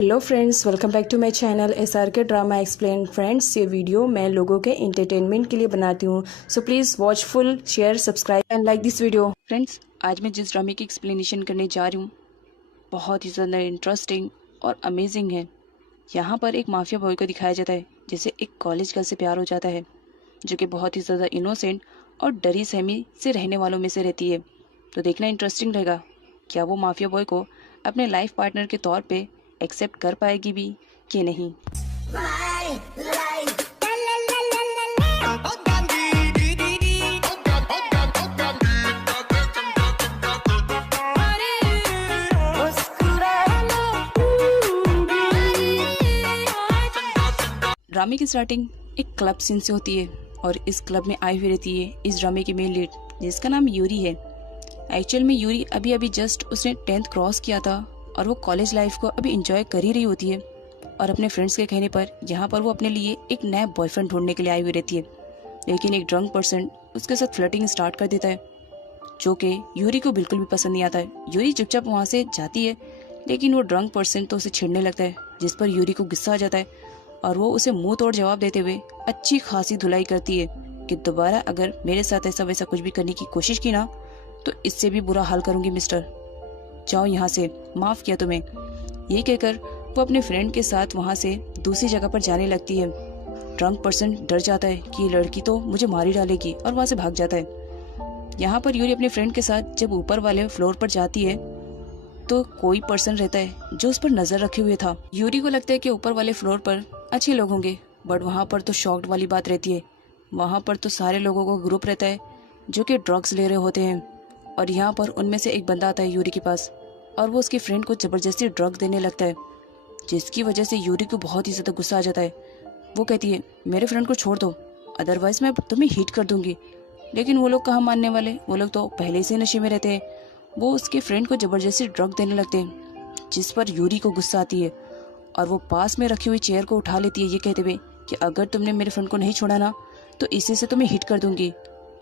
Hello friends, welcome back to my channel SRK drama explain. Friends, ये video मैं लोगों के एंटरटेनमेंट के लिए बनाती हूँ, so please watch full, share, subscribe and like this video. Friends, आज मैं जिस ड्रामे की एक्सप्लेनेशन करने जा रही हूँ बहुत ही ज़्यादा इंटरेस्टिंग और अमेजिंग है। यहाँ पर एक माफिया बॉय को दिखाया जाता है जिसे एक कॉलेज गर्ल से प्यार हो जाता है, जो कि बहुत ही ज़्यादा इनोसेंट और डरी सहमी से रहने वालों में से रहती है। तो देखना इंटरेस्टिंग रहेगा, क्या वो माफिया बॉय को अपने लाइफ पार्टनर के तौर पे एक्सेप्ट कर पाएगी भी कि नहीं। ड्रामे की स्टार्टिंग एक क्लब सीन से होती है और इस क्लब में आई हुई रहती है इस ड्रामे की मेन लीड, जिसका नाम यूरी है। एक्चुअल में यूरी अभी अभी जस्ट उसने 10th क्रॉस किया था और वो कॉलेज लाइफ को अभी इंजॉय कर ही रही होती है। और अपने फ्रेंड्स के कहने पर यहाँ पर वो अपने लिए एक नया बॉयफ्रेंड ढूंढने के लिए आई हुई रहती है। लेकिन एक ड्रंक पर्सन उसके साथ फ्लर्टिंग स्टार्ट कर देता है, जो कि यूरी को बिल्कुल भी पसंद नहीं आता है। यूरी चुपचाप वहाँ से जाती है, लेकिन वो ड्रंक पर्सन तो उसे छेड़ने लगता है, जिस पर यूरी को गुस्सा आ जाता है और वो उसे मुंह तोड़ जवाब देते हुए अच्छी खासी धुलाई करती है कि दोबारा अगर मेरे साथ ऐसा वैसा कुछ भी करने की कोशिश की ना, तो इससे भी बुरा हाल करूंगी मिस्टर, जाओ यहाँ से, माफ किया तुम्हें। ये कहकर वो अपने फ्रेंड के साथ वहाँ से दूसरी जगह पर जाने लगती है। ड्रंक पर्सन डर जाता है कि ये लड़की तो मुझे मार ही डालेगी और वहाँ से भाग जाता है। यहाँ पर यूरी अपने फ्रेंड के साथ जब ऊपर वाले फ्लोर पर जाती है तो कोई पर्सन रहता है जो उस पर नजर रखे हुए था। यूरी को लगता है कि ऊपर वाले फ्लोर पर अच्छे लोग होंगे, बट वहाँ पर तो शॉक्ड वाली बात रहती है। वहाँ पर तो सारे लोगों का ग्रुप रहता है जो कि ड्रग्स ले रहे होते हैं। और यहाँ पर उनमें से एक बंदा आता है यूरी के पास और वो उसकी फ्रेंड को ज़बरदस्ती ड्रग देने लगता है, जिसकी वजह से यूरी को बहुत ही ज़्यादा गुस्सा आ जाता है। वो कहती है, मेरे फ्रेंड को छोड़ दो, अदरवाइज मैं तुम्हें हिट कर दूंगी। लेकिन वो लोग कहाँ मानने वाले, वो लोग तो पहले से नशे में रहते हैं। वो उसके फ्रेंड को ज़बरदस्ती ड्रग देने लगते हैं, जिस पर यूरी को गुस्सा आती है और वो पास में रखी हुई चेयर को उठा लेती है, ये कहते हुए कि अगर तुमने मेरे फ्रेंड को नहीं छोड़ा ना, तो इसी से तुम्हें हिट कर दूंगी।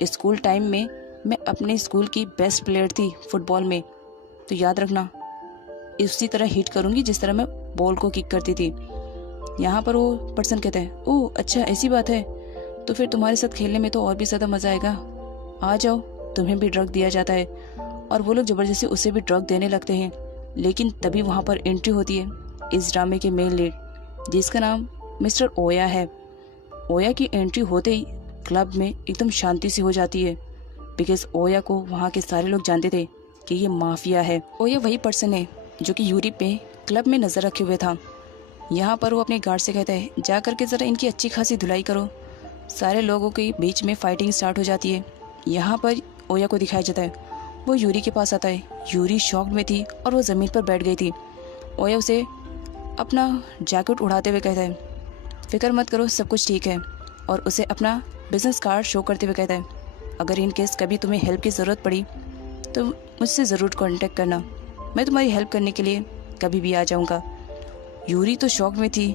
स्कूल टाइम में मैं अपने स्कूल की बेस्ट प्लेयर थी फुटबॉल में, तो याद रखना, इसी तरह हिट करूंगी जिस तरह मैं बॉल को किक करती थी। यहाँ पर वो पर्सन कहता है, ओह अच्छा ऐसी बात है, तो फिर तुम्हारे साथ खेलने में तो और भी ज़्यादा मज़ा आएगा, आ जाओ। तुम्हें भी ड्रग दिया जाता है और वो लोग ज़बरदस्ती उसे भी ड्रग देने लगते हैं। लेकिन तभी वहाँ पर एंट्री होती है इस ड्रामे के मेन लीड, जिसका नाम मिस्टर ओया है। ओया की एंट्री होते ही क्लब में एकदम शांति सी हो जाती है, बिकॉज ओया को वहाँ के सारे लोग जानते थे कि ये माफिया है। ओया वही पर्सन है जो कि यूरी पे क्लब में नज़र रखे हुए था। यहाँ पर वो अपने गार्ड से कहता है, जा करके ज़रा इनकी अच्छी खासी धुलाई करो। सारे लोगों के बीच में फाइटिंग स्टार्ट हो जाती है। यहाँ पर ओया को दिखाया जाता है, वो यूरी के पास आता है। यूरी शॉक में थी और वो ज़मीन पर बैठ गई थी। ओया उसे अपना जैकेट उड़ाते हुए कहता है, फिक्र मत करो, सब कुछ ठीक है। और उसे अपना बिजनेस कार्ड शो करते हुए कहता है, अगर इन केस कभी तुम्हें हेल्प की ज़रूरत पड़ी तो मुझसे ज़रूर कांटेक्ट करना, मैं तुम्हारी हेल्प करने के लिए कभी भी आ जाऊंगा। यूरी तो शॉक में थी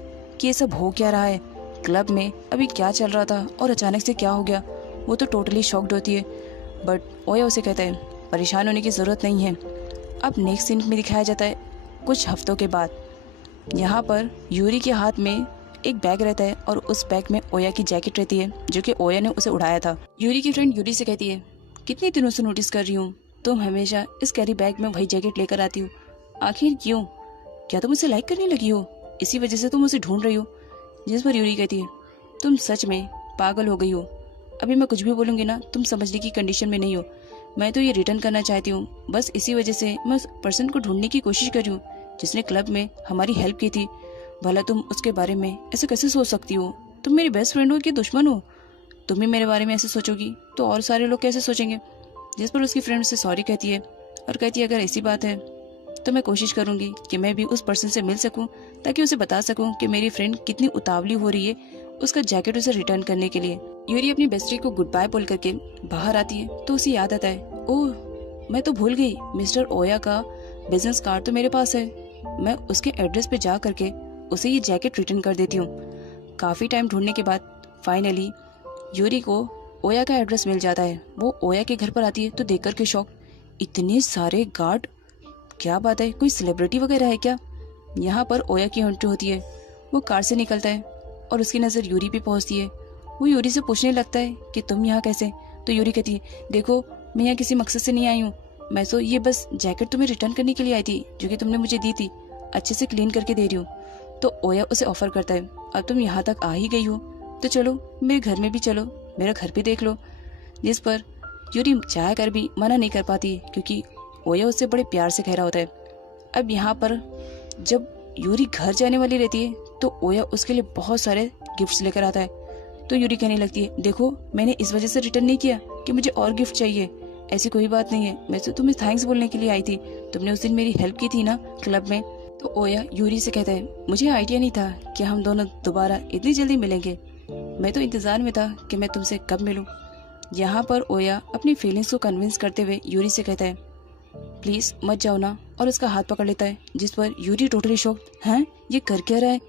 कि ये सब हो क्या रहा है, क्लब में अभी क्या चल रहा था और अचानक से क्या हो गया। वो तो टोटली शॉक्ड होती है। बट ओया उसे कहता है, परेशान होने की ज़रूरत नहीं है। अब नेक्स्ट सीन में दिखाया जाता है कुछ हफ्तों के बाद। यहाँ पर यूरी के हाथ में एक बैग रहता है और उस बैग में ओया की जैकेट रहती है, जो कि ओया ने उसे उड़ाया था। यूरी की फ्रेंड यूरी से कहती है, कितने दिनों से नोटिस कर रही हूँ तुम हमेशा इस कैरी बैग में वही जैकेट लेकर आती हो, आखिर क्यों? क्या तुम उसे लाइक करने लगी हो? इसी वजह से तुम उसे ढूंढ रही हो? जिस पर यूरी कहती है, तुम सच में पागल हो गई हो, अभी मैं कुछ भी बोलूँगी ना तुम समझने की कंडीशन में नहीं हो। मैं तो ये रिटर्न करना चाहती हूँ, बस इसी वजह से मैं उस पर्सन को ढूंढने की कोशिश कर रही हूँ जिसने क्लब में हमारी हेल्प की थी। भला तुम उसके बारे में ऐसे कैसे सोच सकती हो? तुम मेरी बेस्ट फ्रेंड हो कि दुश्मन हो? तुम ही मेरे बारे में ऐसे सोचोगी तो और सारे लोग कैसे सोचेंगे? जिस पर उसकी फ्रेंड से सॉरी कहती है और कहती है, अगर ऐसी बात है तो मैं कोशिश करूंगी कि मैं भी उस पर्सन से मिल सकूं, ताकि उसे बता सकूं कि मेरी फ्रेंड कितनी उतावली हो रही है उसका जैकेट उसे रिटर्न करने के लिए। यूरी अपनी बेस्टी को गुड बाय बोल करके बाहर आती है तो उसे याद आता है, ओह मैं तो भूल गई, मिस्टर ओया का बिजनेस कार्ड तो मेरे पास है। मैं उसके एड्रेस पे जा करके उसे ये जैकेट रिटर्न कर देती हूँ। काफ़ी टाइम ढूंढने के बाद फाइनली यूरी को ओया का एड्रेस मिल जाता है। वो ओया के घर पर आती है तो देखकर के शॉक, इतने सारे गार्ड, क्या बात है, कोई सेलिब्रिटी वगैरह है क्या? यहाँ पर ओया की एंट्री होती है। वो कार से निकलता है और उसकी नज़र यूरी पे पहुँचती है। वो यूरी से पूछने लगता है कि तुम यहाँ कैसे। तो यूरी कहती है, देखो मैं यहाँ किसी मकसद से नहीं आई हूँ, मैं तो ये बस जैकेट तुम्हें रिटर्न करने के लिए आई थी जो कि तुमने मुझे दी थी, अच्छे से क्लीन करके दे रही हूँ। तो ओया उसे ऑफर करता है, अब तुम यहाँ तक आ ही गई हो तो चलो मेरे घर में भी चलो, मेरा घर भी देख लो। जिस पर यूरी चाह कर भी मना नहीं कर पाती क्योंकि ओया उससे बड़े प्यार से कह रहा होता है। अब यहाँ पर जब यूरी घर जाने वाली रहती है तो ओया उसके लिए बहुत सारे गिफ्ट्स लेकर आता है। तो यूरी कहने लगती है, देखो मैंने इस वजह से रिटर्न नहीं किया कि मुझे और गिफ्ट चाहिए, ऐसी कोई बात नहीं है, मैं तो तुम्हें थैंक्स बोलने के लिए आई थी, तुमने उस दिन मेरी हेल्प की थी ना क्लब में। तो ओया यूरी से कहता है, मुझे आइडिया नहीं था कि हम दोनों दोबारा इतनी जल्दी मिलेंगे, मैं तो इंतजार में था कि मैं तुमसे कब मिलूं। यहाँ पर ओया अपनी फीलिंग्स को कन्विंस करते हुए यूरी से कहता है, प्लीज मत जाओ ना, और उसका हाथ पकड़ लेता है। जिस पर यूरी टोटली शॉक्ड, हैं ये कर क्या रहा है।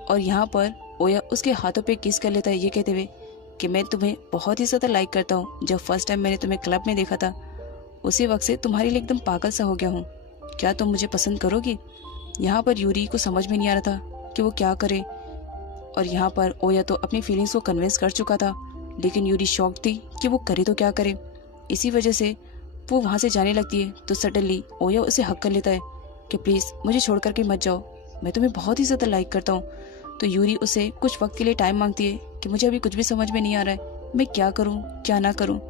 और यहाँ पर ओया उसके हाथों पे किस कर लेता है ये कहते हुए कि मैं तुम्हें बहुत ही ज़्यादा लाइक करता हूँ, जब फर्स्ट टाइम मैंने तुम्हें क्लब में देखा था उसी वक्त से तुम्हारे लिए एकदम पागल सा हो गया हूँ, क्या तुम मुझे पसंद करोगी। यहाँ पर यूरी को समझ में नहीं आ रहा था कि वो क्या करे, और यहाँ पर ओया तो अपनी फीलिंग्स को कन्विंस कर चुका था, लेकिन यूरी शॉक थी कि वो करे तो क्या करे। इसी वजह से वो वहाँ से जाने लगती है तो सडनली ओया उसे हक कर लेता है कि प्लीज़ मुझे छोड़ कर के मत जाओ, मैं तुम्हें बहुत ही ज़्यादा लाइक करता हूँ। तो यूरी उसे कुछ वक्त के लिए टाइम मांगती है कि मुझे अभी कुछ भी समझ में नहीं आ रहा है, मैं क्या करूँ क्या ना करूँ।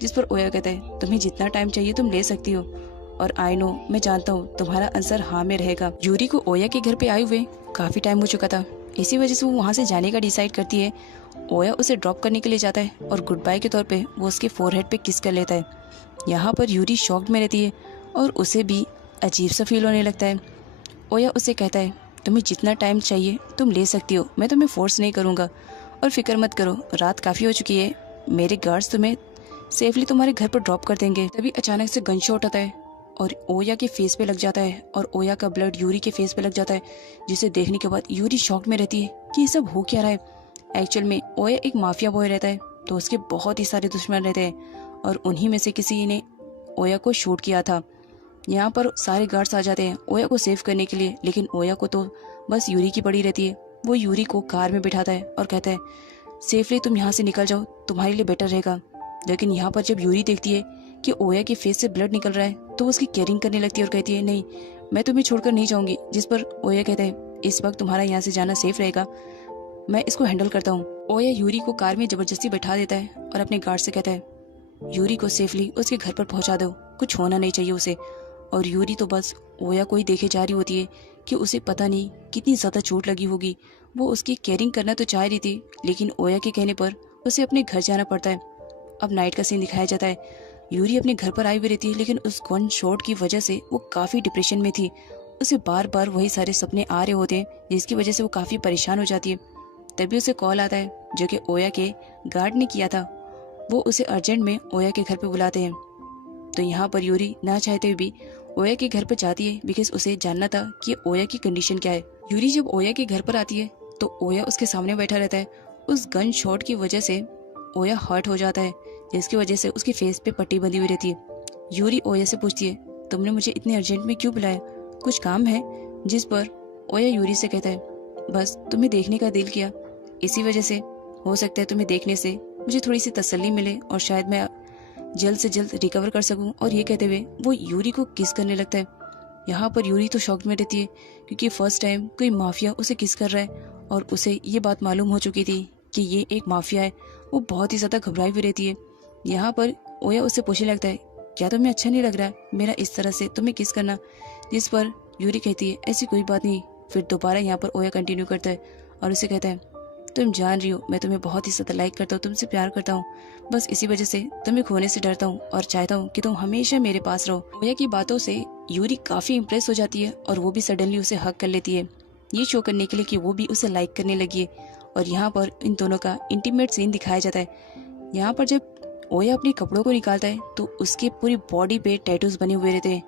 जिस पर ओया कहता है, तुम्हें जितना टाइम चाहिए तुम ले सकती हो, और आई नो मैं जानता हूँ तुम्हारा आंसर हाँ में रहेगा। यूरी को ओया के घर पे आए हुए काफ़ी टाइम हो चुका था, इसी वजह से वो वहाँ से जाने का डिसाइड करती है। ओया उसे ड्रॉप करने के लिए जाता है और गुड बाय के तौर पे वो उसके फोरहेड पे किस कर लेता है। यहाँ पर यूरी शॉक्ड में रहती है और उसे भी अजीब सा फील होने लगता है। ओया उसे कहता है, तुम्हें जितना टाइम चाहिए तुम ले सकती हो, मैं तुम्हें फोर्स नहीं करूँगा, और फिक्र मत करो रात काफ़ी हो चुकी है, मेरे गार्ड्स तुम्हें सेफली तुम्हारे घर पर ड्रॉप कर देंगे। तभी अचानक से गन शॉट आता है और ओया के फेस पे लग जाता है, और ओया का ब्लड यूरी के फेस पे लग जाता है, जिसे देखने के बाद यूरी शॉक में रहती है कि ये सब हो क्या रहा है। एक्चुअल में ओया एक माफिया बॉय रहता है, तो उसके बहुत ही सारे दुश्मन रहते हैं और उन्हीं में से किसी ने ओया को शूट किया था। यहाँ पर सारे गार्ड्स आ जाते हैं ओया को सेव करने के लिए, लेकिन ओया को तो बस यूरी की पड़ी रहती है। वो यूरी को कार में बिठाता है और कहता है, सेफली तुम यहाँ से निकल जाओ, तुम्हारे लिए बेटर रहेगा। लेकिन यहाँ पर जब यूरी देखती है कि ओया के फेस से ब्लड निकल रहा है तो उसकी केयरिंग करने लगती है और कहती है, नहीं मैं तुम्हें छोड़कर नहीं जाऊँगी। जिस पर ओया कहता है, इस वक्त तुम्हारा यहाँ से जाना सेफ रहेगा, मैं इसको हैंडल करता हूँ। ओया यूरी को कार में जबरदस्ती बैठा देता है और अपने गार्ड से कहता है, यूरी को सेफली उसके घर पर पहुंचा दो, कुछ होना नहीं चाहिए उसे। और यूरी तो बस ओया को ही देखे जा रही होती है कि उसे पता नहीं कितनी ज़्यादा चोट लगी होगी। वो उसकी केयरिंग करना तो चाह रही थी, लेकिन ओया के कहने पर उसे अपने घर जाना पड़ता है। अब नाइट का सीन दिखाया जाता है। यूरी अपने घर पर आई हुई रहती है, लेकिन उस गन शॉट की वजह से वो काफ़ी डिप्रेशन में थी। उसे बार बार वही सारे सपने आ रहे होते हैं, जिसकी वजह से वो काफ़ी परेशान हो जाती है। तभी उसे कॉल आता है जो कि ओया के गार्ड ने किया था। वो उसे अर्जेंट में ओया के घर पे बुलाते हैं। तो यहाँ पर यूरी ना चाहते हुए भी ओया के घर पर जाती है, बिकॉज उसे जानना था कि ओया की कंडीशन क्या है। यूरी जब ओया के घर पर आती है तो ओया उसके सामने बैठा रहता है। उस गन शॉट की वजह से ओया हर्ट हो जाता है, जिसकी वजह से उसके फेस पे पट्टी बंधी हुई रहती है। यूरी ओया से पूछती है, तुमने मुझे इतने अर्जेंट में क्यों बुलाया, कुछ काम है। जिस पर ओया यूरी से कहता है, बस तुम्हें देखने का दिल किया, इसी वजह से हो सकता है तुम्हें देखने से मुझे थोड़ी सी तसल्ली मिले और शायद मैं जल्द से जल्द रिकवर कर सकूं। और ये कहते हुए वो यूरी को किस करने लगता है। यहाँ पर यूरी तो शॉक में रहती है, क्योंकि फर्स्ट टाइम कोई माफिया उसे किस कर रहा है और उसे ये बात मालूम हो चुकी थी कि ये एक माफिया है। वो बहुत ही ज़्यादा घबराई हुई रहती है। यहाँ पर ओया उससे पूछने लगता है, क्या तुम्हें अच्छा नहीं लग रहा है मेरा इस तरह से तुम्हें किस करना। जिस पर यूरी कहती है, ऐसी कोई बात नहीं। फिर दोबारा यहाँ पर ओया कंटिन्यू करता है और उसे कहता है, तुम जान रही हो मैं तुम्हें बहुत ही ज़्यादा लाइक करता हूँ, तुमसे प्यार करता हूँ, बस इसी वजह से तुम्हें खोने से डरता हूँ और चाहता हूँ कि तुम हमेशा मेरे पास रहो। ओया की बातों से यूरी काफ़ी इम्प्रेस हो जाती है और वो भी सडनली उसे हक कर लेती है, ये शो करने के लिए कि वो भी उसे लाइक करने लगी है। और यहाँ पर इन दोनों का इंटीमेट सीन दिखाया जाता है। यहाँ पर जब ओया अपने कपड़ों को निकालता है तो उसके पूरी बॉडी पे टैटूज बने हुए रहते हैं,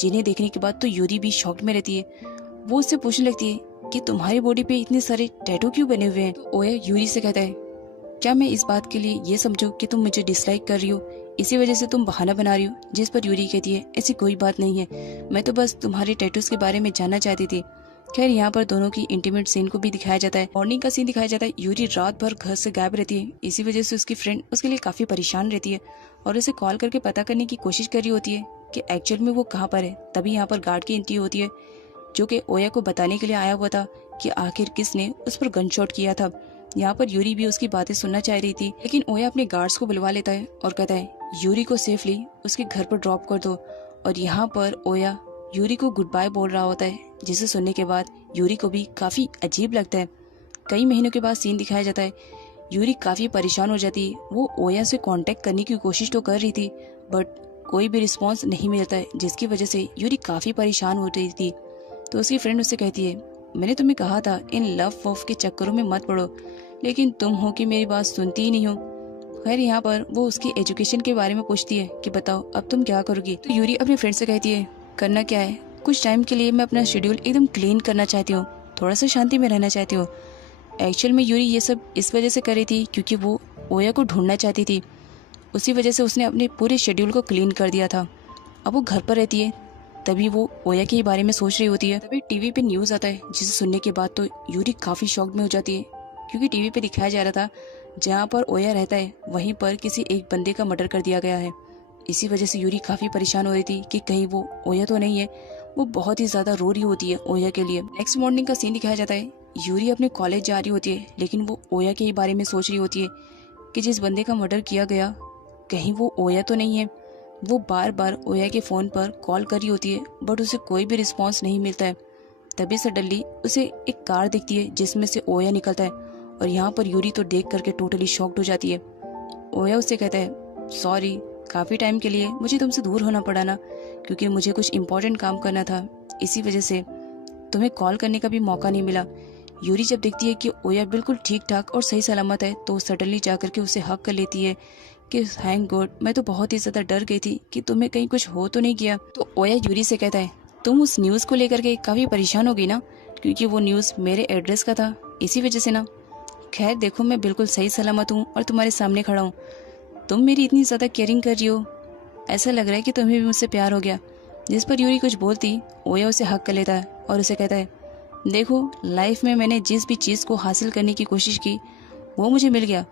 जिन्हें देखने के बाद तो यूरी भी शॉक्ड में रहती है। वो उससे पूछने लगती है कि तुम्हारी बॉडी पे इतने सारे टैटू क्यों बने हुए हैं। तो ओया यूरी से कहता है, क्या मैं इस बात के लिए ये समझूं कि तुम मुझे डिसलाइक कर रही हो, इसी वजह से तुम बहाना बना रही हो। जिस पर यूरी कहती है, ऐसी कोई बात नहीं है, मैं तो बस तुम्हारे टैटूज के बारे में जानना चाहती थी। खैर यहाँ पर दोनों की इंटीमेट सीन को भी दिखाया जाता है। मॉर्निंग का सीन दिखाया जाता है। यूरी रात भर घर से गायब रहती है। इसी वजह से उसकी फ्रेंड उसके लिए काफी परेशान रहती है और उसे कॉल करके पता करने की कोशिश कर रही होती है कि एक्चुअल में वो कहाँ पर है। तभी यहाँ पर गार्ड की एंट्री होती है जो कि ओया को बताने के लिए आया हुआ था कि आखिर किसने उस पर गन शॉट किया था। यहाँ पर यूरी भी उसकी बातें सुनना चाह रही थी, लेकिन ओया अपने गार्ड्स को बुलवा लेता है और कहता है यूरी को सेफली उसके घर पर ड्रॉप कर दो। और यहाँ पर ओया यूरी को गुड बाय बोल रहा होता है, जिसे सुनने के बाद यूरी को भी काफी अजीब लगता है। कई महीनों के बाद सीन दिखाया जाता है। यूरी काफी परेशान हो जाती है। वो ओया से कांटेक्ट करने की कोशिश तो कर रही थी बट कोई भी रिस्पॉन्स नहीं मिलता है, जिसकी वजह से यूरी काफी परेशान हो रही थी। तो उसकी फ्रेंड उससे कहती है मैंने तुम्हें कहा था इन लव वफ के चक्करों में मत पड़ो, लेकिन तुम हो कि मेरी बात सुनती ही नहीं हो। खैर यहाँ पर वो उसकी एजुकेशन के बारे में पूछती है कि बताओ अब तुम क्या करोगी। तो यूरी अपनी फ्रेंड से कहती है करना क्या है, कुछ टाइम के लिए मैं अपना शेड्यूल एकदम क्लीन करना चाहती हूँ, थोड़ा सा शांति में रहना चाहती हूँ। एक्चुअल में यूरी ये सब इस वजह से कर रही थी क्योंकि वो ओया को ढूंढना चाहती थी। उसी वजह से उसने अपने पूरे शेड्यूल को क्लीन कर दिया था। अब वो घर पर रहती है, तभी वो ओया के बारे में सोच रही होती है। तभी टीवी पे न्यूज़ आता है, जिसे सुनने के बाद तो यूरी काफ़ी शॉक्ड में हो जाती है क्योंकि टीवी पे दिखाया जा रहा था जहाँ पर ओया रहता है वहीं पर किसी एक बंदे का मर्डर कर दिया गया है। इसी वजह से यूरी काफ़ी परेशान हो रही थी कि कहीं वो ओया तो नहीं है। वो बहुत ही ज़्यादा रो रही होती है ओया के लिए। नेक्स्ट मॉर्निंग का सीन दिखाया जाता है। यूरी अपने कॉलेज जा रही होती है, लेकिन वो ओया के बारे में सोच रही होती है कि जिस बंदे का मर्डर किया गया कहीं वो ओया तो नहीं है। वो बार बार ओया के फ़ोन पर कॉल कर रही होती है बट उसे कोई भी रिस्पॉन्स नहीं मिलता है। तभी सडनली उसे एक कार दिखती है जिसमें से ओया निकलता है और यहाँ पर यूरी तो देख करके टोटली शॉक्ड हो जाती है। ओया उससे कहता है सॉरी, काफ़ी टाइम के लिए मुझे तुमसे दूर होना पड़ा ना, क्योंकि मुझे कुछ इम्पोर्टेंट काम करना था, इसी वजह से तुम्हें कॉल करने का भी मौका नहीं मिला। यूरी जब देखती है कि ओया बिल्कुल ठीक ठाक और सही सलामत है तो सडनली जा करके उसे हक कर लेती है कि थैंक गॉड, मैं तो बहुत ही ज़्यादा डर गई थी कि तुम्हें कहीं कुछ हो तो नहीं किया। तो ओया यूरी से कहता है तुम उस न्यूज़ को लेकर के काफ़ी परेशान हो गई ना, क्योंकि वो न्यूज़ मेरे एड्रेस का था, इसी वजह से ना। खैर देखो, मैं बिल्कुल सही सलामत हूँ और तुम्हारे सामने खड़ा हूँ। तुम मेरी इतनी ज़्यादा केयरिंग कर रही हो, ऐसा लग रहा है कि तुम्हें भी मुझसे प्यार हो गया। जिस पर यूरी कुछ बोलती ओया उसे हक कर लेता है और उसे कहता है देखो, लाइफ में मैंने जिस भी चीज़ को हासिल करने की कोशिश की वो मुझे मिल गया,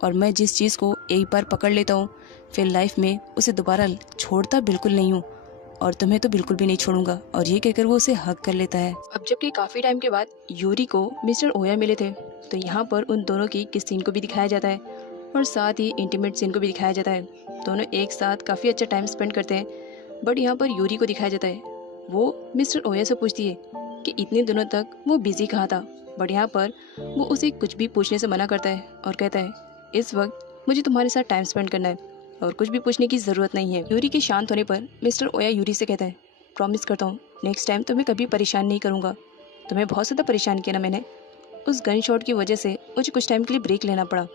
और मैं जिस चीज़ को एक बार पकड़ लेता हूँ फिर लाइफ में उसे दोबारा छोड़ता बिल्कुल नहीं हूँ, और तुम्हें तो बिल्कुल भी नहीं छोड़ूंगा। और ये कहकर वो उसे हक कर लेता है। अब जबकि काफ़ी टाइम के बाद यूरी को मिस्टर ओया मिले थे तो यहाँ पर उन दोनों की किस सीन को भी दिखाया जाता है और साथ ही इंटीमेट सीन को भी दिखाया जाता है। दोनों एक साथ काफ़ी अच्छा टाइम स्पेंड करते हैं। बट यहाँ पर यूरी को दिखाया जाता है, वो मिस्टर ओया से पूछती है कि इतने दिनों तक वो बिजी कहाँ था। बट यहाँ पर वो उसे कुछ भी पूछने से मना करता है और कहता है इस वक्त मुझे तुम्हारे साथ टाइम स्पेंड करना है और कुछ भी पूछने की ज़रूरत नहीं है। यूरी के शांत होने पर मिस्टर ओया यूरी से कहता है प्रॉमिस करता हूँ नेक्स्ट टाइम तुम्हें कभी परेशान नहीं करूँगा। तुम्हें बहुत ज़्यादा परेशान किया ना मैंने, उस गन शॉट की वजह से मुझे कुछ टाइम के लिए ब्रेक लेना पड़ा।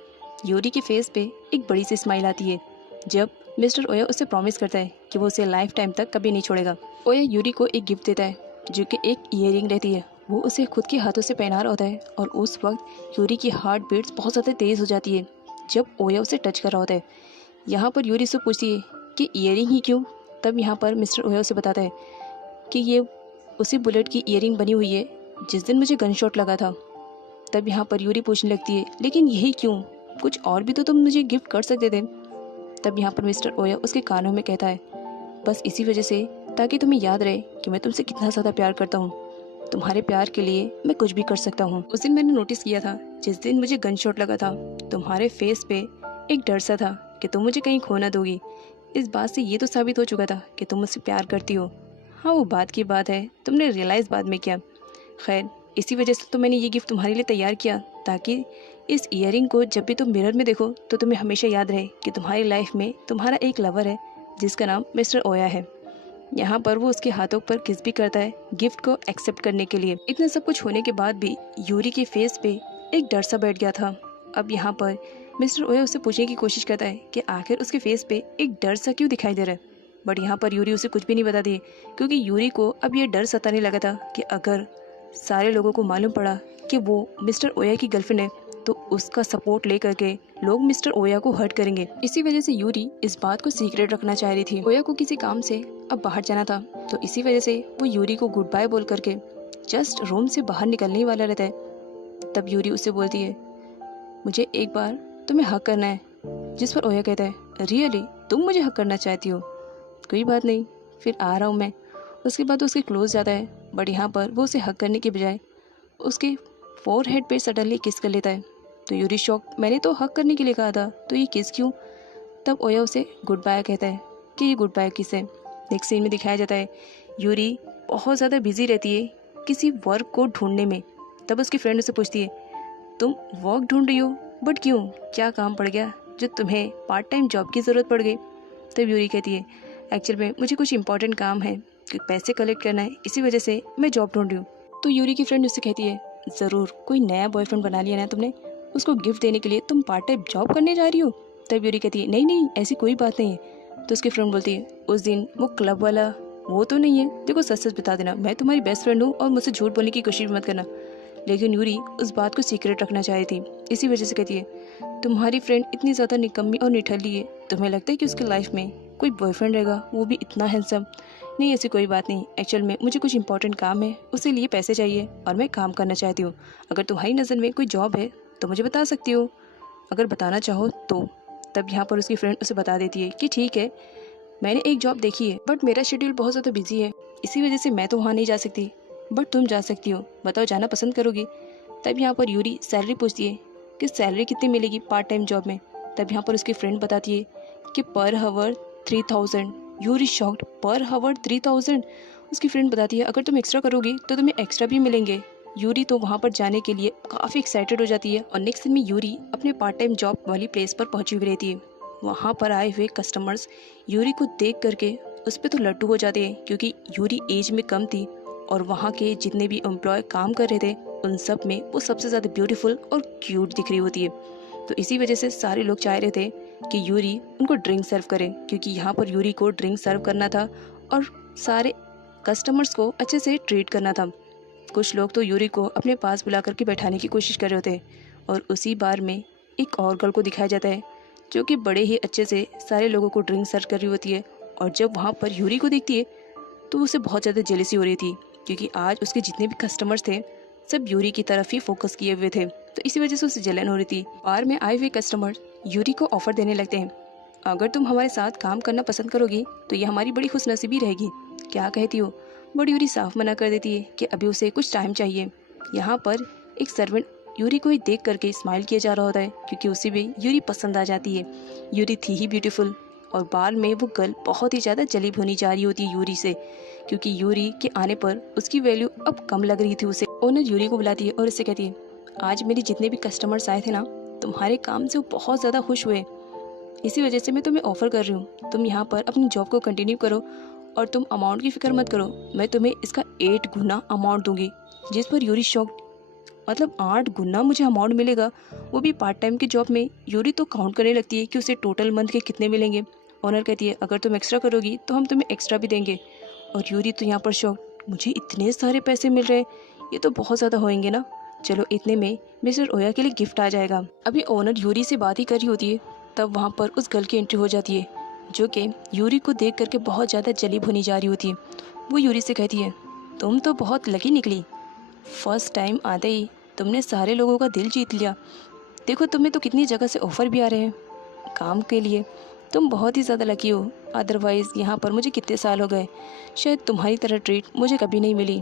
यूरी के फेस पे एक बड़ी सी स्माइल आती है जब मिस्टर ओया उसे प्रॉमिस करता है कि वो उसे लाइफ टाइम तक कभी नहीं छोड़ेगा। ओया यूरी को एक गिफ्ट देता है जो कि एक ईयरिंग रहती है। वो उसे खुद के हाथों से पहना रहा होता है और उस वक्त यूरी की हार्ट बीट्स बहुत ज़्यादा तेज़ हो जाती है जब ओया उसे टच कर रहा होता है। यहाँ पर यूरी से पूछती है कि ईयरिंग ही क्यों। तब यहाँ पर मिस्टर ओया उसे बताता है कि ये उसी बुलेट की ईयरिंग बनी हुई है जिस दिन मुझे गन शॉट लगा था। तब यहाँ पर यूरी पूछने लगती है लेकिन यही क्यों, कुछ और भी तो तुम मुझे गिफ्ट कर सकते थे। तब यहाँ पर मिस्टर ओया उसके कानों में कहता है बस इसी वजह से, ताकि तुम्हें याद रहे कि मैं तुमसे कितना ज़्यादा प्यार करता हूँ। तुम्हारे प्यार के लिए मैं कुछ भी कर सकता हूँ। उस दिन मैंने नोटिस किया था जिस दिन मुझे गन शॉट लगा था, तुम्हारे फेस पे एक डर सा था कि तुम मुझे कहीं खो ना दोगी। इस बात से ये तो साबित हो चुका था कि तुम मुझसे प्यार करती हो। हाँ, वो बात की बात है, तुमने रियलाइज़ बाद में किया। खैर, इसी वजह से तो मैंने ये गिफ्ट तुम्हारे लिए तैयार किया ताकि इस ईयरिंग को जब भी तुम मिरर में देखो तो तुम्हें हमेशा याद रहे कि तुम्हारी लाइफ में तुम्हारा एक लवर है जिसका नाम मिस्टर ओया है। यहाँ पर वो उसके हाथों पर किस भी करता है गिफ्ट को एक्सेप्ट करने के लिए। इतना सब कुछ होने के बाद भी यूरी के फेस पे एक डर सा बैठ गया था। अब यहाँ पर मिस्टर ओया उससे पूछने की कोशिश करता है कि आखिर उसके फेस पे एक डर सा क्यों दिखाई दे रहा है। बट यहाँ पर यूरी उसे कुछ भी नहीं बताती क्योंकि यूरी को अब ये डर सताने लगा था कि अगर सारे लोगों को मालूम पड़ा कि वो मिस्टर ओया की गर्लफ्रेंड है तो उसका सपोर्ट लेकर के लोग मिस्टर ओया को हर्ट करेंगे। इसी वजह से यूरी इस बात को सीक्रेट रखना चाह रही थी। ओया को किसी काम से अब बाहर जाना था तो इसी वजह से वो यूरी को गुड बाय बोल करके जस्ट रूम से बाहर निकलने ही वाला रहता है, तब यूरी उससे बोलती है, मुझे एक बार तुम्हें हक करना है। जिस पर ओया कहता है, रियली तुम मुझे हक करना चाहती हो? कोई बात नहीं, फिर आ रहा हूँ मैं। उसके बाद उसके क्लोज जाता है, बट यहाँ पर वो उसे हक करने के बजाय उसके फोरहेड पे सडनली किस कर लेता है। तो यूरी शॉक, मैंने तो हक करने के लिए कहा था, तो ये किस क्यों? तब ओया उसे गुड बाय कहता है कि ये गुड बाय किस है। नेक्स्ट सीन में दिखाया जाता है यूरी बहुत ज़्यादा बिजी रहती है किसी वर्क को ढूंढने में। तब उसकी फ्रेंड उसे पूछती है, तुम वर्क ढूंढ रही हो, बट क्यों, क्या काम पड़ गया जो तुम्हें पार्ट टाइम जॉब की ज़रूरत पड़ गई? तब यूरी कहती है, एक्चुअल में मुझे कुछ इंपॉर्टेंट काम है, पैसे कलेक्ट करना है, इसी वजह से मैं जॉब ढूंढ रही हूँ। तो यूरी की फ्रेंड उससे कहती है, ज़रूर कोई नया बॉयफ्रेंड बना लिया ना तुमने, उसको गिफ्ट देने के लिए तुम पार्ट टाइम जॉब करने जा रही हो? तब यूरी कहती है, नहीं नहीं ऐसी कोई बात नहीं है। तो उसकी फ्रेंड बोलती है, उस दिन वो क्लब वाला वो तो नहीं है? देखो सच सच बता देना, मैं तुम्हारी बेस्ट फ्रेंड हूँ और मुझसे झूठ बोलने की कोशिश मत करना। लेकिन यूरी उस बात को सीक्रेट रखना चाह रही थी, इसी वजह से कहती है, तुम्हारी फ्रेंड इतनी ज़्यादा निकम्मी और निठल्ली है, तुम्हें लगता है कि उसकी लाइफ में कोई बॉयफ्रेंड रहेगा, वो भी इतना हैंडसम? नहीं ऐसी कोई बात नहीं, एक्चुअल में मुझे कुछ इंपॉर्टेंट काम है, उसके लिए पैसे चाहिए और मैं काम करना चाहती हूँ। अगर तुम्हारी नज़र में कोई जॉब है तो मुझे बता सकती हो, अगर बताना चाहो तो। तब यहाँ पर उसकी फ्रेंड उसे बता देती है कि ठीक है, मैंने एक जॉब देखी है, बट मेरा शेड्यूल बहुत ज़्यादा बिजी है, इसी वजह से मैं तो वहाँ नहीं जा सकती, बट तुम जा सकती हो, बताओ जाना पसंद करोगी? तब यहाँ पर यूरी सैलरी पूछती है कि सैलरी कितनी मिलेगी पार्ट टाइम जॉब में। तब यहाँ पर उसकी फ्रेंड बताती है कि पर हावर 3000। यूरी शॉक्ड, पर हावर 3000? उसकी फ्रेंड बताती है, अगर तुम एक्स्ट्रा करोगी तो तुम्हें एक्स्ट्रा भी मिलेंगे। यूरी तो वहाँ पर जाने के लिए काफ़ी एक्साइटेड हो जाती है और नेक्स्ट दिन में यूरी अपने पार्ट टाइम जॉब वाली प्लेस पर पहुँची हुई रहती है। वहाँ पर आए हुए कस्टमर्स यूरी को देख करके उस पर तो लट्टू हो जाते हैं, क्योंकि यूरी एज में कम थी और वहाँ के जितने भी एम्प्लॉय काम कर रहे थे उन सब में वो सबसे ज़्यादा ब्यूटीफुल और क्यूट दिख रही होती है। तो इसी वजह से सारे लोग चाह रहे थे कि यूरी उनको ड्रिंक सर्व करे, क्योंकि यहाँ पर यूरी को ड्रिंक सर्व करना था और सारे कस्टमर्स को अच्छे से ट्रीट करना था। कुछ लोग तो यूरी को अपने पास बुला करके बैठाने की कोशिश कर रहे थे और उसी बार में एक और गर्ल को दिखाया जाता है जो कि बड़े ही अच्छे से सारे लोगों को ड्रिंक सर्व कर रही होती है। और जब वहाँ पर यूरी को देखती है तो उसे बहुत ज़्यादा जेलसी हो रही थी, क्योंकि आज उसके जितने भी कस्टमर्स थे सब यूरी की तरफ ही फोकस किए हुए थे, तो इसी वजह से उसे जलन हो रही थी। बार में आए हुए कस्टमर यूरी को ऑफर देने लगते हैं, अगर तुम हमारे साथ काम करना पसंद करोगी तो ये हमारी बड़ी खुशनसीबी रहेगी, क्या कहती हो? बट यूरी साफ मना कर देती है कि अभी उसे कुछ टाइम चाहिए। यहाँ पर एक सर्वेंट यूरी को ही देख करके स्माइल किया जा रहा होता है, क्योंकि उसे भी यूरी पसंद आ जाती है। यूरी थी ही ब्यूटीफुल और बाद में वो गर्ल बहुत ही ज़्यादा जलीब होनी जा रही होती है यूरी से, क्योंकि यूरी के आने पर उसकी वैल्यू अब कम लग रही थी उसे। ओनर यूरी को बुलाती है और उससे कहती है, आज मेरे जितने भी कस्टमर्स आए थे ना, तुम्हारे काम से वो बहुत ज़्यादा खुश हुए, इसी वजह से मैं तुम्हें ऑफ़र कर रही हूँ, तुम यहाँ पर अपनी जॉब को कंटिन्यू करो और तुम अमाउंट की फिक्र मत करो, मैं तुम्हें इसका 8 गुना अमाउंट दूंगी। जिस पर यूरी शॉक्ड, मतलब 8 गुना मुझे अमाउंट मिलेगा, वो भी पार्ट टाइम की जॉब में? यूरी तो काउंट करने लगती है कि उसे टोटल मंथ के कितने मिलेंगे। ओनर कहती है, अगर तुम एक्स्ट्रा करोगी तो हम तुम्हें एक्स्ट्रा भी देंगे। और यूरी तो यहाँ पर शॉक्ड, मुझे इतने सारे पैसे मिल रहे हैं, ये तो बहुत ज़्यादा होंगे ना, चलो इतने में मिस्टर ओया के लिए गिफ्ट आ जाएगा। अभी ओनर यूरी से बात ही कर रही होती है, तब वहाँ पर उस गर्ल की एंट्री हो जाती है जो कि यूरी को देख करके बहुत ज़्यादा जलीब होनी जा रही होती है। वो यूरी से कहती है, तुम तो बहुत लकी निकली, फर्स्ट टाइम आते ही तुमने सारे लोगों का दिल जीत लिया। देखो तुम्हें तो कितनी जगह से ऑफ़र भी आ रहे हैं काम के लिए, तुम बहुत ही ज़्यादा लकी हो, अदरवाइज़ यहाँ पर मुझे कितने साल हो गए, शायद तुम्हारी तरह ट्रीट मुझे कभी नहीं मिली।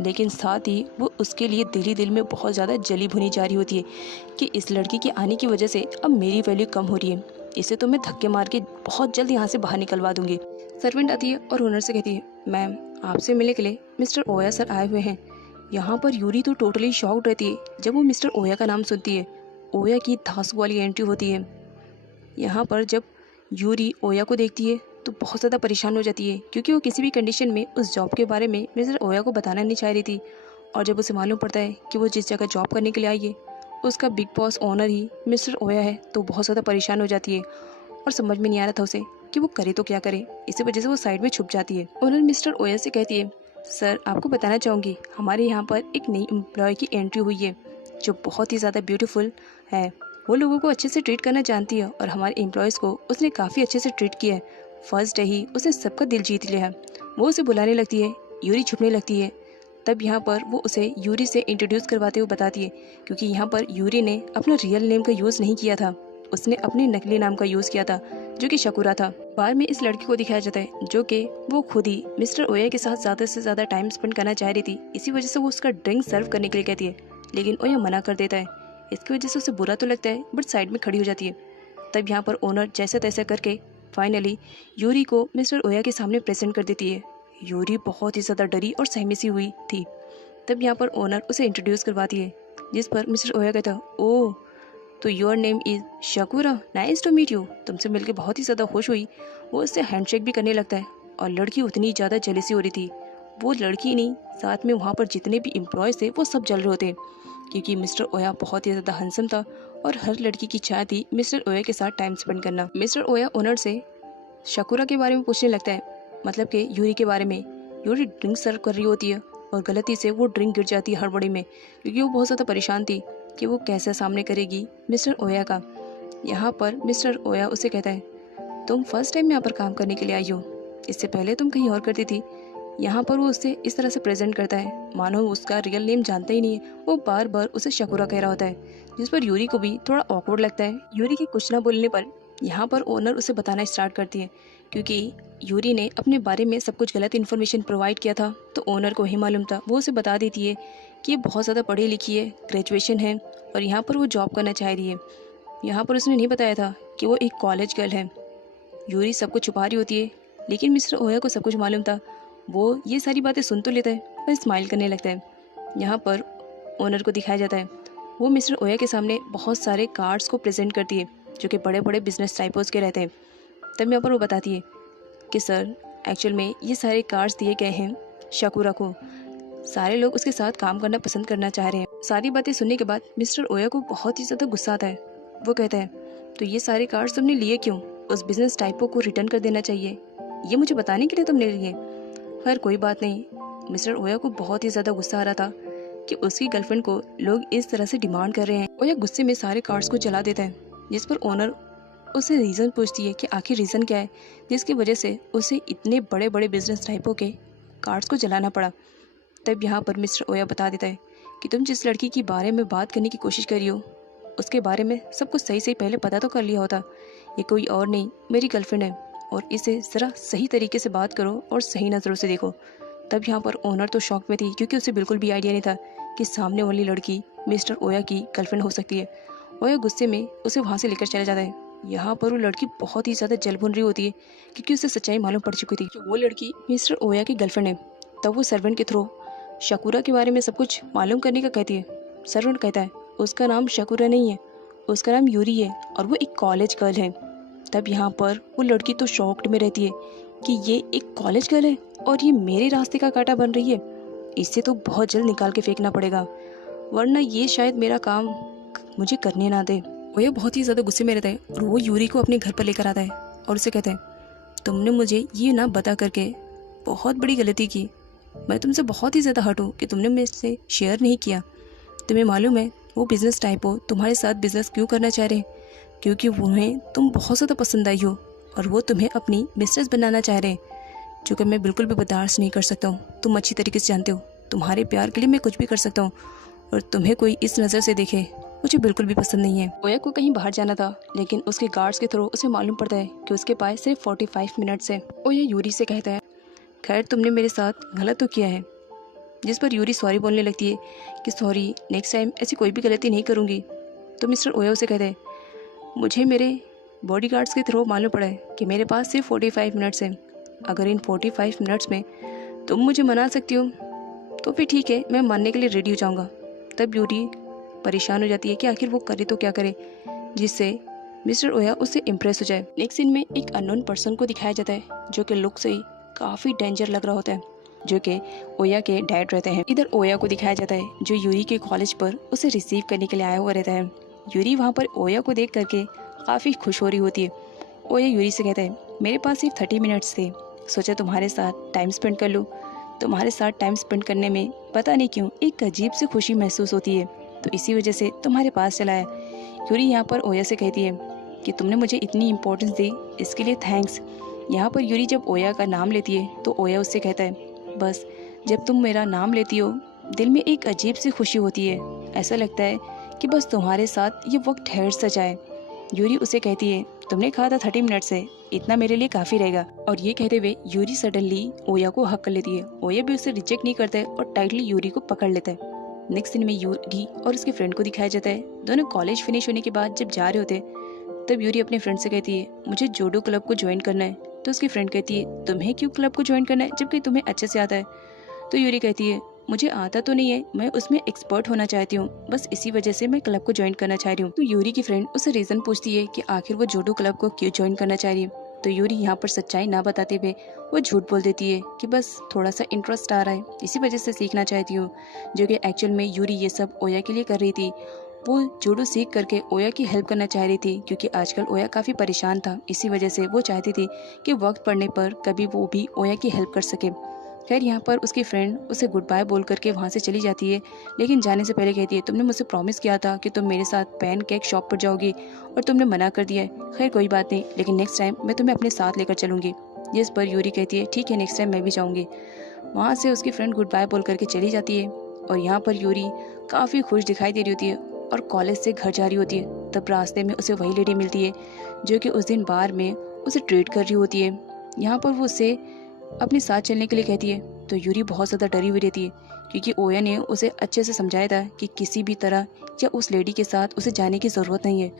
लेकिन साथ ही वो उसके लिए दिल ही दिल में बहुत ज़्यादा जलीब होनी जा रही होती है कि इस लड़की के आने की वजह से अब मेरी वैल्यू कम हो रही है, इसे तो मैं धक्के मार के बहुत जल्द यहाँ से बाहर निकलवा दूंगी। सर्वेंट आती है और ओनर से कहती है, मैम आपसे मिलने के लिए मिस्टर ओया सर आए हुए हैं। यहाँ पर यूरी तो टोटली शॉक्ड रहती है जब वो मिस्टर ओया का नाम सुनती है। ओया की धांसू वाली एंट्री होती है। यहाँ पर जब यूरी ओया को देखती है तो बहुत ज़्यादा परेशान हो जाती है, क्योंकि वो किसी भी कंडीशन में उस जॉब के बारे में मिस्टर ओया को बताना नहीं चाह रही थी। और जब उसे मालूम पड़ता है कि वो जिस जगह जॉब करने के लिए आई है उसका बिग बॉस ओनर ही मिस्टर ओया है, तो बहुत ज़्यादा परेशान हो जाती है और समझ में नहीं आ रहा था उसे कि वो करे तो क्या करे, इसी वजह से वो साइड में छुप जाती है। ओनर मिस्टर ओया से कहती है, सर आपको बताना चाहूँगी हमारे यहाँ पर एक नई एम्प्लॉय की एंट्री हुई है जो बहुत ही ज़्यादा ब्यूटीफुल है, वो लोगों को अच्छे से ट्रीट करना जानती है और हमारे एम्प्लॉयज़ को उसने काफ़ी अच्छे से ट्रीट किया है। फर्स्ट डे ही उसने सबका दिल जीत लिया है। वो उसे बुलाने लगती है, यूरी छुपने लगती है, तब यहाँ पर वो उसे यूरी से इंट्रोड्यूस करवाते हुए बताती है, क्योंकि यहाँ पर यूरी ने अपना रियल नेम का यूज़ नहीं किया था, उसने अपने नकली नाम का यूज़ किया था जो कि शकुरा था। बार में इस लड़की को दिखाया जाता है जो कि वो खुद ही मिस्टर ओया के साथ ज़्यादा से ज़्यादा टाइम स्पेंड करना चाह रही थी, इसी वजह से वो उसका ड्रिंक सर्व करने के लिए कहती है, लेकिन ओया मना कर देता है। इसकी वजह से उसे बुरा तो लगता है बट साइड में खड़ी हो जाती है। तब यहाँ पर ओनर जैसे तैसे करके फाइनली यूरी को मिस्टर ओया के सामने प्रेजेंट कर देती है। यूरी बहुत ही ज़्यादा डरी और सहमी सी हुई थी। तब यहाँ पर ओनर उसे इंट्रोड्यूस करवाती है, जिस पर मिस्टर ओया कहता है, ओह तो your name is Sakura, nice to meet you, तुमसे मिलकर बहुत ही ज़्यादा खुश हुई। वो उससे हैंडशेक भी करने लगता है और लड़की उतनी ज़्यादा जेलसी हो रही थी। वो लड़की नहीं, साथ में वहाँ पर जितने भी एम्प्लॉयज़ थे वो सब जल रहे होते, क्योंकि मिस्टर ओया बहुत ही ज़्यादा हैंडसम था और हर लड़की की चाह थी मिस्टर ओया के साथ टाइम स्पेंड करना। मिस्टर ओया ओनर से शकुरा के बारे में पूछने लगता है, मतलब कि यूरी के बारे में। यूरी ड्रिंक सर्व कर रही होती है और गलती से वो ड्रिंक गिर जाती है हड़बड़ी में, क्योंकि वो बहुत ज़्यादा परेशान थी कि वो कैसे सामने करेगी मिस्टर ओया का। यहाँ पर मिस्टर ओया उसे कहता है, तुम फर्स्ट टाइम यहाँ पर काम करने के लिए आई हो, इससे पहले तुम कहीं और करती थी। यहाँ पर वो उससे इस तरह से प्रेजेंट करता है मानो उसका रियल नेम जानता ही नहीं है। वो बार बार उसे शकुरा कह रहा होता है, जिस पर यूरी को भी थोड़ा ऑकवर्ड लगता है। यूरी के कुछ ना बोलने पर यहाँ पर ओनर उसे बताना स्टार्ट करती है, क्योंकि यूरी ने अपने बारे में सब कुछ गलत इन्फॉर्मेशन प्रोवाइड किया था, तो ओनर को ही मालूम था। वो उसे बता देती है कि ये बहुत ज़्यादा पढ़ी लिखी है, ग्रेजुएशन है और यहाँ पर वो जॉब करना चाह रही है। यहाँ पर उसने नहीं बताया था कि वो एक कॉलेज गर्ल है। यूरी सब कुछ छुपा रही होती है, लेकिन मिस्टर ओया को सब कुछ मालूम था। वो ये सारी बातें सुन तो लेता है और स्माइल करने लगता है। यहाँ पर ओनर को दिखाया जाता है, वो मिस्टर ओया के सामने बहुत सारे कार्ड्स को प्रेजेंट करती है जो कि बड़े बड़े बिजनेस टाइपोज के रहते हैं। तब यहाँ पर वो बताती है कि सर एक्चुअल में ये सारे कार्ड्स दिए गए हैं शकुरा को, सारे लोग उसके साथ काम करना पसंद करना चाह रहे हैं। सारी बातें सुनने के बाद मिस्टर ओया को बहुत ही ज़्यादा गुस्सा आता है। वो कहता है, तो ये सारे कार्ड्स तुमने लिए क्यों? उस बिजनेस टाइपों को रिटर्न कर देना चाहिए, ये मुझे बताने के लिए तुमने लिए। खैर कोई बात नहीं। मिस्टर ओया को बहुत ही ज़्यादा गुस्सा आ रहा था कि उसकी गर्लफ्रेंड को लोग इस तरह से डिमांड कर रहे हैं। ओया गुस्से में सारे कार्ड्स को जला देता है, जिस पर ओनर उससे रीज़न पूछती है कि आखिर रीज़न क्या है जिसकी वजह से उसे इतने बड़े बड़े बिजनेस टाइपों के कार्ड्स को जलाना पड़ा। तब यहाँ पर मिस्टर ओया बता देता है कि तुम जिस लड़की के बारे में बात करने की कोशिश कर रही हो उसके बारे में सब कुछ सही पहले पता तो कर लिया होता। ये कोई और नहीं, मेरी गर्लफ्रेंड है और इसे ज़रा सही तरीके से बात करो और सही नज़रों से देखो। तब यहाँ पर ओनर तो शॉक में थी, क्योंकि उसे बिल्कुल भी आइडिया नहीं था कि सामने वाली लड़की मिस्टर ओया की गर्लफ्रेंड हो सकती है। ओया गुस्से में उसे वहाँ से लेकर चला जाता है। यहाँ पर वो लड़की बहुत ही ज़्यादा जल भुन रही होती है, क्योंकि उसे सच्चाई मालूम पड़ चुकी थी कि वो लड़की मिस्टर ओया की गर्लफ्रेंड है। तब वो सर्वेंट के थ्रू शकुरा के बारे में सब कुछ मालूम करने का कहती है। सर्वेंट कहता है, उसका नाम शकुरा नहीं है, उसका नाम यूरी है और वो एक कॉलेज गर्ल है। तब यहाँ पर वो लड़की तो शॉक्ड में रहती है कि ये एक कॉलेज गर्ल है और ये मेरे रास्ते का कांटा बन रही है, इससे तो बहुत जल्द निकाल के फेंकना पड़ेगा, वरना ये शायद मेरा काम मुझे करने ना दे। वो ये बहुत ही ज़्यादा गुस्से में रहता है और वो यूरी को अपने घर पर लेकर आता है और उसे कहता है, तुमने मुझे ये ना बता करके बहुत बड़ी गलती की। मैं तुमसे बहुत ही ज़्यादा हर्ट हूँ कि तुमने मुझसे शेयर नहीं किया। तुम्हें मालूम है वो बिज़नेस टाइप हो तुम्हारे साथ बिज़नेस क्यों करना चाह रहे हैं? क्योंकि उन्हें तुम बहुत ज़्यादा पसंद आई हो और वो तुम्हें अपनी मिस्ट्रेस बनाना चाह रहे हैं, जो कि मैं बिल्कुल भी बर्दाश्त नहीं कर सकता हूँ। तुम अच्छी तरीके से जानते हो तुम्हारे प्यार के लिए मैं कुछ भी कर सकता हूँ और तुम्हें कोई इस नज़र से देखे मुझे बिल्कुल भी पसंद नहीं है। ओया को कहीं बाहर जाना था, लेकिन उसके गार्ड्स के थ्रू उसे मालूम पड़ता है कि उसके पास सिर्फ 45 मिनट्स है। ओया यूरी से कहता है, खैर तुमने मेरे साथ गलत तो किया है, जिस पर यूरी सॉरी बोलने लगती है कि सॉरी, नेक्स्ट टाइम ऐसी कोई भी गलती नहीं करूँगी। तो मिस्टर ओया उसे कहते हैं, मुझे मेरे बॉडीगार्ड्स के थ्रू मालूम पड़ा है कि मेरे पास सिर्फ 45 मिनट्स हैं। अगर इन 45 मिनट्स में तुम मुझे मना सकती हो तो फिर ठीक है, मैं मानने के लिए रेडी हो जाऊँगा। तब यूरी परेशान हो जाती है कि आखिर वो करे तो क्या करे जिससे मिस्टर ओया उससे इम्प्रेस हो जाए। नेक्स्ट सीन में एक अननोन पर्सन को दिखाया जाता है जो कि लुक से ही काफ़ी डेंजर लग रहा होता है, जो कि ओया के डैड रहते हैं। इधर ओया को दिखाया जाता है जो यूरी के कॉलेज पर उसे रिसीव करने के लिए आया हुआ रहता है। यूरी वहाँ पर ओया को देख करके काफ़ी खुश हो रही होती है। ओया यूरी से कहता है, मेरे पास सिर्फ 30 मिनट्स थे, सोचा तुम्हारे साथ टाइम स्पेंड कर लूँ। तुम्हारे साथ टाइम स्पेंड करने में पता नहीं क्यों एक अजीब सी खुशी महसूस होती है, तो इसी वजह से तुम्हारे पास चला है। यूरी यहाँ पर ओया से कहती है कि तुमने मुझे इतनी इम्पोर्टेंस दी, इसके लिए थैंक्स। यहाँ पर यूरी जब ओया का नाम लेती है तो ओया उससे कहता है, बस जब तुम मेरा नाम लेती हो दिल में एक अजीब सी खुशी होती है। ऐसा लगता है कि बस तुम्हारे साथ ये वक्त ठहर सा जाए। यूरी उसे कहती है, तुमने कहा था 30 मिनट से, इतना मेरे लिए काफ़ी रहेगा। और ये कहते हुए यूरी सडनली ओया को हक कर लेती है। ओया भी उसे रिजेक्ट नहीं करता है और टाइटली यूरी को पकड़ लेता है। नेक्स्ट दिन में यूरी और उसके फ्रेंड को दिखाया जाता है। दोनों कॉलेज फिनिश होने के बाद जब जा रहे होते तब यूरी अपने फ्रेंड से कहती है, मुझे जूडो क्लब को ज्वाइन करना है। तो उसकी फ्रेंड कहती है, तुम्हें क्यों क्लब को ज्वाइन करना है जबकि तुम्हें अच्छे से आता है। तो यूरी कहती है, मुझे आता तो नहीं है, मैं उसमें एक्सपर्ट होना चाहती हूँ, बस इसी वजह से मैं क्लब को ज्वाइन करना चाह रही हूँ। तो यूरी की फ्रेंड उससे रीजन पूछती है कि आखिर वो जूडो क्लब को क्यों ज्वाइन करना चाह रही है। तो यूरी यहाँ पर सच्चाई ना बताते हुए वो झूठ बोल देती है कि बस थोड़ा सा इंटरेस्ट आ रहा है, इसी वजह से सीखना चाहती हूँ। जो कि एक्चुअल में यूरी ये सब ओया के लिए कर रही थी। वो जूडो सीख करके ओया की हेल्प करना चाह रही थी, क्योंकि आजकल ओया काफ़ी परेशान था। इसी वजह से वो चाहती थी कि वक्त पड़ने पर कभी वो भी ओया की हेल्प कर सके। खैर यहाँ पर उसकी फ्रेंड उसे गुड बाय बोल करके वहाँ से चली जाती है, लेकिन जाने से पहले कहती है, तुमने मुझसे प्रॉमिस किया था कि तुम मेरे साथ पैन केक शॉप पर जाओगी और तुमने मना कर दिया है। खैर कोई बात नहीं, लेकिन नेक्स्ट टाइम मैं तुम्हें अपने साथ लेकर चलूँगी। जिस पर यूरी कहती है, ठीक है, नेक्स्ट टाइम मैं भी जाऊँगी। वहाँ से उसकी फ्रेंड गुड बाय बोल करके चली जाती है और यहाँ पर यूरी काफ़ी खुश दिखाई दे रही होती है और कॉलेज से घर जा रही होती है। तब रास्ते में उसे वही लेडी मिलती है जो कि उस दिन बार में उसे ट्रीट कर रही होती है। यहाँ पर वो उसे अपने साथ चलने के लिए कहती है। तो यूरी बहुत ज़्यादा डरी हुई रहती है, क्योंकि ओया ने उसे अच्छे से समझाया था कि किसी भी तरह या उस लेडी के साथ उसे जाने की ज़रूरत नहीं है,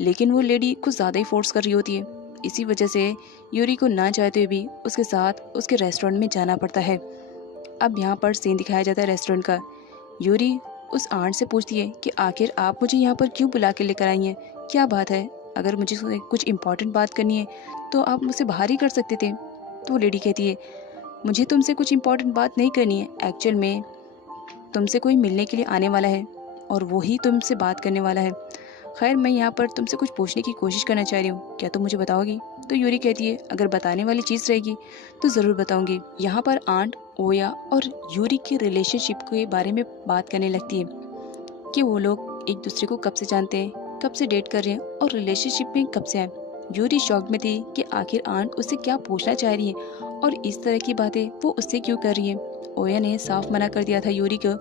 लेकिन वो लेडी कुछ ज़्यादा ही फोर्स कर रही होती है। इसी वजह से यूरी को ना चाहते हुए भी उसके साथ उसके रेस्टोरेंट में जाना पड़ता है। अब यहाँ पर सीन दिखाया जाता है रेस्टोरेंट का। यूरी उस आंट से पूछती है कि आखिर आप मुझे यहाँ पर क्यों बुला के लेकर आई हैं, क्या बात है? अगर मुझे कुछ इम्पोर्टेंट बात करनी है तो आप मुझसे बाहर ही कर सकते थे। तो लेडी कहती है, मुझे तुमसे कुछ इम्पोर्टेंट बात नहीं करनी है, एक्चुअल में तुमसे कोई मिलने के लिए आने वाला है और वो ही तुमसे बात करने वाला है। खैर मैं यहाँ पर तुमसे कुछ पूछने की कोशिश करना चाह रही हूँ, क्या तुम मुझे बताओगी? तो यूरी कहती है, अगर बताने वाली चीज़ रहेगी तो ज़रूर बताऊँगी। यहाँ पर आंट ओया और यूरी के रिलेशनशिप के बारे में बात करने लगती है कि वो लोग एक दूसरे को कब से जानते हैं, कब से डेट कर रहे हैं और रिलेशनशिप में कब से आए। यूरी शॉक में थी कि आखिर आंट उससे क्या पूछना चाह रही है और इस तरह की बातें वो उससे क्यों कर रही है। ओया ने साफ मना कर दिया था यूरी को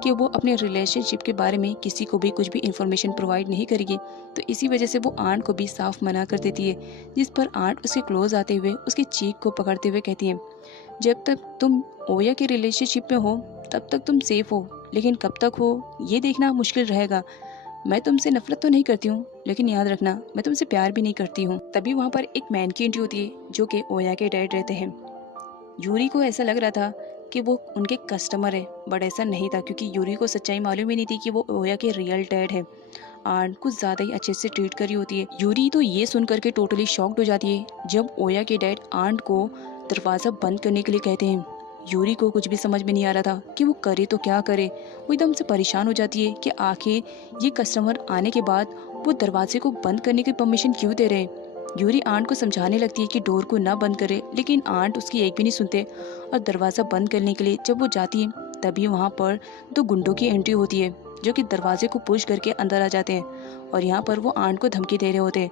कि वो अपने रिलेशनशिप के बारे में किसी को भी कुछ भी इंफॉर्मेशन प्रोवाइड नहीं करेगी। तो इसी वजह से वो आंट को भी साफ मना कर देती है, जिस पर आंट उसके क्लोज आते हुए उसकी चीख को पकड़ते हुए कहती है, जब तक तुम ओया के रिलेशनशिप में हो तब तक तुम सेफ हो, लेकिन कब तक हो ये देखना मुश्किल रहेगा। मैं तुमसे नफरत तो नहीं करती हूँ, लेकिन याद रखना मैं तुमसे प्यार भी नहीं करती हूँ। तभी वहाँ पर एक मैन की एंट्री होती है जो कि ओया के डैड रहते हैं। यूरी को ऐसा लग रहा था कि वो उनके कस्टमर है, बट ऐसा नहीं था, क्योंकि यूरी को सच्चाई मालूम ही नहीं थी कि वो ओया के रियल डैड है। आंट कुछ ज़्यादा ही अच्छे से ट्रीट कर रही होती है। यूरी तो ये सुन करके टोटली शॉक्ड हो जाती है जब ओया के डैड आंट को दरवाज़ा बंद करने के लिए कहते हैं। यूरी को कुछ भी समझ में नहीं आ रहा था कि वो करे तो क्या करे। वो एकदम से परेशान हो जाती है कि आखिर ये कस्टमर आने के बाद वो दरवाजे को बंद करने की परमिशन क्यों दे रहे हैं। यूरी आंट को समझाने लगती है कि डोर को ना बंद करे, लेकिन आंट उसकी एक भी नहीं सुनते और दरवाज़ा बंद करने के लिए जब वो जाती है तभी वहाँ पर 2 गुंडों की एंट्री होती है जो कि दरवाजे को पुश करके अंदर आ जाते हैं। और यहाँ पर वो आंट को धमकी दे रहे होते हैं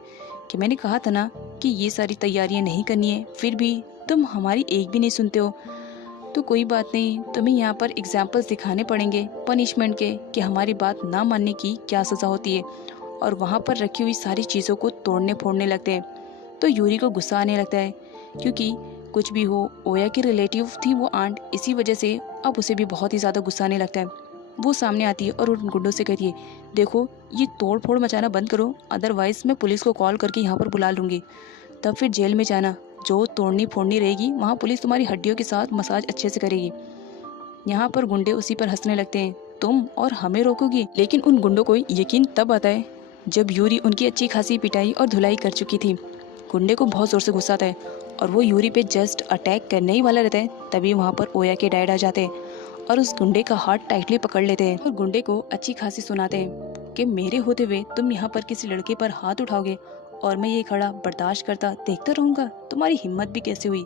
कि मैंने कहा था ना कि ये सारी तैयारियाँ नहीं करनी है, फिर भी तुम हमारी एक भी नहीं सुनते हो। तो कोई बात नहीं, तुम्हें यहाँ पर एग्जाम्पल्स दिखाने पड़ेंगे पनिशमेंट के कि हमारी बात ना मानने की क्या सज़ा होती है। और वहाँ पर रखी हुई सारी चीज़ों को तोड़ने फोड़ने लगते हैं। तो यूरी को गुस्सा आने लगता है, क्योंकि कुछ भी हो ओया की रिलेटिव थी वो आंट, इसी वजह से अब उसे भी बहुत ही ज़्यादा गुस्सा आने लगता है। वो सामने आती है और उन गुंडों से कहती है, देखो ये तोड़ फोड़ मचाना बंद करो, अदरवाइज़ मैं पुलिस को कॉल करके यहाँ पर बुला लूँगी, तब फिर जेल में जाना। जो तोड़नी फोड़नी रहेगी वहाँ पुलिस तुम्हारी हड्डियों के साथ मसाज अच्छे से करेगी। यहाँ पर गुंडे उसी पर हंसने लगते हैं, तुम और हमें रोकोगी। लेकिन उन गुंडों को यकीन तब आता है जब यूरी उनकी अच्छी खासी पिटाई और धुलाई कर चुकी थी। गुंडे को बहुत ज़ोर से गुस्सा आता है और वो यूरी पे जस्ट अटैक करने ही वाला रहता है, तभी वहाँ पर ओया के डैड आ जाते हैं और उस गुंडे का हाथ टाइटली पकड़ लेते हैं और गुंडे को अच्छी खासी सुनाते हैं कि मेरे होते हुए तुम यहाँ पर किसी लड़के पर हाथ उठाओगे और मैं ये खड़ा बर्दाश्त करता देखता रहूँगा, तुम्हारी हिम्मत भी कैसे हुई।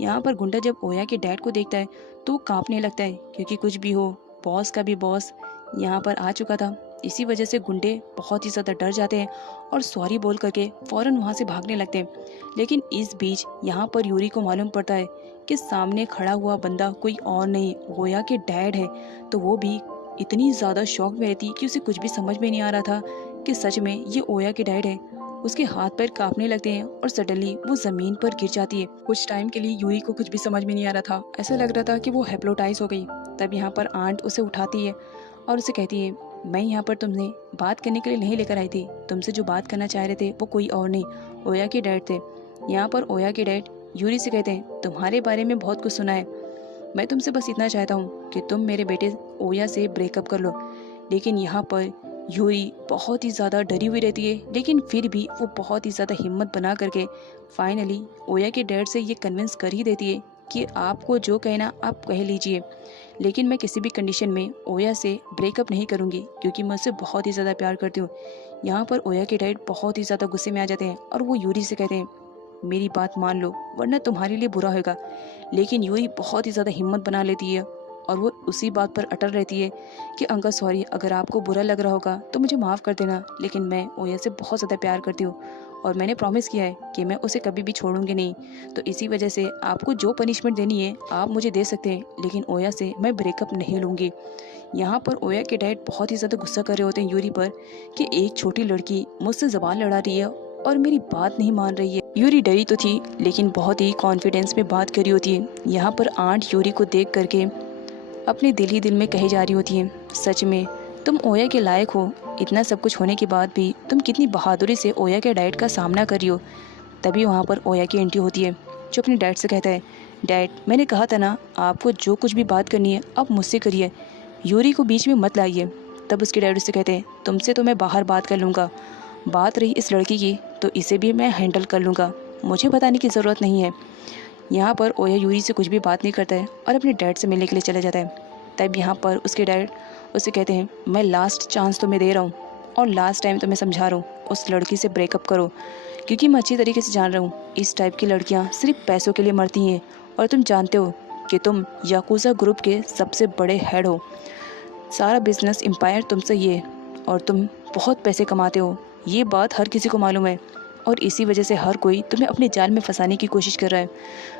यहाँ पर गुंडा जब ओया के डैड को देखता है तो वो काँपने लगता है, क्योंकि कुछ भी हो बॉस का भी बॉस यहाँ पर आ चुका था। इसी वजह से गुंडे बहुत ही ज़्यादा डर जाते हैं और सॉरी बोल करके फ़ौरन वहाँ से भागने लगते हैं। लेकिन इस बीच यहाँ पर यूरी को मालूम पड़ता है कि सामने खड़ा हुआ बंदा कोई और नहीं, ओया के डैड है। तो वो भी इतनी ज़्यादा शॉक में रहती कि उसे कुछ भी समझ में नहीं आ रहा था कि सच में ये ओया के डैड है। उसके हाथ पैर कांपने लगते हैं और सडनली वो ज़मीन पर गिर जाती है। कुछ टाइम के लिए यूरी को कुछ भी समझ में नहीं आ रहा था, ऐसा लग रहा था कि वो हिप्नोटाइज हो गई। तब यहाँ पर आंट उसे उठाती है और उसे कहती है, मैं यहाँ पर तुमसे बात करने के लिए नहीं लेकर आई थी। तुमसे जो बात करना चाह रहे थे वो कोई और नहीं, ओया के डैड थे। यहाँ पर ओया के डैड यूरी से कहते हैं, तुम्हारे बारे में बहुत कुछ सुना है, मैं तुमसे बस इतना चाहता हूँ कि तुम मेरे बेटे ओया से ब्रेकअप कर लो। लेकिन यहाँ पर यूरी बहुत ही ज़्यादा डरी हुई रहती है, लेकिन फिर भी वो बहुत ही ज़्यादा हिम्मत बना करके फाइनली ओया के डैड से ये कन्विंस कर ही देती है कि आपको जो कहना आप कह लीजिए, लेकिन मैं किसी भी कंडीशन में ओया से ब्रेकअप नहीं करूँगी क्योंकि मैं उससे बहुत ही ज़्यादा प्यार करती हूँ। यहाँ पर ओया के डैड बहुत ही ज़्यादा गुस्से में आ जाते हैं और वो यूरी से कहते हैं, मेरी बात मान लो वरना तुम्हारे लिए बुरा होगा। लेकिन यूरी बहुत ही ज़्यादा हिम्मत बना लेती है और वो उसी बात पर अटल रहती है कि अंकल सॉरी, अगर आपको बुरा लग रहा होगा तो मुझे माफ़ कर देना, लेकिन मैं ओया से बहुत ज़्यादा प्यार करती हूँ और मैंने प्रॉमिस किया है कि मैं उसे कभी भी छोड़ूंगी नहीं। तो इसी वजह से आपको जो पनिशमेंट देनी है आप मुझे दे सकते हैं, लेकिन ओया से मैं ब्रेकअप नहीं लूँगी। यहाँ पर ओया के डैड बहुत ही ज़्यादा गुस्सा कर रहे होते हैं यूरी पर कि एक छोटी लड़की मुझसे ज़बान लड़ा रही है और मेरी बात नहीं मान रही है। यूरी डरी तो थी लेकिन बहुत ही कॉन्फिडेंस में बात करी होती है। यहाँ पर आंट यूरी को देख करके अपने दिल ही दिल में कही जा रही होती है, सच में तुम ओया के लायक हो। इतना सब कुछ होने के बाद भी तुम कितनी बहादुरी से ओया के डैड का सामना कर रही हो। तभी वहाँ पर ओया की एंट्री होती है जो अपने डैड से कहता है, डैड मैंने कहा था ना, आपको जो कुछ भी बात करनी है आप मुझसे करिए, यूरी को बीच में मत लाइए। तब उसके डैड उससे कहते हैं, तुमसे तो मैं बाहर बात कर लूँगा, बात रही इस लड़की की तो इसे भी मैं हैंडल कर लूँगा, मुझे बताने की ज़रूरत नहीं है। यहाँ पर ओया यूरी से कुछ भी बात नहीं करता है और अपने डैड से मिलने के लिए चला जाता है। तब यहाँ पर उसके डैड उसे कहते हैं, मैं लास्ट चांस तुम्हें दे रहा हूँ और लास्ट टाइम तुम्हें समझा रहा हूँ, उस लड़की से ब्रेकअप करो, क्योंकि मैं अच्छी तरीके से जान रहा हूँ इस टाइप की लड़कियाँ सिर्फ पैसों के लिए मरती हैं और तुम जानते हो कि तुम याकूजा ग्रुप के सबसे बड़े हेड हो, सारा बिजनेस एम्पायर तुमसे ये और तुम बहुत पैसे कमाते हो, ये बात हर किसी को मालूम है और इसी वजह से हर कोई तुम्हें अपने जाल में फंसाने की कोशिश कर रहा है।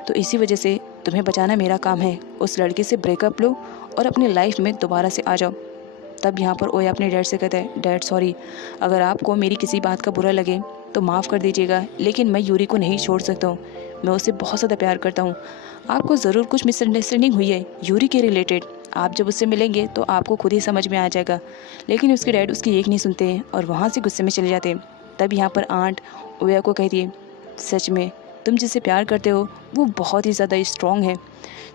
तो इसी वजह से तुम्हें बचाना मेरा काम है, उस लड़की से ब्रेकअप लो और अपनी लाइफ में दोबारा से आ जाओ। तब यहाँ पर ओया अपने डैड से कहता है, डैड सॉरी, अगर आपको मेरी किसी बात का बुरा लगे तो माफ़ कर दीजिएगा, लेकिन मैं यूरी को नहीं छोड़ सकता हूँ, मैं उससे बहुत ज़्यादा प्यार करता हूँ। आपको ज़रूर कुछ मिसअंडरस्टैंडिंग हुई है यूरी के रिलेटेड, आप जब उससे मिलेंगे तो आपको खुद ही समझ में आ जाएगा। लेकिन उसके डैड उसकी एक नहीं सुनते हैं और वहाँ से गुस्से में चले जाते हैं। तब यहाँ पर आंट ओया को कहती है, सच में तुम जिससे प्यार करते हो वो बहुत ही ज़्यादा स्ट्रॉन्ग है,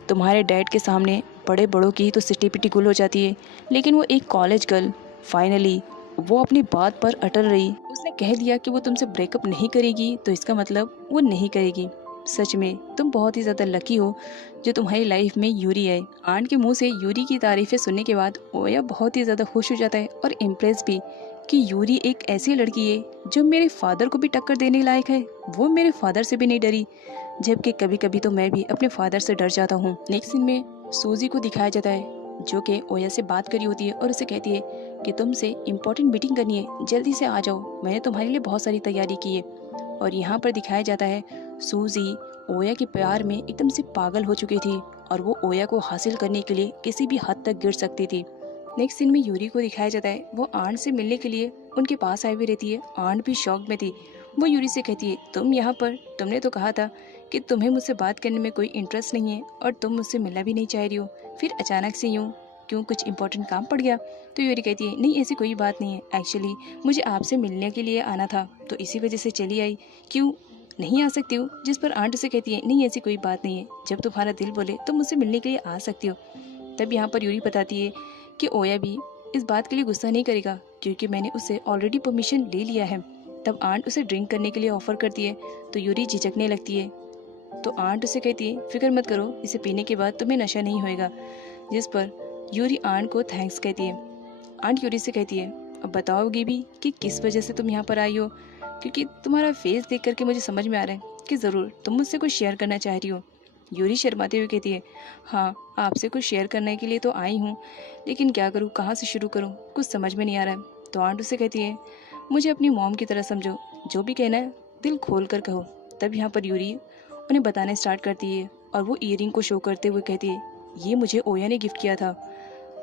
तुम्हारे डैड के सामने बड़े बड़ों की तो सिटी पिटी गुल हो जाती है, लेकिन वो एक कॉलेज गर्ल फाइनली वो अपनी बात पर अटल रही। उसने कह दिया कि वो तुमसे ब्रेकअप नहीं करेगी तो इसका मतलब वो नहीं करेगी। सच में तुम बहुत ही ज़्यादा लकी हो जो तुम्हारी लाइफ में यूरी है। आंट के मुंह से यूरी की तारीफ़ें सुनने के बाद ओया बहुत ही ज़्यादा खुश हो जाता है और इम्प्रेस भी कि यूरी एक ऐसी लड़की है जो मेरे फादर को भी टक्कर देने लायक है। वो मेरे फादर से भी नहीं डरी, जबकि कभी कभी तो मैं भी अपने फादर से डर जाता हूँ। नेक्स्ट सीन में सूजी को दिखाया जाता है जो कि ओया से बात करी होती है और उसे कहती है कि तुमसे इम्पोर्टेंट मीटिंग करनी है, जल्दी से आ जाओ, मैंने तुम्हारे लिए बहुत सारी तैयारी की है। और यहाँ पर दिखाया जाता है सूजी ओया के प्यार में एकदम से पागल हो चुकी थी और वो ओया को हासिल करने के लिए किसी भी हद तक गिर सकती थी। नेक्स्ट सीन में यूरी को दिखाया जाता है वो आंट से मिलने के लिए उनके पास आई हुई रहती है। आंट भी शॉक में थी। वो यूरी से कहती है, तुम यहाँ पर, तुमने तो कहा था कि तुम्हें मुझसे बात करने में कोई इंटरेस्ट नहीं है और तुम मुझसे मिलना भी नहीं चाह रही हो, फिर अचानक से यूँ क्यों, कुछ इंपॉर्टेंट काम पड़ गया? तो यूरी कहती है, नहीं ऐसी कोई बात नहीं है, एक्चुअली मुझे आपसे मिलने के लिए आना था तो इसी वजह से चली आई, क्यों नहीं आ सकती हूँ? जिस पर आंट से कहती है, नहीं ऐसी कोई बात नहीं है, जब तुम्हारा दिल बोले तो मुझसे मिलने के लिए आ सकती हो। तब यहाँ पर यूरी बताती है कि ओया भी इस बात के लिए गुस्सा नहीं करेगा क्योंकि मैंने उससे ऑलरेडी परमिशन ले लिया है। तब आंट उसे ड्रिंक करने के लिए ऑफर करती है तो यूरी झिझकने लगती है। तो आंट उसे कहती है, फिक्र मत करो, इसे पीने के बाद तुम्हें नशा नहीं होएगा। जिस पर यूरी आंट को थैंक्स कहती है। आंट यूरी से कहती है, अब बताओगी भी कि किस वजह से तुम यहाँ पर आई हो, क्योंकि तुम्हारा फेस देख करके मुझे समझ में आ रहा है कि ज़रूर तुम मुझसे कुछ शेयर करना चाह रही हो। यूरी शर्माते हुए कहती है, हाँ आपसे कुछ शेयर करने के लिए तो आई हूँ, लेकिन क्या करूँ, कहाँ से शुरू करूँ, कुछ समझ में नहीं आ रहा है। तो आंट उसे कहती है, मुझे अपनी मॉम की तरह समझो, जो भी कहना है दिल खोल कर कहो। तब यहाँ पर यूरी उन्हें बताना स्टार्ट करती है और वो ईयरिंग को शो करते हुए कहती है, ये मुझे ओया ने गिफ्ट किया था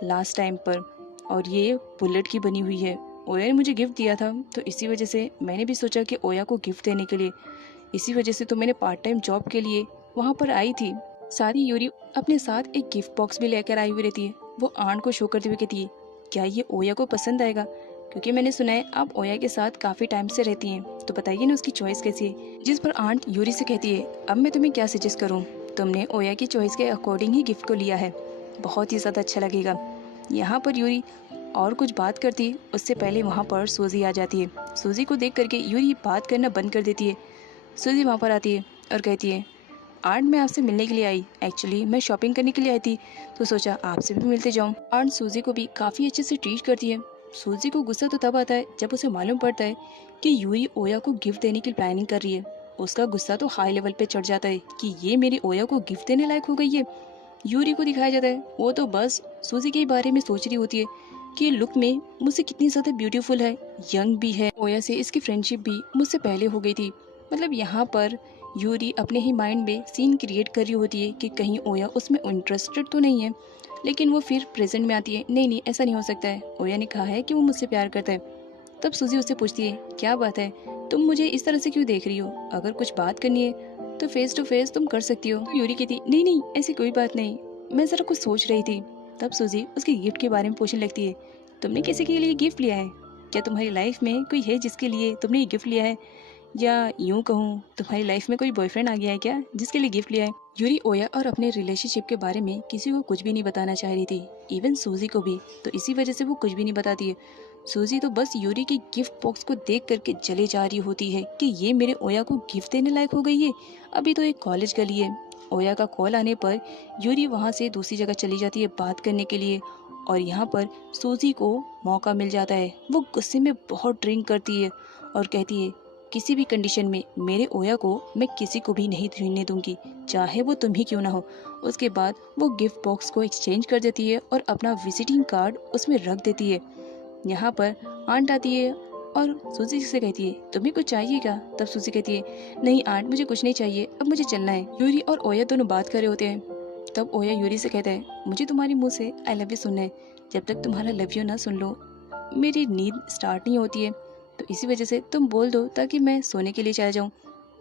लास्ट टाइम पर, और ये बुलेट की बनी हुई है। ओया ने मुझे गिफ्ट दिया था, तो इसी वजह से मैंने भी सोचा कि ओया को गिफ्ट देने के लिए, इसी वजह से तो मैंने पार्ट टाइम जॉब के लिए वहाँ पर आई थी। सारी यूरी अपने साथ एक गिफ्ट बॉक्स भी लेकर आई हुई रहती है। वो आंट को शो करते हुए कहती है, क्या ये ओया को पसंद आएगा? क्योंकि मैंने सुना है आप ओया के साथ काफ़ी टाइम से रहती हैं, तो बताइए ना उसकी चॉइस कैसी है। जिस पर आंट यूरी से कहती है, अब मैं तुम्हें क्या सजेस्ट करूँ, तुमने ओया की चॉइस के अकॉर्डिंग ही गिफ्ट को लिया है, बहुत ही ज़्यादा अच्छा लगेगा। यहाँ पर यूरी और कुछ बात करती उससे पहले वहाँ पर सूजी आ जाती है। सूजी को देख करके यूरी बात करना बंद कर देती है। सूजी वहाँ पर आती है और कहती है, आंट मैं आपसे मिलने के लिए आई, एक्चुअली मैं शॉपिंग करने के लिए आई थी, तो सोचा आपसे भी मिलते जाऊँ। आंट सूजी को भी काफ़ी अच्छे से ट्रीट करती है। सूजी को गुस्सा तो तब आता है जब उसे मालूम पड़ता है कि यूरी ओया को गिफ्ट देने की प्लानिंग कर रही है। उसका गुस्सा तो हाई लेवल पे चढ़ जाता है कि ये मेरी ओया को गिफ्ट देने लायक हो गई है। यूरी को दिखाया जाता है वो तो बस सूजी के बारे में सोच रही होती है कि लुक में मुझसे कितनी ज़्यादा ब्यूटीफुल है, यंग भी है, ओया से इसकी फ्रेंडशिप भी मुझसे पहले हो गई थी। मतलब यहाँ पर यूरी अपने ही माइंड में सीन क्रिएट कर रही होती है कि कहीं ओया उसमें इंटरेस्टेड तो नहीं है, लेकिन वो फिर प्रेजेंट में आती है, नहीं नहीं ऐसा नहीं हो सकता है, ओया ने कहा है कि वो मुझसे प्यार करता है। तब सूजी उससे पूछती है, क्या बात है, तुम मुझे इस तरह से क्यों देख रही हो? अगर कुछ बात करनी है तो फेस टू फेस तुम कर सकती हो। तो यूरी कहती, नहीं नहीं ऐसी कोई बात नहीं, मैं ज़रा कुछ सोच रही थी। तब सूजी उसके गिफ्ट के बारे में पूछने लगती है, तुमने किसी के लिए गिफ्ट लिया है? क्या तुम्हारी लाइफ में कोई है जिसके लिए तुमने ये गिफ्ट लिया है? या यूं कहूँ तुम्हारी लाइफ में कोई बॉयफ्रेंड आ गया है क्या जिसके लिए गिफ्ट लिया है? यूरी ओया और अपने रिलेशनशिप के बारे में किसी को कुछ भी नहीं बताना चाह रही थी, इवन सूजी को भी, तो इसी वजह से वो कुछ भी नहीं बताती है। सूजी तो बस यूरी के गिफ्ट बॉक्स को देख करके चले जा रही होती है कि ये मेरे ओया को गिफ्ट देने लायक हो गई है, अभी तो एक कॉलेज गली है। ओया का कॉल आने पर यूरी वहाँ से दूसरी जगह चली जाती है बात करने के लिए, और यहाँ पर सूजी को मौका मिल जाता है। वो गुस्से में बहुत ड्रिंक करती है और कहती है, किसी भी कंडीशन में मेरे ओया को मैं किसी को भी नहीं छूने दूंगी, चाहे वो तुम ही क्यों ना हो। उसके बाद वो गिफ्ट बॉक्स को एक्सचेंज कर देती है और अपना विजिटिंग कार्ड उसमें रख देती है। यहाँ पर आंट आती है और सूजी से कहती है, तुम्हें कुछ चाहिए क्या? तब सूजी कहती है, नहीं आंट मुझे कुछ नहीं चाहिए, अब मुझे चलना है। यूरी और ओया दोनों बात कर रहे होते हैं। तब ओया यूरी से कहता है, मुझे तुम्हारे मुंह से आई लव यू सुनना है, जब तक तुम्हारा लव यू ना सुन लो मेरी नींद स्टार्ट नहीं होती है, तो इसी वजह से तुम बोल दो ताकि मैं सोने के लिए चला जाऊँ।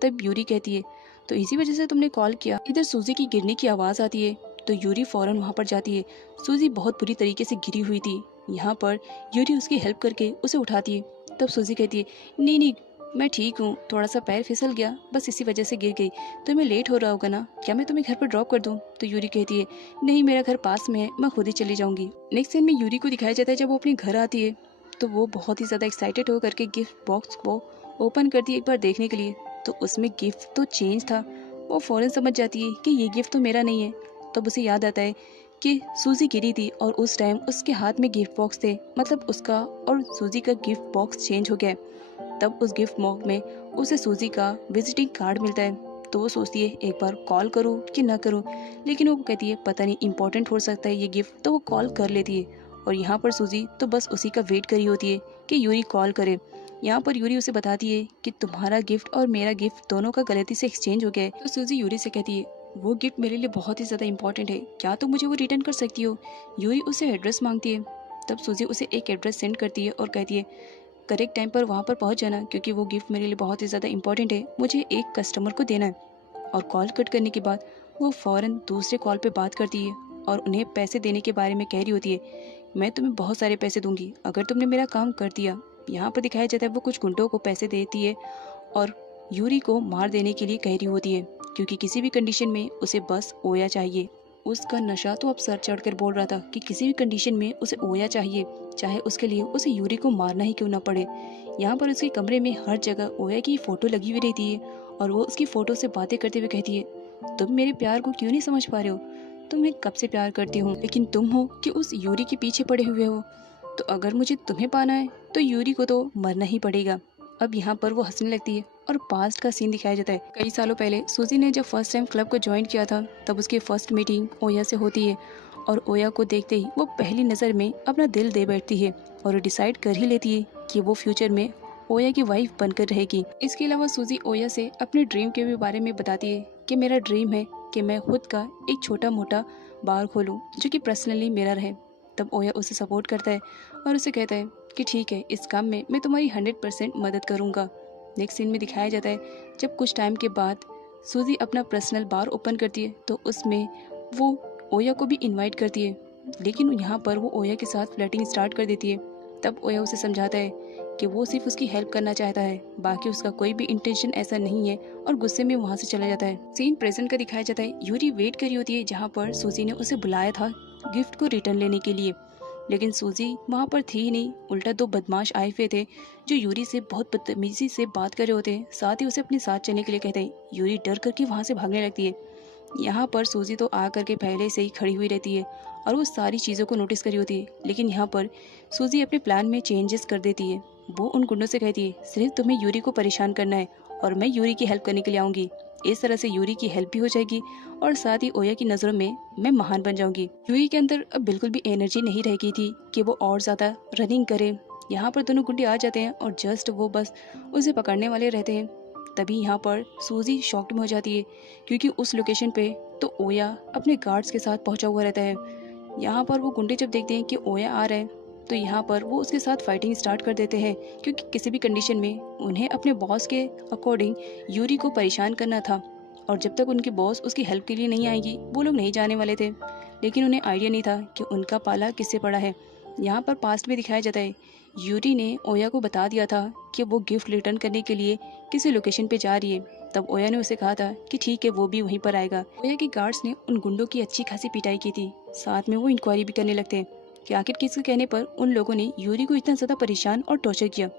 तब यूरी कहती है, तो इसी वजह से तुमने कॉल किया। इधर सूजी की गिरने की आवाज़ आती है तो यूरी फौरन वहाँ पर जाती है। सूजी बहुत बुरी तरीके से गिरी हुई थी। यहाँ पर यूरी उसकी हेल्प करके उसे उठाती है। तब सूजी कहती है, नहीं नहीं मैं ठीक हूँ, थोड़ा सा पैर फिसल गया, बस इसी वजह से गिर गई, तो मैं लेट हो रहा होगा ना, क्या मैं तुम्हें घर पर ड्रॉप कर दूँ? तो यूरी कहती है, नहीं मेरा घर पास में है, मैं खुद ही चली जाऊँगी। नेक्स्ट सीन में यूरी को दिखाया जाता है जब वो अपने घर आती है तो वो बहुत ही ज़्यादा एक्साइटेड होकर के गिफ्ट बॉक्स को ओपन करती है एक बार देखने के लिए, तो उसमें गिफ्ट तो चेंज था। वो फ़ौरन समझ जाती है कि ये गिफ्ट तो मेरा नहीं है। तब उसे याद आता है कि सूजी गिरी थी और उस टाइम उसके हाथ में गिफ्ट बॉक्स थे, मतलब उसका और सूजी का गिफ्ट बॉक्स चेंज हो गया है। तब उस गिफ्ट बॉक्स में उसे सूजी का विजिटिंग कार्ड मिलता है, तो वो सोचती है एक बार कॉल करूँ कि ना करूँ, लेकिन वो कहती है पता नहीं इम्पोर्टेंट हो सकता है ये गिफ्ट, तो वो कॉल कर लेती है। और यहाँ पर सूजी तो बस उसी का वेट करी होती है कि यूरी कॉल करे। यहाँ पर यूरी उसे बताती है कि तुम्हारा गिफ्ट और मेरा गिफ्ट दोनों का गलती से एक्सचेंज हो गया है। तो सूजी यूरी से कहती है, वो गिफ्ट मेरे लिए बहुत ही ज़्यादा इंपॉर्टेंट है, क्या तुम मुझे वो रिटर्न कर सकती हो? यूरी उसे एड्रेस मांगती है। तब सूजी उसे एक एड्रेस सेंड करती है और कहती है, करेक्ट टाइम पर वहाँ पर पहुँच जाना, क्योंकि वो गिफ्ट मेरे लिए बहुत ही ज़्यादा इंपॉर्टेंट है, मुझे एक कस्टमर को देना है। और कॉल कट करने के बाद वो फ़ौरन दूसरे कॉल पर बात करती है और उन्हें पैसे देने के बारे में कह रही होती है, मैं तुम्हें बहुत सारे पैसे दूंगी अगर तुमने मेरा काम कर दिया। यहाँ पर दिखाया जाता है वो कुछ गुंडों को पैसे देती है और यूरी को मार देने के लिए कह रही होती है, क्योंकि किसी भी कंडीशन में उसे बस ओया चाहिए। उसका नशा तो अब सर चढ़कर बोल रहा था कि किसी भी कंडीशन में उसे ओया चाहिए, चाहे उसके लिए उसे यूरी को मारना ही क्यों ना पड़े। यहाँ पर उसके कमरे में हर जगह ओया की फ़ोटो लगी हुई रहती है और वो उसकी फ़ोटो से बातें करते हुए कहती है, तुम मेरे प्यार को क्यों नहीं समझ पा रहे हो? तुम्हें कब से प्यार करती हूँ, लेकिन तुम हो कि उस यूरी के पीछे पड़े हुए हो। तो अगर मुझे तुम्हें पाना है तो यूरी को तो मरना ही पड़ेगा। अब यहाँ पर वो हंसने लगती है और पास्ट का सीन दिखाया जाता है। कई सालों पहले सूजी ने जब फर्स्ट टाइम क्लब को ज्वाइन किया था, तब उसकी फर्स्ट मीटिंग ओया से होती है और ओया को देखते ही वो पहली नज़र में अपना दिल दे बैठती है और डिसाइड कर ही लेती है कि वो फ्यूचर में ओया की वाइफ बनकर रहेगी। इसके अलावा सूजी ओया से अपने ड्रीम के भी बारे में बताती है कि मेरा ड्रीम है कि मैं खुद का एक छोटा मोटा बार खोलूँ जो कि पर्सनली मेरा रहे। तब ओया उसे सपोर्ट करता है और उसे कहता है कि ठीक है, इस काम में मैं तुम्हारी 100% मदद करूँगा। नेक्स्ट सीन में दिखाया जाता है जब कुछ टाइम के बाद सूजी अपना पर्सनल बार ओपन करती है तो उसमें वो ओया को भी इनवाइट करती है, लेकिन यहाँ पर वो ओया के साथ फ्लर्टिंग स्टार्ट कर देती है। तब ओया उसे समझाता है कि वो सिर्फ उसकी हेल्प करना चाहता है, बाकी उसका कोई भी इंटेंशन ऐसा नहीं है, और गुस्से में वहाँ से चला जाता है। सीन प्रेजेंट का दिखाया जाता है। यूरी वेट कर रही होती है जहाँ पर सूजी ने उसे बुलाया था गिफ्ट को रिटर्न लेने के लिए, लेकिन सूजी वहाँ पर थी ही नहीं। उल्टा दो बदमाश आए हुए थे जो यूरी से बहुत बदतमीजी से बात कर रहे होते हैं, साथ ही उसे अपने साथ चलने के लिए कहते हैं। यूरी डर करके वहाँ से भागने लगती है। यहाँ पर सूजी तो आ करके पहले से ही खड़ी हुई रहती है और वो सारी चीज़ों को नोटिस कर रही होती है, लेकिन यहाँ पर सूजी अपने प्लान में चेंजेस कर देती है। वो उन गुंडों से कहती है सिर्फ तुम्हें यूरी को परेशान करना है और मैं यूरी की हेल्प करने के लिए आऊँगी। इस तरह से यूरी की हेल्प भी हो जाएगी और साथ ही ओया की नज़रों में मैं महान बन जाऊंगी। यूरी के अंदर अब बिल्कुल भी एनर्जी नहीं रह गई थी कि वो और ज़्यादा रनिंग करे। यहाँ पर दोनों गुंडे आ जाते हैं और जस्ट वो बस उसे पकड़ने वाले रहते हैं। तभी यहाँ पर सूजी शॉक्ड में हो जाती है क्योंकि उस लोकेशन पे तो ओया अपने गार्ड्स के साथ पहुंचा हुआ रहता है। यहाँ पर वो गुंडे जब देखते हैं कि ओया आ रहा है तो यहाँ पर वो उसके साथ फाइटिंग स्टार्ट कर देते हैं, क्योंकि किसी भी कंडीशन में उन्हें अपने बॉस के अकॉर्डिंग यूरी को परेशान करना था, और जब तक उनकी बॉस उसकी हेल्प के लिए नहीं आएगी वो लोग नहीं जाने वाले थे। लेकिन उन्हें आइडिया नहीं था कि उनका पाला किससे पड़ा है। यहाँ पर पास्ट में दिखाया जाता है यूरी ने ओया को बता दिया था कि वो गिफ्ट रिटर्न करने के लिए किसी लोकेशन पे जा रही है। तब ओया ने उसे कहा था कि ठीक है, वो भी वहीं पर आएगा। ओया के गार्ड्स ने उन गुंडों की अच्छी खासी पिटाई की थी, साथ में वो इंक्वायरी भी करने लगते हैं कि आखिर किसके कहने पर उन लोगों ने यूरी को इतना ज़्यादा परेशान और टॉर्चर किया।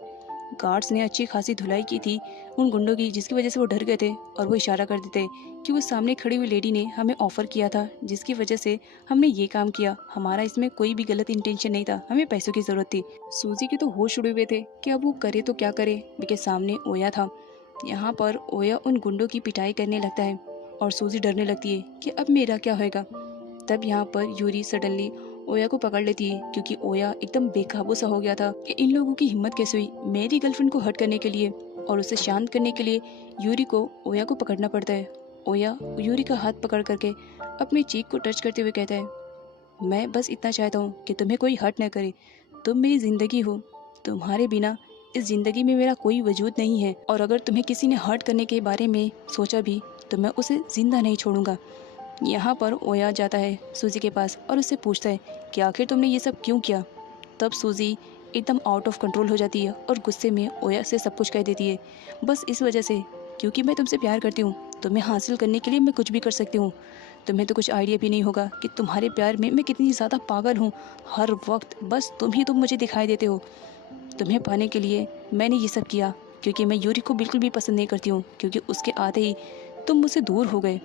गार्ड्स ने अच्छी खासी धुलाई की थी उन गुंडों की, जिसकी वजह से वो डर गए थे और वो इशारा कर देते कि वो सामने खड़ी हुई लेडी ने हमें ऑफर किया था, जिसकी वजह से हमने ये काम किया। हमारा इसमें कोई भी गलत इंटेंशन नहीं था, हमें पैसों की ज़रूरत थी। सूजी के तो होश उड़े हुए थे कि अब वो करे तो क्या करे, उनके सामने ओया था। यहाँ पर ओया उन गुंडों की पिटाई करने लगता है और सूजी डरने लगती है कि अब मेरा क्या होएगा। तब यहाँ पर यूरी सडनली ओया को पकड़ लेती है, क्योंकि ओया एकदम बेकाबू सा हो गया था कि इन लोगों की हिम्मत कैसे हुई मेरी गर्लफ्रेंड को हर्ट करने के लिए। और उसे शांत करने के लिए यूरी को ओया को पकड़ना पड़ता है। ओया यूरी का हाथ पकड़ करके अपनी चीक को टच करते हुए कहता है, मैं बस इतना चाहता हूँ कि तुम्हें कोई हर्ट न करे। तुम मेरी ज़िंदगी हो, तुम्हारे बिना इस ज़िंदगी में मेरा कोई वजूद नहीं है, और अगर तुम्हें किसी ने हर्ट करने के बारे में सोचा भी तो मैं उसे ज़िंदा नहीं छोड़ूंगा। यहाँ पर ओया जाता है सूजी के पास और उससे पूछता है कि आखिर तुमने ये सब क्यों किया। तब सूजी एकदम आउट ऑफ कंट्रोल हो जाती है और गुस्से में ओया से सब कुछ कह देती है, बस इस वजह से क्योंकि मैं तुमसे प्यार करती हूँ। तुम्हें हासिल करने के लिए मैं कुछ भी कर सकती हूँ। तुम्हें तो कुछ आइडिया भी नहीं होगा कि तुम्हारे प्यार में मैं कितनी ज़्यादा पागल हूँ। हर वक्त बस तुम मुझे दिखाई देते हो। तुम्हें पाने के लिए मैंने ये सब किया, क्योंकि मैं यूरी को बिल्कुल भी पसंद नहीं करती हूँ, क्योंकि उसके आते ही तुम मुझसे दूर हो गए।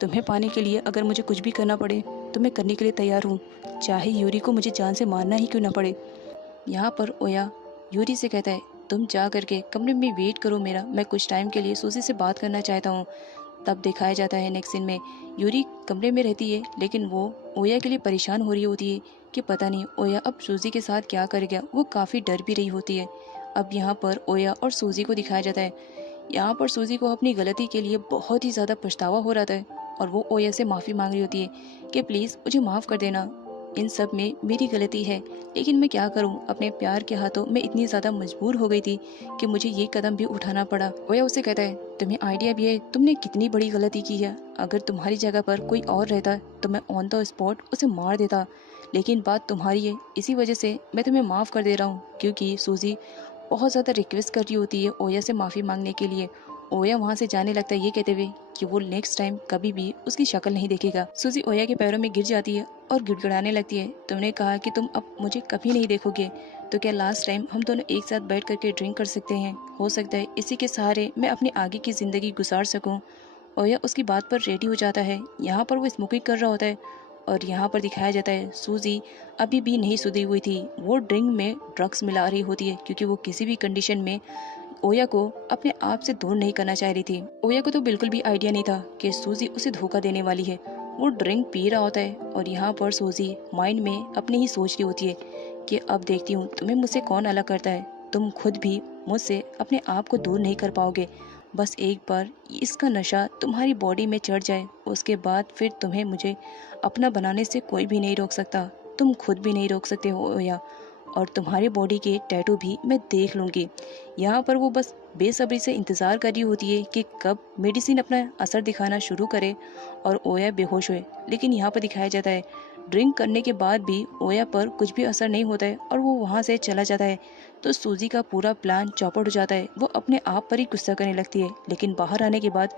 तुम्हें पाने के लिए अगर मुझे कुछ भी करना पड़े तो मैं करने के लिए तैयार हूँ, चाहे यूरी को मुझे जान से मारना ही क्यों ना पड़े। यहाँ पर ओया यूरी से कहता है, तुम जा करके कमरे में वेट करो मेरा, मैं कुछ टाइम के लिए सूजी से बात करना चाहता हूँ। तब दिखाया जाता है नेक्स्ट सीन में यूरी कमरे में रहती है, लेकिन वो ओया के लिए परेशान हो रही होती है कि पता नहीं ओया अब सूजी के साथ क्या करेगा। वो काफ़ी डर भी रही होती है। अब यहाँ पर ओया और सूजी को दिखाया जाता है। यहाँ पर सूजी को अपनी गलती के लिए बहुत ही ज़्यादा पछतावा हो रहा था और वो ओया से माफ़ी मांग रही होती है कि प्लीज़ मुझे माफ़ कर देना, इन सब में मेरी गलती है, लेकिन मैं क्या करूं, अपने प्यार के हाथों मैं इतनी ज़्यादा मजबूर हो गई थी कि मुझे ये कदम भी उठाना पड़ा। ओया उसे कहता है, तुम्हें आइडिया भी है तुमने कितनी बड़ी गलती की है। अगर तुम्हारी जगह पर कोई और रहता तो मैं ऑन द स्पॉट उसे मार देता, लेकिन बात तुम्हारी है, इसी वजह से मैं तुम्हें माफ़ कर दे रहा हूँ। क्योंकि सूजी बहुत ज़्यादा रिक्वेस्ट कर रही होती है ओया से माफ़ी मांगने के लिए। ओया वहाँ से जाने लगता है ये कहते हुए कि वो नेक्स्ट टाइम कभी भी उसकी शक्ल नहीं देखेगा। सूजी ओया के पैरों में गिर जाती है और गिड़गिड़ाने लगती है, तुमने कहा कि तुम अब मुझे कभी नहीं देखोगे, तो क्या लास्ट टाइम हम दोनों एक साथ बैठ करके ड्रिंक कर सकते हैं? हो सकता है इसी के सहारे मैं अपनी आगे की ज़िंदगी गुजार सकूँ। ओया उसकी बात पर रेडी हो जाता है। यहाँ पर वो स्मोकिंग कर रहा होता है और यहाँ पर दिखाया जाता है सूजी अभी भी नहीं सुधरी हुई थी। वो ड्रिंक में ड्रग्स मिला रही होती है, क्योंकि वो किसी भी कंडीशन में ओया को अपने आप से दूर नहीं करना चाह रही थी। ओया को तो बिल्कुल भी आइडिया नहीं था कि सूजी उसे धोखा देने वाली है। वो ड्रिंक पी रहा होता है और यहाँ पर सूजी माइंड में अपनी ही सोच रही होती है कि अब देखती हूँ तुम्हें मुझसे कौन अलग करता है, तुम खुद भी मुझसे अपने आप को दूर नहीं कर पाओगे। बस एक बार इसका नशा तुम्हारी बॉडी में चढ़ जाए, उसके बाद फिर तुम्हें मुझे अपना बनाने से कोई भी नहीं रोक सकता, तुम खुद भी नहीं रोक सकते हो ओया, और तुम्हारी बॉडी के टैटू भी मैं देख लूँगी। यहाँ पर वो बस बेसब्री से इंतज़ार कर रही होती है कि कब मेडिसिन अपना असर दिखाना शुरू करे और ओया बेहोश हुए। लेकिन यहाँ पर दिखाया जाता है ड्रिंक करने के बाद भी ओया पर कुछ भी असर नहीं होता है और वो वहाँ से चला जाता है। तो सूजी का पूरा प्लान चौपट हो जाता है, वो अपने आप पर ही गुस्सा करने लगती है। लेकिन बाहर आने के बाद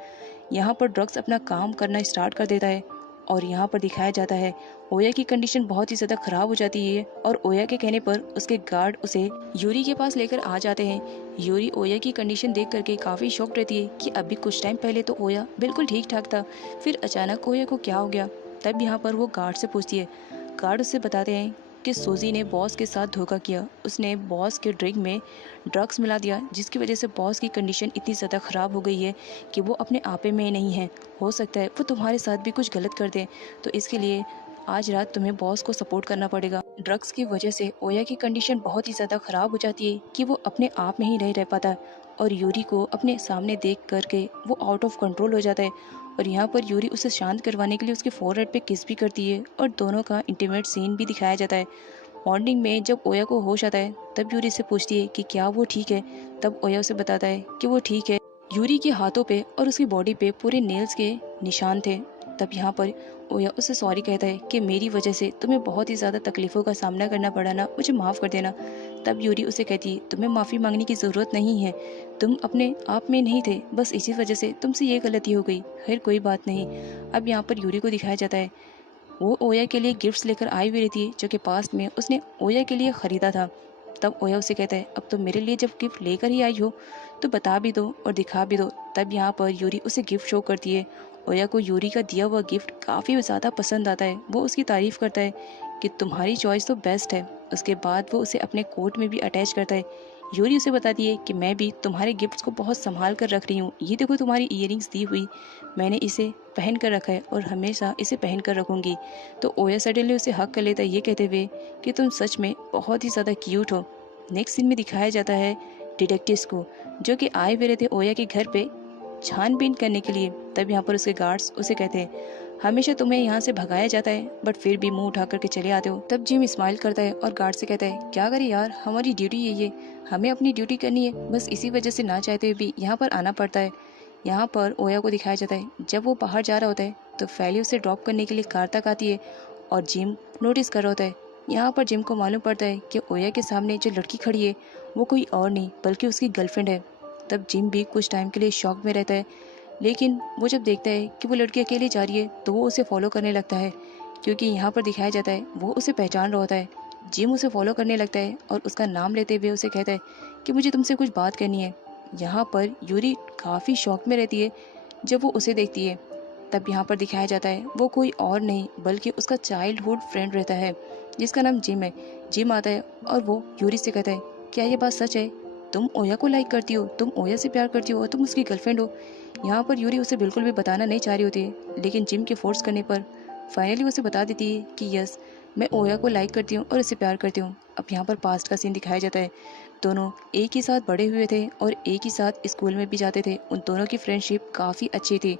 यहाँ पर ड्रग्स अपना काम करना स्टार्ट कर देता है और यहाँ पर दिखाया जाता है ओया की कंडीशन बहुत ही ज़्यादा ख़राब हो जाती है और ओया के कहने पर उसके गार्ड उसे यूरी के पास लेकर आ जाते हैं। यूरी ओया की कंडीशन देख करके काफ़ी शॉक्ड रहती है कि अभी कुछ टाइम पहले तो ओया बिल्कुल ठीक ठाक था, फिर अचानक ओया को क्या हो गया। तब यहाँ पर वो गार्ड से पूछती है। गार्ड उससे बताते हैं कि सूजी ने बॉस के साथ धोखा किया, उसने बॉस के ड्रिंक में ड्रग्स मिला दिया, जिसकी वजह से बॉस की कंडीशन इतनी ज़्यादा ख़राब हो गई है कि वो अपने आपे में नहीं है। हो सकता है वो तुम्हारे साथ भी कुछ गलत कर दे, तो इसके लिए आज रात तुम्हें बॉस को सपोर्ट करना पड़ेगा। ड्रग्स की वजह से ओया की कंडीशन बहुत ही ज़्यादा ख़राब हो जाती है कि वो अपने आप में ही नहीं रह पाता और यूरी को अपने सामने देख करके वो आउट ऑफ कंट्रोल हो जाता है। और यहाँ पर यूरी उसे शांत करवाने के लिए उसके फोरहेड पे किस भी करती है और दोनों का इंटीमेट सीन भी दिखाया जाता है। मॉर्निंग में जब ओया को होश आता है तब यूरी से पूछती है कि क्या वो ठीक है। तब ओया उसे बताता है कि वो ठीक है। यूरी के हाथों पे और उसकी बॉडी पे पूरे नेल्स के निशान थे। तब यहाँ पर ओया उसे सॉरी कहता है कि मेरी वजह से तुम्हें बहुत ही ज़्यादा तकलीफ़ों का सामना करना पड़ा ना, मुझे माफ़ कर देना। तब यूरी उसे कहती है तुम्हें माफ़ी मांगने की ज़रूरत नहीं है, तुम अपने आप में नहीं थे, बस इसी वजह से तुमसे ये गलती हो गई, खैर कोई बात नहीं। अब यहाँ पर यूरी को दिखाया जाता है वो ओया के लिए गिफ्ट्स लेकर आई हुई रहती है जो कि पास्ट में उसने ओया के लिए ख़रीदा था। तब ओया उसे कहता है अब तो मेरे लिए जब गिफ्ट लेकर ही आई हो तो बता भी दो और दिखा भी दो। तब यहाँ पर यूरी उसे गिफ्ट शो करती है। ओया को यूरी का दिया हुआ गिफ्ट काफ़ी ज़्यादा पसंद आता है, वो उसकी तारीफ़ करता है कि तुम्हारी चॉइस तो बेस्ट है। उसके बाद वो उसे अपने कोट में भी अटैच करता है। यूरी उसे बताती है कि मैं भी तुम्हारे गिफ्ट्स को बहुत संभाल कर रख रही हूँ, ये देखो तुम्हारी ईयरिंग्स दी हुई, मैंने इसे पहन कर रखा है और हमेशा इसे पहन कर रखूँगी। तो ओया सडनली उसे हक कर लेता है ये कहते हुए कि तुम सच में बहुत ही ज़्यादा क्यूट हो। नेक्स्ट सीन में दिखाया जाता है डिटेक्टिव्स को जो कि आए हुए रहते ओया के घर पे छानबीन करने के लिए। तब यहाँ पर उसके गार्ड्स उसे कहते हैं हमेशा तुम्हें यहाँ से भगाया जाता है बट फिर भी मुंह उठा करके चले आते हो। तब जिम स्माइल करता है और गार्ड से कहता है क्या करें यार, हमारी ड्यूटी है ये, हमें अपनी ड्यूटी करनी है, बस इसी वजह से ना चाहते हुए भी यहाँ पर आना पड़ता है। यहाँ पर ओया को दिखाया जाता है जब वो बाहर जा रहा होता है तो फैली उसे ड्रॉप करने के लिए कार तक आती है और जिम नोटिस कर रहा होता है। यहाँ पर जिम को मालूम पड़ता है कि ओया के सामने जो लड़की खड़ी है वो कोई और नहीं बल्कि उसकी गर्लफ्रेंड है। तब जिम भी कुछ टाइम के लिए शॉक में रहता है, लेकिन वो जब देखता है कि वो लड़की अकेली जा रही है तो वो उसे फॉलो करने लगता है क्योंकि यहाँ पर दिखाया जाता है वो उसे पहचान रहा होता है। जिम उसे फॉलो करने लगता है और उसका नाम लेते हुए उसे कहता है कि मुझे तुमसे कुछ बात करनी है। यहाँ पर यूरी काफ़ी शॉक में रहती है जब वो उसे देखती है। तब यहाँ पर दिखाया जाता है वो कोई और नहीं बल्कि उसका चाइल्डहुड फ्रेंड रहता है जिसका नाम जिम है। जिम आता है और वो यूरी से कहता है क्या ये बात सच है, तुम ओया को लाइक करती हो, तुम ओया से प्यार करती हो और तुम उसकी गर्लफ्रेंड हो। यहाँ पर यूरी उसे बिल्कुल भी बताना नहीं चाह रही होती है, लेकिन जिम के फोर्स करने पर फाइनली उसे बता देती है कि यस मैं ओया को लाइक करती हूँ और इसे प्यार करती हूँ। अब यहाँ पर पास्ट का सीन दिखाया जाता है। दोनों एक ही साथ बड़े हुए थे और एक ही साथ स्कूल में भी जाते थे। उन दोनों की फ्रेंडशिप काफ़ी अच्छी थी,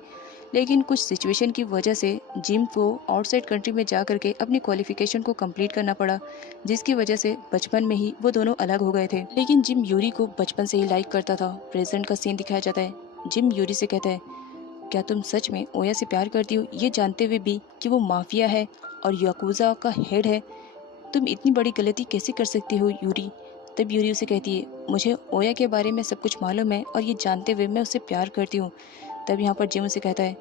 लेकिन कुछ सिचुएशन की वजह से जिम को आउटसाइड कंट्री में जा करके अपनी क्वालिफिकेशन को कंप्लीट करना पड़ा, जिसकी वजह से बचपन में ही वो दोनों अलग हो गए थे। लेकिन जिम यूरी को बचपन से ही लाइक करता था। प्रेजेंट का सीन दिखाया जाता है। जिम यूरी से कहता है क्या तुम सच में ओया से प्यार करती हो, ये जानते हुए भी कि वो माफिया है और याकूजा का हेड है, तुम इतनी बड़ी गलती कैसे कर सकती हो यूरी। तब यूरी उसे कहती है मुझे ओया के बारे में सब कुछ मालूम है और ये जानते हुए मैं उससे प्यार करती हूँ। तब यहाँ पर जिम उसे कहता है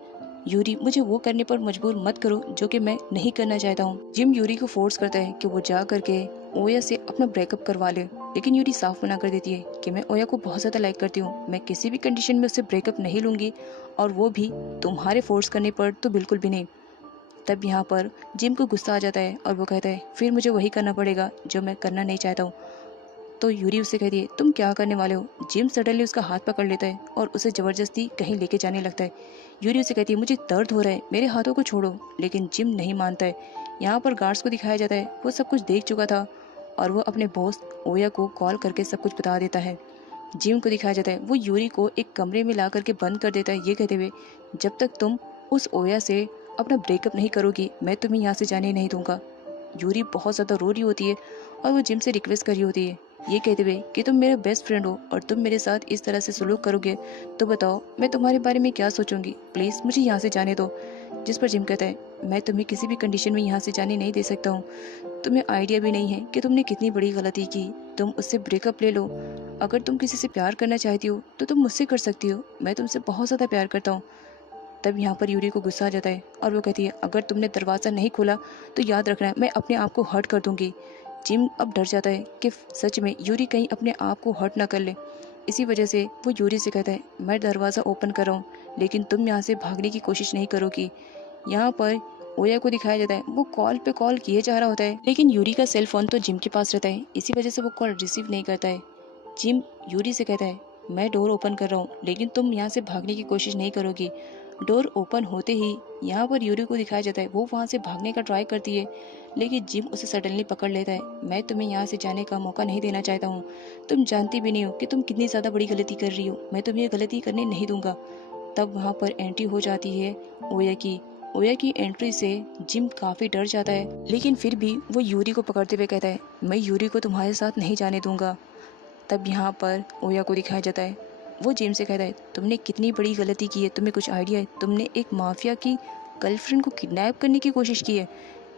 यूरी मुझे वो करने पर मजबूर मत करो जो कि मैं नहीं करना चाहता हूँ। जिम यूरी को फोर्स करता है कि वो जा करके ओया से अपना ब्रेकअप करवा ले, लेकिन यूरी साफ मना कर देती है कि मैं ओया को बहुत ज़्यादा लाइक करती हूँ, मैं किसी भी कंडीशन में उससे ब्रेकअप नहीं लूँगी और वो भी तुम्हारे फोर्स करने पर तो बिल्कुल भी नहीं। तब यहाँ पर जिम को गुस्सा आ जाता है और वो कहता है फिर मुझे वही करना पड़ेगा जो मैं करना नहीं चाहता हूँ। तो यूरी उससे कहती है तुम क्या करने वाले हो। जिम सडनली उसका हाथ पकड़ लेता है और उसे जबरदस्ती कहीं लेके जाने लगता है। यूरी उसे कहती है मुझे दर्द हो रहा है, मेरे हाथों को छोड़ो, लेकिन जिम नहीं मानता है। यहाँ पर गार्ड्स को दिखाया जाता है, वो सब कुछ देख चुका था और वो अपने बॉस ओया को कॉल करके सब कुछ बता देता है। जिम को दिखाया जाता है, वो यूरी को एक कमरे में ला करके बंद कर देता है, ये कहते हुए जब तक तुम उस ओया से अपना ब्रेकअप नहीं करोगी मैं तुम्हें यहाँ से जाने नहीं दूंगा। यूरी बहुत ज़्यादा रो रही होती है और वो जिम से रिक्वेस्ट कर रही होती है, ये कहते हुए कि तुम मेरे बेस्ट फ्रेंड हो और तुम मेरे साथ इस तरह से सलूक करोगे तो बताओ मैं तुम्हारे बारे में क्या सोचूंगी, प्लीज़ मुझे यहाँ से जाने दो। जिस पर जिम कहता है मैं तुम्हें किसी भी कंडीशन में यहाँ से जाने नहीं दे सकता हूँ। तुम्हें आइडिया भी नहीं है कि तुमने कितनी बड़ी गलती की, तुम उससे ब्रेकअप ले लो। अगर तुम किसी से प्यार करना चाहती हो तो तुम मुझसे कर सकती हो, मैं तुमसे बहुत ज़्यादा प्यार करता हूँ। तब यहाँ पर यूरी को गुस्सा आ जाता है और वो कहती है अगर तुमने दरवाज़ा नहीं खोला तो याद रखना मैं अपने आप को हर्ट कर दूंगी। जिम अब डर जाता है कि सच में यूरी कहीं अपने आप को हर्ट ना कर ले। इसी वजह से वो यूरी से कहता है मैं दरवाज़ा ओपन कर रहा हूँ लेकिन तुम यहाँ से भागने की कोशिश नहीं करोगी। यहाँ पर ओया को दिखाया जाता है, वो कॉल पे कॉल किए जा रहा होता है लेकिन यूरी का सेल फोन तो जिम के पास रहता है, इसी वजह से वो कॉल रिसीव नहीं करता है। जिम यूरी से कहता है मैं डोर ओपन कर रहा हूँ लेकिन तुम यहाँ से भागने की कोशिश नहीं करोगी। डोर ओपन होते ही यहाँ पर यूरी को दिखाया जाता है, वो वहाँ से भागने का ट्राई करती है लेकिन जिम उसे सडनली पकड़ लेता है। मैं तुम्हें यहाँ से जाने का मौका नहीं देना चाहता हूँ, तुम जानती भी नहीं हो कि तुम कितनी ज़्यादा बड़ी गलती कर रही हो, मैं तुम्हें ये गलती करने नहीं दूंगा। तब वहाँ पर एंट्री हो जाती है ओया की। ओया की एंट्री से जिम काफ़ी डर जाता है लेकिन फिर भी वो यूरी को पकड़ते हुए कहता है मैं यूरी को तुम्हारे साथ नहीं जाने दूंगा। तब यहाँ पर ओया को दिखाया जाता है, वो जिम से कहता है तुमने कितनी बड़ी गलती की है, तुम्हें कुछ आइडिया है, तुमने एक माफिया की गर्लफ्रेंड को किडनैप करने की कोशिश की है,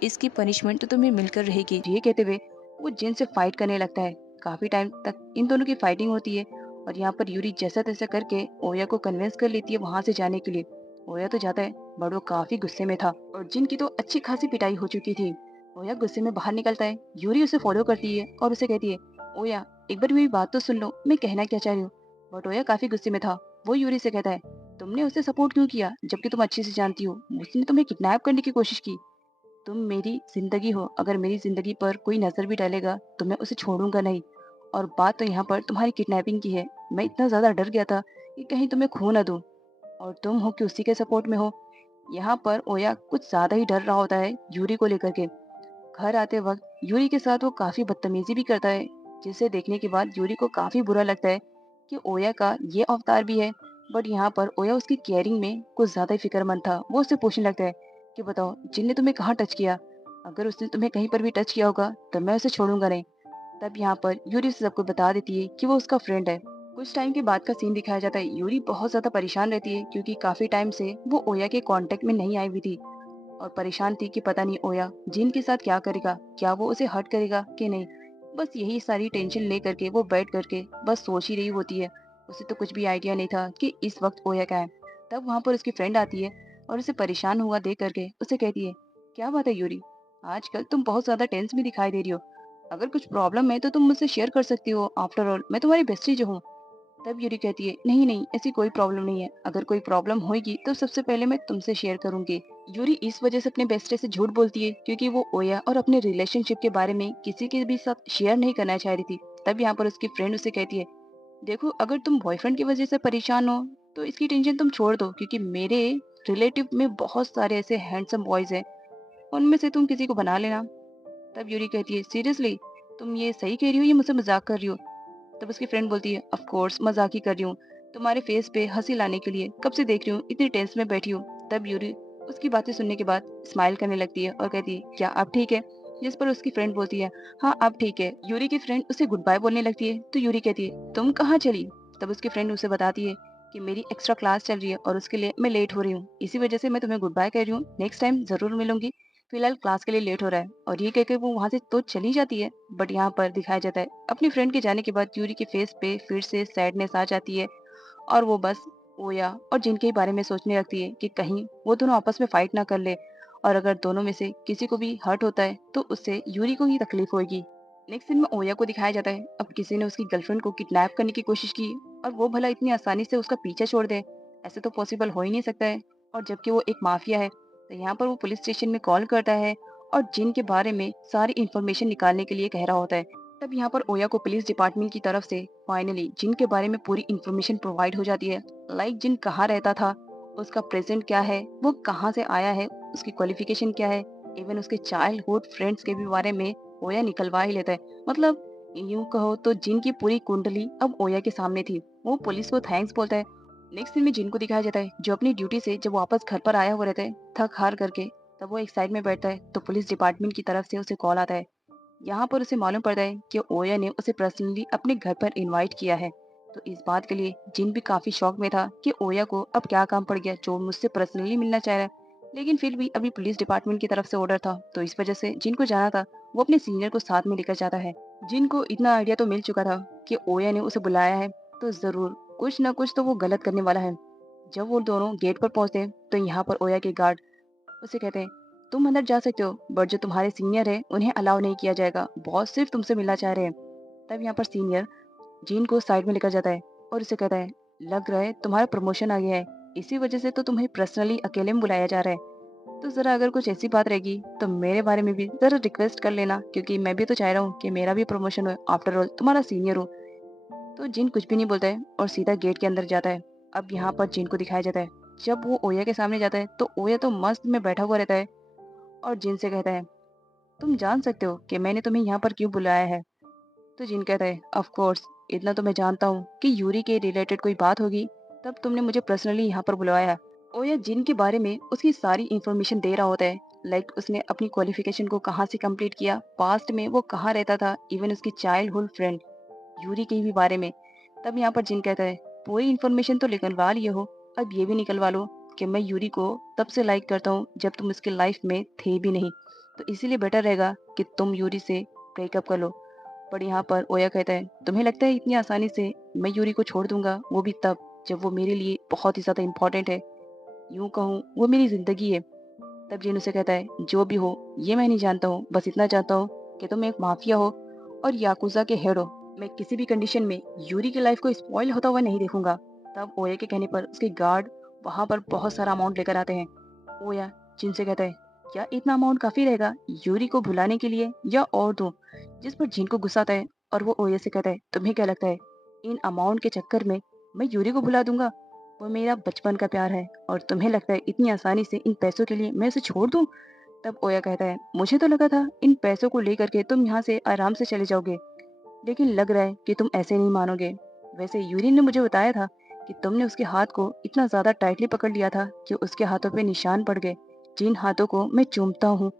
इसकी पनिशमेंट तो तुम्हें मिलकर रहेगी। ये कहते हुए वो जिन से फाइट करने लगता है। काफी टाइम तक इन दोनों की फाइटिंग होती है और यहाँ पर यूरी जैसा तैसा करके ओया को कन्विंस कर लेती है वहां से जाने के लिए। ओया तो जाता है बट वो काफी गुस्से में था और जिन की तो अच्छी खासी पिटाई हो चुकी थी। ओया गुस्से में बाहर निकलता है, यूरी उसे फॉलो करती है और उसे कहती है ओया एक बार मेरी बात तो सुन लो, मैं कहना क्या चाह रही हूँ। बट ओया काफी गुस्से में था। वो यूरी से कहता है तुमने उसे सपोर्ट क्यों किया जबकि तुम अच्छे से जानती हो उसने तुम्हें किडनैप करने की कोशिश की। तुम मेरी जिंदगी हो, अगर मेरी जिंदगी पर कोई नजर भी डालेगा तो मैं उसे छोड़ूंगा नहीं। और बात तो यहाँ पर तुम्हारी किडनैपिंग की है। मैं इतना ज्यादा डर गया था कि कहीं तुम्हें खो ना दूं और तुम हो कि उसी के सपोर्ट में हो। यहाँ पर ओया कुछ ज्यादा ही डर रहा होता है यूरी को लेकर के। घर आते वक्त यूरी के साथ वो काफी बदतमीजी भी करता है, जिसे देखने के बाद यूरी को काफी बुरा लगता है कि ओया का ये अवतार भी है। बट यहाँ पर ओया उसकी केयरिंग में कुछ ज्यादा ही फिक्रमंद था। वो उससे पूछने लगता है कि बताओ जिन ने तुम्हें कहाँ टच किया, अगर उसने तुम्हें कहीं पर भी टच किया होगा तो मैं उसे छोड़ूंगा नहीं। तब यहाँ पर यूरी उसे सबको बता देती है कि वो उसका फ्रेंड है। कुछ टाइम के बाद का सीन दिखाया जाता है। यूरी बहुत ज्यादा परेशान रहती है क्योंकि काफी टाइम से वो ओया के कांटेक्ट में नहीं आई हुई थी और परेशान थी कि पता नहीं ओया जिन के साथ क्या करेगा, क्या वो उसे हर्ट करेगा कि नहीं। बस यही सारी टेंशन ले करके वो बैठ करके बस सोच ही रही होती है। उसे तो कुछ भी आइडिया नहीं था कि इस वक्त ओया क्या है। तब वहां पर उसकी फ्रेंड आती है और उसे परेशान हुआ देख करके उसे कहती है क्या बात है यूरी, आजकल तुम बहुत ज्यादा टेंस भी दिखाई दे रही हो। अगर कुछ प्रॉब्लम है तो तुम मुझसे शेयर कर सकती हो, आफ्टर ऑल मैं तुम्हारी बेस्टी जो हूँ। तब यूरी कहती है नहीं नहीं ऐसी कोई प्रॉब्लम नहीं है, अगर कोई प्रॉब्लम होगी तो सबसे पहले मैं तुमसे शेयर करूंगी। यूरी इस वजह से अपने बेस्टे से झूठ बोलती है क्योंकि वो ओया और अपने रिलेशनशिप के बारे में किसी के भी साथ शेयर नहीं करना चाह रही थी। तब यहाँ पर उसकी फ्रेंड उसे कहती है देखो अगर तुम बॉयफ्रेंड की वजह से परेशान हो तो इसकी टेंशन तुम छोड़ दो क्योंकि मेरे रिलेटिव में बहुत सारे ऐसे हैंडसम बॉयज हैं, उनमें से तुम किसी को बना लेना। तब यूरी कहती है सीरियसली तुम ये सही कह रही हो या मुझसे मजाक कर रही हो। तब उसकी फ्रेंड बोलती है ऑफ कोर्स मजाक ही कर रही हूँ, तुम्हारे फेस पे हंसी लाने के लिए कब से देख रही हूँ इतनी टेंस में बैठी हूँ। तब यूरी उसकी बातें सुनने के बाद स्माइल करने लगती है और कहती है क्या आप ठीक है। जिस पर उसकी फ्रेंड बोलती है हाँ आप ठीक है। यूरी की फ्रेंड उसे गुड बाय बोलने लगती है तो यूरी कहती है तुम कहाँ चली। तब उसकी फ्रेंड उसे बताती है कि मेरी एक्स्ट्रा क्लास चल रही है और उसके लिए मैं लेट हो रही हूँ, इसी वजह से मैं तुम्हें गुड बाय कह रही हूँ, नेक्स्ट टाइम जरूर मिलूंगी, फिलहाल क्लास के लिए लेट हो रहा है। और ये कहकर वो वहां से तो चली जाती है। बट यहाँ पर दिखाया जाता है अपनी फ्रेंड के जाने के बाद यूरी के फेस पे फिर से सैडनेस आ जाती है और वो बस ओया और जिन के ही बारे में सोचने लगती है कि कहीं वो दोनों आपस में फाइट ना कर ले और अगर दोनों में से किसी को भी हर्ट होता है तो उससे यूरी को ही तकलीफ होगी। नेक्स्ट सीन में ओया को दिखाया जाता है अब किसी ने उसकी गर्लफ्रेंड को किडनैप करने की कोशिश की और वो भला इतनी आसानी से उसका पीछा छोड़ दे, ऐसे तो पॉसिबल हो ही नहीं सकता है। और जबकि वो एक माफिया है तो यहाँ पर वो पुलिस स्टेशन में कॉल करता है और जिन के बारे में सारी इंफॉर्मेशन निकालने के लिए कह रहा होता है। तब यहाँ पर ओया को पुलिस डिपार्टमेंट की तरफ से फाइनली जिन के बारे में पूरी इंफॉर्मेशन प्रोवाइड हो जाती है। लाइक जिन कहाँ रहता था, उसका प्रेजेंट क्या है, वो कहाँ से आया है, उसकी क्वालिफिकेशन क्या है, इवन उसके चाइल्डहुड फ्रेंड्स के भी बारे में ओया निकलवा ही लेता है। मतलब यूं कहो तो जिन की पूरी कुंडली अब ओया के सामने थी। वो पुलिस को थैंक्स बोलता है। नेक्स्ट सीन में जिन को दिखाया जाता है जो अपनी ड्यूटी से जब वापस घर पर आया हुआ रहता है थक हार करके। तब वो एक साइड में बैठता है तो पुलिस डिपार्टमेंट की तरफ से उसे कॉल आता है। यहाँ पर उसे मालूम पड़ता है कि ओया ने उसे पर्सनली अपने घर पर इनवाइट किया है। तो इस बात के लिए जिन भी काफी शौक में था कि ओया को अब क्या काम पड़ गया जो मुझसे पर्सनली मिलना चाह रहा है। लेकिन फिर भी अभी पुलिस डिपार्टमेंट की तरफ से ऑर्डर था तो इस वजह से जिनको जाना था वो अपने सीनियर को साथ में लेकर जाता है। जिनको इतना आइडिया तो मिल चुका था कि ओया ने उसे बुलाया है तो जरूर कुछ ना कुछ तो वो गलत करने वाला है। जब वो दोनों गेट पर पहुंचते हैं तो यहाँ पर ओया के गार्ड उसे कहते हैं तुम अंदर जा सकते हो बट जो तुम्हारे सीनियर है उन्हें अलाउ नहीं किया जाएगा, बॉस सिर्फ तुमसे मिलना चाह रहे हैं। तब यहाँ पर सीनियर जीन को साइड में लेकर जाता है और उसे कहता है लग रहा है तुम्हारा प्रमोशन आ गया है, इसी वजह से तो तुम्हें पर्सनली अकेले में बुलाया जा रहा है। तो जरा अगर कुछ ऐसी बात रहेगी तो मेरे बारे में भी जरा रिक्वेस्ट कर लेना क्योंकि मैं भी तो चाह रहा हूँ कि मेरा भी प्रमोशन हो, आफ्टर ऑल तुम्हारा सीनियर हो। तो जिन कुछ भी नहीं बोलता है और सीधा गेट के अंदर जाता है। अब यहाँ पर जिन को दिखाया जाता है जब वो ओया के सामने जाता है तो ओया तो मस्त में बैठा हुआ रहता है और जिन से कहता है तुम जान सकते हो कि मैंने तुम्हें यहाँ पर क्यों बुलाया है। तो जिन कहता है ऑफ कोर्स, इतना तो मैं जानता हूँ कि यूरी के रिलेटेड कोई बात होगी तब तुमने मुझे पर्सनली यहाँ पर बुलवाया है। ओया जिन के बारे में उसकी सारी इंफॉर्मेशन दे रहा होता है। लाइक उसने अपनी क्वालिफिकेशन को कहाँ से कंप्लीट किया, पास्ट में वो कहाँ रहता था, इवन उसकी चाइल्डहुड फ्रेंड यूरी के भी बारे में। तब यहाँ पर जिन कहता है पूरी इन्फॉर्मेशन तो निकलवा लिए हो, अब ये भी निकलवा लो कि मैं यूरी को तब से लाइक करता हूँ जब तुम उसके लाइफ में थे भी नहीं। तो इसीलिए बेटर रहेगा कि तुम यूरी से ब्रेकअप कर लो। पर यहाँ पर ओया कहता है तुम्हें लगता है इतनी आसानी से मैं यूरी को छोड़ दूंगा, वो भी तब जब वो मेरे लिए बहुत ही ज्यादा इम्पोर्टेंट है, यूं कहूँ वो मेरी जिंदगी है। तब जिन उसे कहता है जो भी हो ये मैं नहीं जानता हूँ, बस इतना जानता हूँ कि तुम एक माफिया हो और याकुजा के हेड हो। मैं किसी भी कंडीशन में यूरी की लाइफ को स्पॉइल होता हुआ नहीं देखूंगा। तब ओया के कहने पर उसके गार्ड वहां पर बहुत सारा अमाउंट लेकर आते हैं। ओया जिन से कहता है क्या इतना अमाउंट काफी रहेगा यूरी को भुलाने के लिए या और दो। जिस पर जिन को गुस्सा आता है और वो ओया से कहता है तुम्हें क्या लगता है इन अमाउंट के चक्कर में मैं यूरी को भुला दूंगा, वो मेरा बचपन का प्यार है और तुम्हें लगता है इतनी आसानी से इन पैसों के लिए मैं उसे छोड़ दूं। तब ओया कहता है मुझे तो लगा था इन पैसों को लेकर के तुम यहाँ से आराम से चले जाओगे, लेकिन लग रहा है कि तुम ऐसे नहीं मानोगे। वैसे यूरी ने मुझे बताया था कि तुमने उसके हाथ को इतना ज्यादा टाइटली पकड़ लिया था कि उसके हाथों पे निशान पड़ गए। जिन हाथों को मैं चूमता हूँ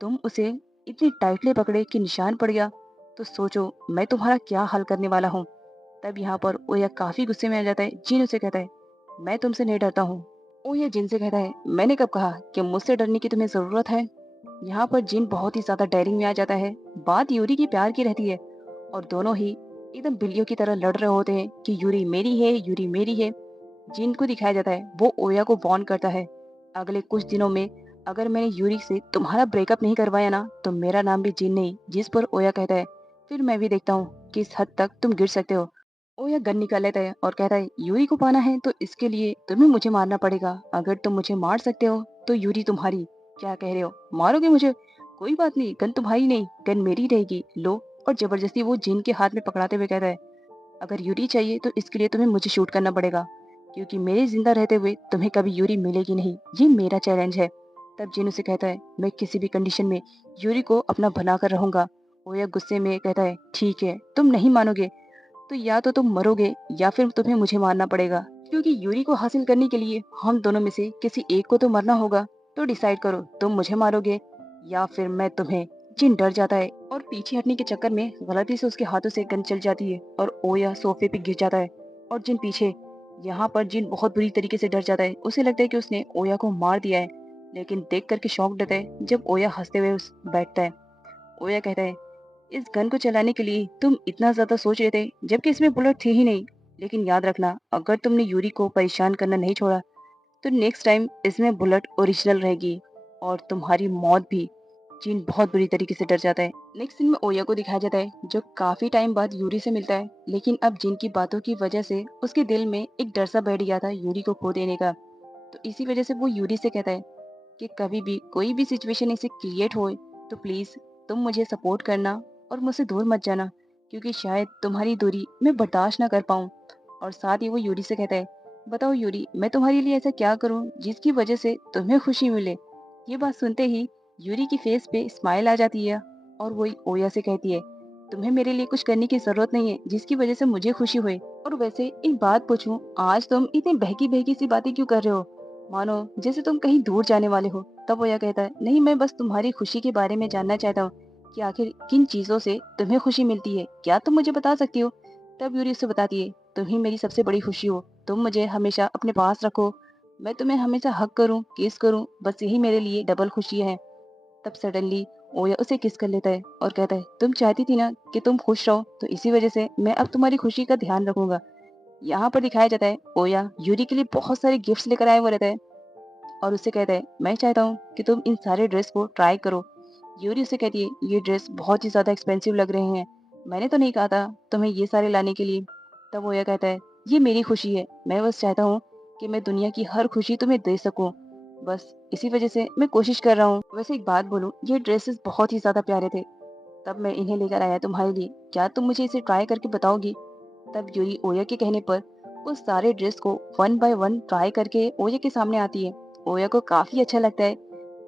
तुम उसे इतनी टाइटली पकड़े कि निशान पड़ गया, तो सोचो मैं तुम्हारा क्या हाल करने वाला हूँ। तब यहाँ पर ओया काफी गुस्से में आ जाता है। जिन उसे कहता है मैं तुमसे नहीं डरता हूँ। ओया जिन से कहता है मैंने कब कहा कि मुझसे डरने की तुम्हें जरूरत है। यहाँ पर जिन बहुत ही ज्यादा डेयरिंग में आ जाता है। बात यूरी की प्यार की रहती है और दोनों ही एकदम बिल्लियों की तरह लड़ रहे होते हैं कि यूरी मेरी है, यूरी मेरी है। जिन को दिखाया जाता है वो ओया को वार्न करता है अगले कुछ दिनों में अगर मैंने यूरी से तुम्हारा ब्रेकअप नहीं करवाया ना तो मेरा नाम भी जिन नहीं। जिस पर ओया कहता है फिर मैं भी देखता हूँ किस हद तक तुम गिर सकते हो। ओया गन निकाल लेता है और कहता है यूरी को पाना है तो इसके लिए तुम्हें मुझे मारना पड़ेगा, अगर तुम मुझे मार सकते हो तो यूरी तुम्हारी। क्या कह रहे हो, मारोगे मुझे? कोई बात नहीं, गन तुम्हारी नहीं गन मेरी रहेगी, लो। और जबरदस्ती वो जिन के हाथ में पकड़ाते हुए कहता है अगर यूरी चाहिए तो इसके लिए तुम्हें मुझे शूट करना पड़ेगा क्योंकि मेरे जिंदा रहते हुए तुम्हें कभी यूरी मिलेगी नहीं, ये मेरा चैलेंज है। तब जिन उसे कहता है मैं किसी भी कंडीशन में यूरी को अपना बनाकर रहूंगा। ओया गुस्से में कहता है ठीक है तुम नहीं मानोगे तो या तो तुम मरोगे या फिर तुम्हें मुझे मारना पड़ेगा, क्योंकि यूरी को हासिल करने के लिए हम दोनों में से किसी एक को तो मरना होगा। तो डिसाइड करो तुम मुझे मारोगे या फिर मैं तुम्हें। जिन डर जाता है और पीछे हटने के चक्कर में गलती से उसके हाथों से गन चल जाती है और ओया सोफे पे गिर जाता है और जिन पीछे। यहाँ पर जिन बहुत बुरी तरीके से डर जाता है, उसे लगता है कि उसने ओया को मार दिया है, लेकिन देख करके शॉक देता है जब ओया हंसते हुए बैठता है। ओया कहता है इस गन को चलाने के लिए तुम इतना ज्यादा सोच रहे थे जबकि इसमें बुलेट थी ही नहीं, लेकिन याद रखना अगर तुमने यूरी को परेशान करना नहीं छोड़ा तो नेक्स्ट टाइम इसमें बुलेट ओरिजिनल रहेगी और तुम्हारी मौत भी। जीन बहुत बुरी तरीके से डर जाता है। नेक्स्ट सीन में ओया को दिखाया जाता है जो काफी टाइम बाद यूरी से मिलता है, लेकिन अब जिन की बातों की वजह से उसके दिल में एक डर सा बैठ गया था यूरी को खो देने का। तो इसी वजह से वो यूरी से कहता है कि कभी भी कोई भी सिचुएशन ऐसे क्रिएट हो तो प्लीज तुम मुझे सपोर्ट करना और मुझसे दूर मत जाना, क्योंकि शायद तुम्हारी दूरी मैं बर्दाश्त ना कर पाऊँ। और साथ ही वो यूरी से कहता है, बताओ यूरी, मैं तुम्हारे लिए ऐसा क्या करूँ जिसकी वजह से तुम्हें खुशी मिले। ये बात सुनते ही यूरी की फेस पे स्माइल आ जाती है और वो ओया से कहती है, तुम्हें मेरे लिए कुछ करने की जरूरत नहीं है जिसकी वजह से मुझे खुशी हुई। और वैसे एक बात पूछूं, आज तुम इतनी बहकी बहकी सी बातें क्यों कर रहे हो, मानो जैसे तुम कहीं दूर जाने वाले हो। तब ओया कहता है, नहीं, मैं बस तुम्हारी खुशी के बारे में जानना चाहता हूँ कि आखिर किन चीजों से तुम्हें खुशी मिलती है, क्या तुम मुझे बता सकती हो। तब यूरी उसे बताती है, तुम ही मेरी सबसे बड़ी खुशी हो, तुम मुझे हमेशा अपने पास रखो, मैं तुम्हें हमेशा हक करूं, किस करूं, बस यही मेरे लिए डबल खुशी है। तब सडनली ओया उसे किस कर लेता है और कहता है, तुम चाहती थी ना कि तुम खुश रहो, तो इसी वजह से मैं अब तुम्हारी खुशी का ध्यान रखूंगा। यहाँ पर दिखाया जाता है ओया यूरी के लिए बहुत सारे गिफ्ट्स लेकर आया हुआ रहता है और उससे कहता है, मैं चाहता हूँ कि तुम इन सारे ड्रेस को ट्राई करो। यूरी उसे कहती है, ये ड्रेस बहुत ही ज्यादा एक्सपेंसिव लग रहे हैं, मैंने तो नहीं कहा था तुम्हें ये सारे लाने के लिए। तब ओया कहता है, ये मेरी खुशी है, मैं बस चाहता हूँ कि मैं दुनिया की हर खुशी तुम्हें दे सकूं, बस इसी वजह से मैं कोशिश कर रहा हूँ। वैसे एक बात बोलूं, ये ड्रेसेस बहुत ही ज्यादा प्यारे थे, तब मैं इन्हें लेकर आया तुम्हारे लिए, क्या तुम मुझे इसे ट्राई करके बताओगी। तब यूरी ओया के कहने पर उस सारे ड्रेस को वन बाय वन ट्राई करके ओया के सामने आती है। ओया को काफी अच्छा लगता है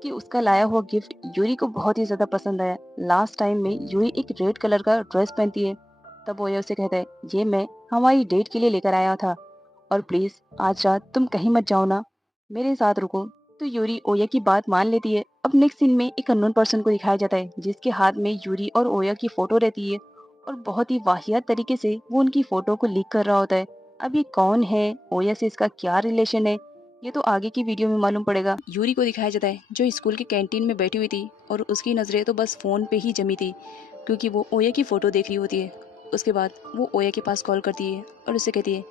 कि उसका लाया हुआ गिफ्ट यूरी को बहुत ही ज्यादा पसंद आया। लास्ट टाइम में यूरी एक रेड कलर का ड्रेस पहनती है। तब ओया उसे कहता है, ये मैं हमारी डेट के लिए लेकर आया था, और प्लीज आज रात तुम कहीं मत जाओ ना, मेरे साथ रुको। तो यूरी ओया की बात मान लेती है। अब नेक्स्ट सीन में एक अननोन पर्सन को दिखाया जाता है जिसके हाथ में यूरी और ओया की फोटो रहती है और बहुत ही वाहियात तरीके से वो उनकी फोटो को लीक कर रहा होता है। अब ये कौन है, ओया से इसका क्या रिलेशन है, ये तो आगे की वीडियो में मालूम पड़ेगा। यूरी को दिखाया जाता है जो स्कूल के कैंटीन में बैठी हुई थी और उसकी नज़रें तो बस फ़ोन पे ही जमी थी, क्योंकि वो ओया की फ़ोटो देख रही होती है। उसके बाद वो ओया के पास कॉल करती है और उससे कहती है,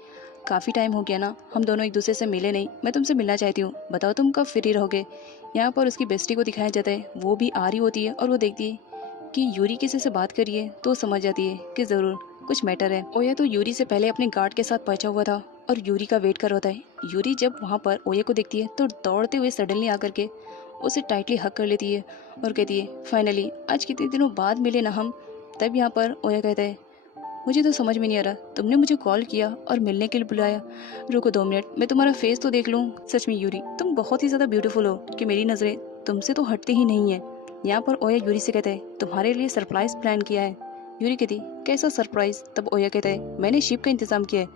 काफ़ी टाइम हो गया ना, हम दोनों एक दूसरे से मिले नहीं, मैं तुमसे मिलना चाहती हूँ, बताओ तुम कब फ्री रहोगे। यहाँ पर उसकी बेस्टी को दिखाया जाता है, वो भी आ रही होती है और वो देखती है कि यूरी किसी से बात करी है, तो समझ जाती है कि ज़रूर कुछ मैटर है। ओया तो यूरी से पहले अपने गार्ड के साथ पहुंचा हुआ था और यूरी का वेट कर रहा होता है। यूरी जब वहाँ पर ओया को देखती है तो दौड़ते हुए सडनली आकर के उसे टाइटली हक कर लेती है और कहती है, फाइनली आज कितने दिनों बाद मिले ना हम। तब यहाँ पर ओया कहता है, मुझे तो समझ में नहीं आ रहा, तुमने मुझे कॉल किया और मिलने के लिए बुलाया, रुको 2 मिनट मैं तुम्हारा फेस तो देख लूँ। सच में यूरी, तुम बहुत ही ज़्यादा ब्यूटीफुल हो कि मेरी नज़रें तुमसे तो हटती ही नहीं है। यहाँ पर ओया यूरी से कहता है, तुम्हारे लिए सरप्राइज प्लान किया है। यूरी कहती, कैसा सरप्राइज। तब ओया कहता है, मैंने शिप का इंतजाम किया है,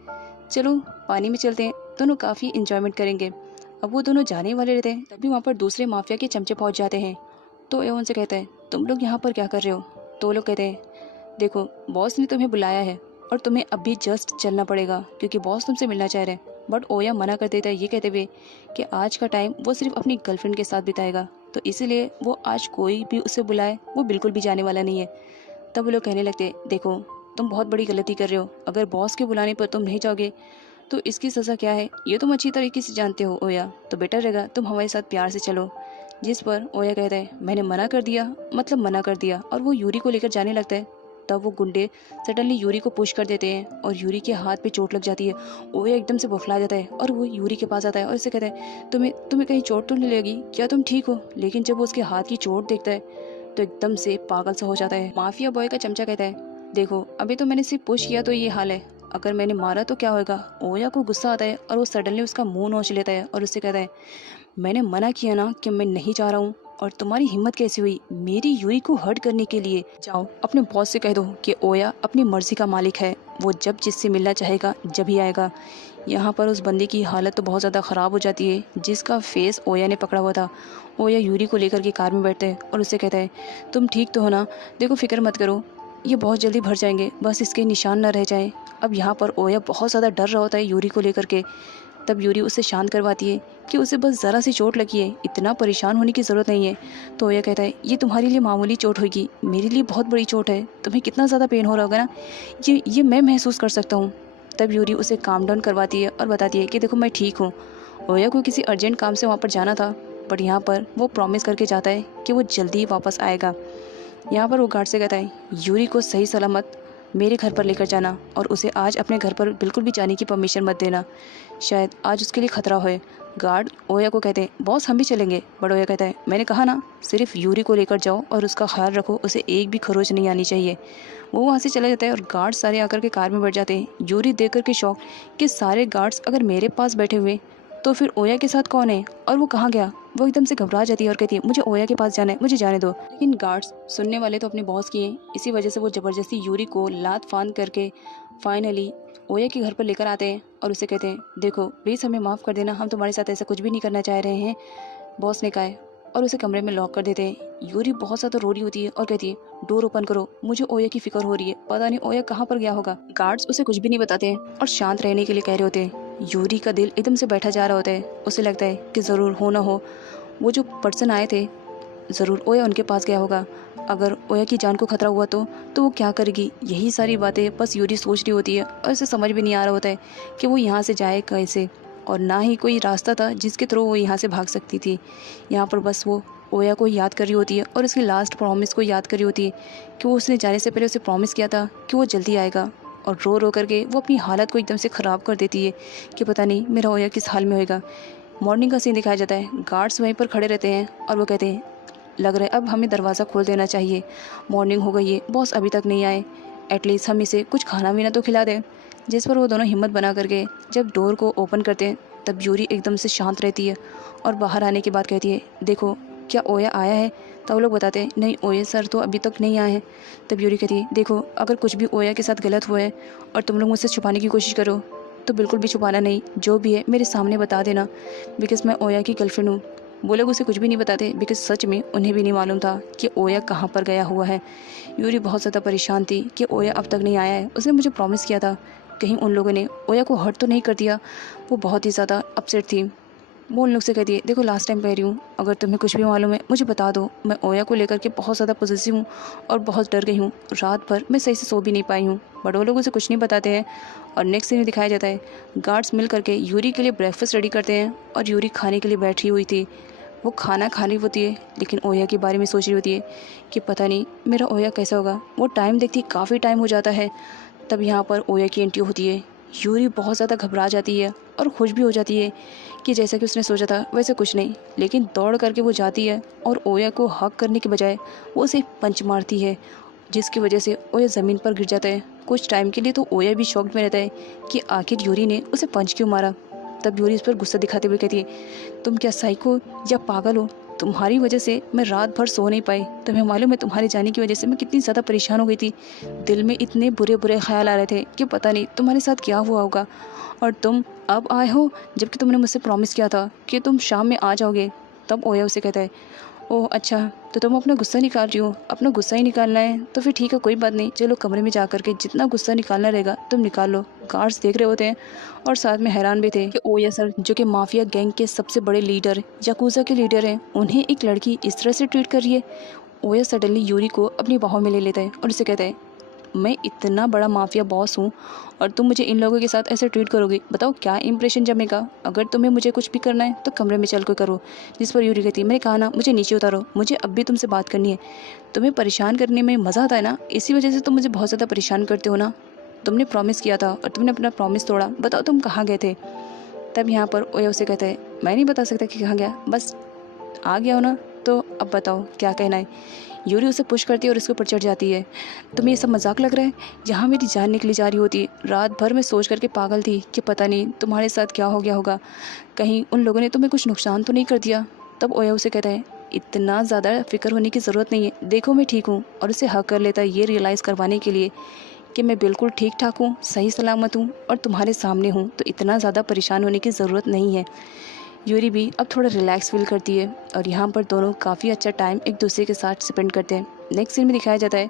चलो पानी में चलते हैं, दोनों काफ़ी इंजॉयमेंट करेंगे। अब वो दोनों जाने वाले रहते हैं तभी वहाँ पर दूसरे माफिया के चमचे पहुँच जाते हैं। तो ओया उनसे कहता है, तुम लोग यहाँ पर क्या कर रहे हो। तो वो लोग कहते हैं, देखो बॉस ने तुम्हें बुलाया है और तुम्हें अभी जस्ट चलना पड़ेगा क्योंकि बॉस तुमसे मिलना चाह रहे हैं। बट ओया मना कर देता है ये कहते हुए कि आज का टाइम वो सिर्फ अपनी गर्लफ्रेंड के साथ बिताएगा, तो इसीलिए वो आज कोई भी उसे बुलाए वो बिल्कुल भी जाने वाला नहीं है। तब वो लोग कहने लगते, देखो तुम बहुत बड़ी गलती कर रहे हो, अगर बॉस के बुलाने पर तुम नहीं जाओगे तो इसकी सज़ा क्या है ये तुम अच्छी तरीके से जानते हो ओया, तो बेटर रहेगा तुम हमारे साथ प्यार से चलो। जिस पर ओया कहता है, मैंने मना कर दिया मतलब मना कर दिया, और वो यूरी को लेकर जाने लगता है। तब वो गुंडे सडनली यूरी को पुश कर देते हैं और यूरी के हाथ पे चोट लग जाती है। ओया एकदम से बौखला जाता है और वो यूरी के पास आता है और उससे कहता है, तुम्हें तुम्हें कहीं चोट तो नहीं लगी, क्या तुम ठीक हो। लेकिन जब वो उसके हाथ की चोट देखता है तो एकदम से पागल सा हो जाता है। माफिया बॉय का चमचा कहता है, देखो अभी तो मैंने सिर्फ पुश किया तो ये हाल है, अगर मैंने मारा तो क्या होगा। ओया को गुस्सा आता है और वो सडनली उसका मुंह नोच लेता है और उससे कहता है, मैंने मना किया ना कि मैं नहीं जा रहा हूँ, और तुम्हारी हिम्मत कैसे हुई मेरी यूरी को हर्ट करने के लिए। जाओ अपने बॉस से कह दो कि ओया अपनी मर्जी का मालिक है, वो जब जिससे मिलना चाहेगा जब ही आएगा। यहाँ पर उस बंदे की हालत तो बहुत ज़्यादा ख़राब हो जाती है जिसका फेस ओया ने पकड़ा हुआ था। ओया यूरी को लेकर के कार में बैठते हैं और उससे कहता है, तुम ठीक तो हो ना, देखो फिक्र मत करो, ये बहुत जल्दी भर जाएंगे, बस इसके निशान न रह जाए। अब यहाँ पर ओया बहुत ज़्यादा डर रहा होता है यूरी को लेकर के। तब यूरी उसे शांत करवाती है कि उसे बस ज़रा सी चोट लगी है, इतना परेशान होने की ज़रूरत नहीं है। तो ओया कहता है, ये तुम्हारे लिए मामूली चोट होगी, मेरे लिए बहुत बड़ी चोट है, तुम्हें कितना ज़्यादा पेन हो रहा होगा ना, ये मैं महसूस कर सकता हूँ। तब यूरी उसे काम डाउन करवाती है और बताती है कि देखो मैं ठीक हूँ। ओया को किसी अर्जेंट काम से वहाँ पर जाना था, बट यहाँ पर वो प्रॉमिस करके जाता है कि वो जल्दी ही वापस आएगा। यहाँ पर वो गार्ड से कहता है, यूरी को सही सलामत मेरे घर पर लेकर जाना और उसे आज अपने घर पर बिल्कुल भी जाने की परमिशन मत देना, शायद आज उसके लिए खतरा हो। गार्ड ओया को कहते हैं बॉस हम भी चलेंगे। बड़ा ओया कहता है मैंने कहा ना, सिर्फ यूरी को लेकर जाओ और उसका ख्याल रखो, उसे एक भी खरोच नहीं आनी चाहिए। वो वहाँ से चला जाता है और गार्ड सारे आकर के कार में बैठ जाते हैं। यूरी देख कर के शौक कि सारे गार्ड्स अगर मेरे पास बैठे हुए तो फिर ओया के साथ कौन है और वो कहाँ गया। वो एकदम से घबरा जाती है और कहती है मुझे ओया के पास जाना है, मुझे जाने दो। लेकिन गार्ड्स सुनने वाले तो अपने बॉस की हैं, इसी वजह से वो ज़बरदस्ती यूरी को लात फान करके फाइनली ओया के घर पर लेकर आते हैं और उसे कहते हैं देखो प्लीज़ हमें माफ़ कर देना, हम तुम्हारे साथ ऐसा कुछ भी नहीं करना चाह रहे हैं, बॉस ने कहा है। और उसे कमरे में लॉक कर देते हैं। यूरी बहुत ज़्यादा रो रही होती है और कहती है डोर ओपन करो, मुझे ओया की फिक्र हो रही है, पता नहीं ओया कहाँ पर गया होगा। गार्ड्स उसे कुछ भी नहीं बताते हैं और शांत रहने के लिए कह रहे होते हैं। यूरी का दिल एकदम से बैठा जा रहा होता है। उसे लगता है कि ज़रूर हो ना हो वो जो पर्सन आए थे ज़रूर ओया उनके पास गया होगा। अगर ओया की जान को खतरा हुआ तो वो क्या करेगी। यही सारी बातें बस यूरी सोच रही होती है और उसे समझ भी नहीं आ रहा होता है कि वो यहाँ से जाए कैसे, और ना ही कोई रास्ता था जिसके थ्रू वो यहाँ से भाग सकती थी। यहाँ पर बस वो ओया को याद कर रही होती है और उसकी लास्ट प्रॉमिस को याद कर रही होती है कि वो उसने जाने से पहले उसे प्रॉमिस किया था कि वो जल्दी आएगा। और रो रो करके वो अपनी हालत को एकदम से ख़राब कर देती है कि पता नहीं मेरा ओया किस हाल में होएगा। मॉर्निंग का सीन दिखाया जाता है। गार्ड्स वहीं पर खड़े रहते हैं और वो कहते हैं लग रहा है अब हमें दरवाज़ा खोल देना चाहिए, मॉर्निंग हो गई है, बॉस अभी तक नहीं आए, एटलीस्ट हम इसे कुछ खाना पीना तो खिला दें। जिस पर वो दोनों हिम्मत बना करके जब डोर को ओपन करते हैं तब यूरी एकदम से शांत रहती है और बाहर आने के बाद कहती है देखो क्या ओया आया है। तब लोग बताते हैं नहीं ओया सर तो अभी तक नहीं आए हैं। तब यूरी कहती है देखो अगर कुछ भी ओया के साथ गलत हुआ है और तुम लोग मुझसे छुपाने की कोशिश करो तो बिल्कुल भी छुपाना नहीं, जो भी है मेरे सामने बता देना, बिकॉज़ मैं ओया की गर्लफ्रेंड हूँ। वो लोग उसे कुछ भी नहीं बताते बिकॉज सच में उन्हें भी नहीं मालूम था कि ओया कहाँ पर गया हुआ है। यूरी बहुत ज़्यादा परेशान थी कि ओया अब तक नहीं आया है, उसने मुझे प्रॉमिस किया था, कहीं उन लोगों ने ओया को हर्ट तो नहीं कर दिया। वो बहुत ही ज़्यादा अपसेट थी। वो उन लोग से कहती है देखो लास्ट टाइम कह रही हूँ अगर तुम्हें कुछ भी मालूम है मुझे बता दो, मैं ओया को लेकर के बहुत ज़्यादा पॉजिटिव हूँ और बहुत डर गई हूँ, रात भर मैं सही से सो भी नहीं पाई हूँ। बट वो लोग उसे कुछ नहीं बताते हैं। और नेक्स्ट सीन में दिखाया जाता है गार्ड्स मिल करके यूरी के लिए ब्रेकफास्ट रेडी करते हैं और यूरी खाने के लिए बैठी हुई थी। वो खाना खा रही होती है लेकिन ओया के बारे में सोच रही होती है कि पता नहीं मेरा ओया कैसा होगा। वो टाइम देखती काफ़ी टाइम हो जाता है। तब यहाँ पर ओया की एंट्री होती है। यूरी बहुत ज़्यादा घबरा जाती है और खुश भी हो जाती है कि जैसा कि उसने सोचा था वैसे कुछ नहीं, लेकिन दौड़ करके वो जाती है और ओया को हक करने के बजाय वो उसे पंच मारती है जिसकी वजह से ओया ज़मीन पर गिर जाता है। कुछ टाइम के लिए तो ओया भी शॉक्ड में रहता है कि आखिर यूरी ने उसे पंच क्यों मारा। तब यूरी इस पर गुस्सा दिखाते हुए कहती है तुम क्या साइको या पागल हो, तुम्हारी वजह से मैं रात भर सो नहीं पाई, तुम्हें मालूम है तुम्हारे जाने की वजह से मैं कितनी ज़्यादा परेशान हो गई थी, दिल में इतने बुरे बुरे ख्याल आ रहे थे कि पता नहीं तुम्हारे साथ क्या हुआ होगा, और तुम अब आए हो जबकि तुमने मुझसे प्रॉमिस किया था कि तुम शाम में आ जाओगे। तब ओया उसे कहता है ओह अच्छा तो तुम अपना गुस्सा निकाल रही हो, अपना गुस्सा ही निकालना है तो फिर ठीक है कोई बात नहीं, चलो कमरे में जा कर के जितना गुस्सा निकालना रहेगा तुम निकाल लो। गार्ड्स देख रहे होते हैं और साथ में हैरान भी थे कि ओया सर जो कि माफिया गैंग के सबसे बड़े लीडर याकूजा के लीडर हैं, उन्हें एक लड़की इस तरह से ट्रीट कर रही है। ओया सडनली यूरी को अपनी बाहों में ले लेता है और उसे कहता है मैं इतना बड़ा माफिया बॉस हूँ और तुम मुझे इन लोगों के साथ ऐसे ट्रीट करोगे, बताओ क्या इंप्रेशन जमेगा। अगर तुम्हें मुझे कुछ भी करना है तो कमरे में चल कर करो। जिस पर यूरी कहती है मैंने कहा ना मुझे नीचे उतारो, मुझे अब भी तुमसे बात करनी है, तुम्हें परेशान करने में मज़ा आता है ना, इसी वजह से तुम मुझे बहुत ज़्यादा परेशान करते हो ना, तुमने प्रॉमिस किया था और तुमने अपना प्रॉमिस तोड़ा, बताओ तुम कहाँ गए थे। तब यहाँ पर ओया उसे कहता है मैं नहीं बता सकता कि कहाँ गया, बस आ गया हो ना तो अब बताओ क्या कहना है। यूरी उसे पुश करती है और उसके ऊपर चढ़ जाती है। तुम्हें ये सब मजाक लग रहा है, यहाँ मेरी जान निकली जा रही होती, रात भर मैं सोच करके पागल थी कि पता नहीं तुम्हारे साथ क्या हो गया होगा, कहीं उन लोगों ने तुम्हें कुछ नुकसान तो नहीं कर दिया। तब ओया उसे कहता है इतना ज़्यादा फिक्र होने की ज़रूरत नहीं है, देखो मैं ठीक हूँ, और उसे हक कर लेता है ये रियलाइज़ करवाने के लिए कि मैं बिल्कुल ठीक ठाक हूँ, सही सलामत हूँ और तुम्हारे सामने हूँ, तो इतना ज़्यादा परेशान होने की ज़रूरत नहीं है। यूरी भी अब थोड़ा रिलैक्स फील करती है और यहाँ पर दोनों काफ़ी अच्छा टाइम एक दूसरे के साथ स्पेंड करते हैं। नेक्स्ट सीन में दिखाया जाता है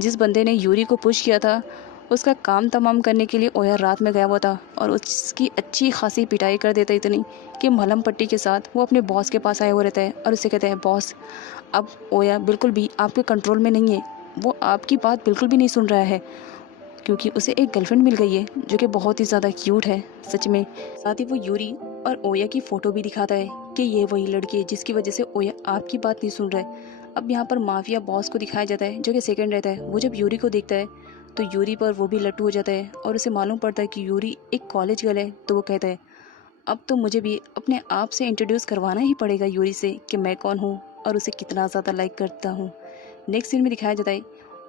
जिस बंदे ने यूरी को पुश किया था उसका काम तमाम करने के लिए ओया रात में गया हुआ था और उसकी अच्छी खासी पिटाई कर देता इतनी कि मलहम पट्टी के साथ वो अपने बॉस के पास आया हुआ रहता है और उससे कहता है बॉस अब ओया बिल्कुल भी आपके कंट्रोल में नहीं है, वो आपकी बात बिल्कुल भी नहीं सुन रहा है क्योंकि उसे एक गर्लफ्रेंड मिल गई है जो कि बहुत ही ज़्यादा क्यूट है सच में। साथ ही वो यूरी और ओया की फ़ोटो भी दिखाता है कि ये वही लड़की है जिसकी वजह से ओया आपकी बात नहीं सुन रहा है। अब यहाँ पर माफिया बॉस को दिखाया जाता है जो कि सेकंड रहता है। वो जब यूरी को देखता है तो यूरी पर वो भी लट्टू हो जाता है और उसे मालूम पड़ता है कि यूरी एक कॉलेज गर्ल है। तो वो कहता है अब तो मुझे भी अपने आप से इंट्रोड्यूस करवाना ही पड़ेगा यूरी से कि मैं कौन हूँ और उसे कितना ज़्यादा लाइक करता हूँ। नेक्स्ट सीन में दिखाया जाता है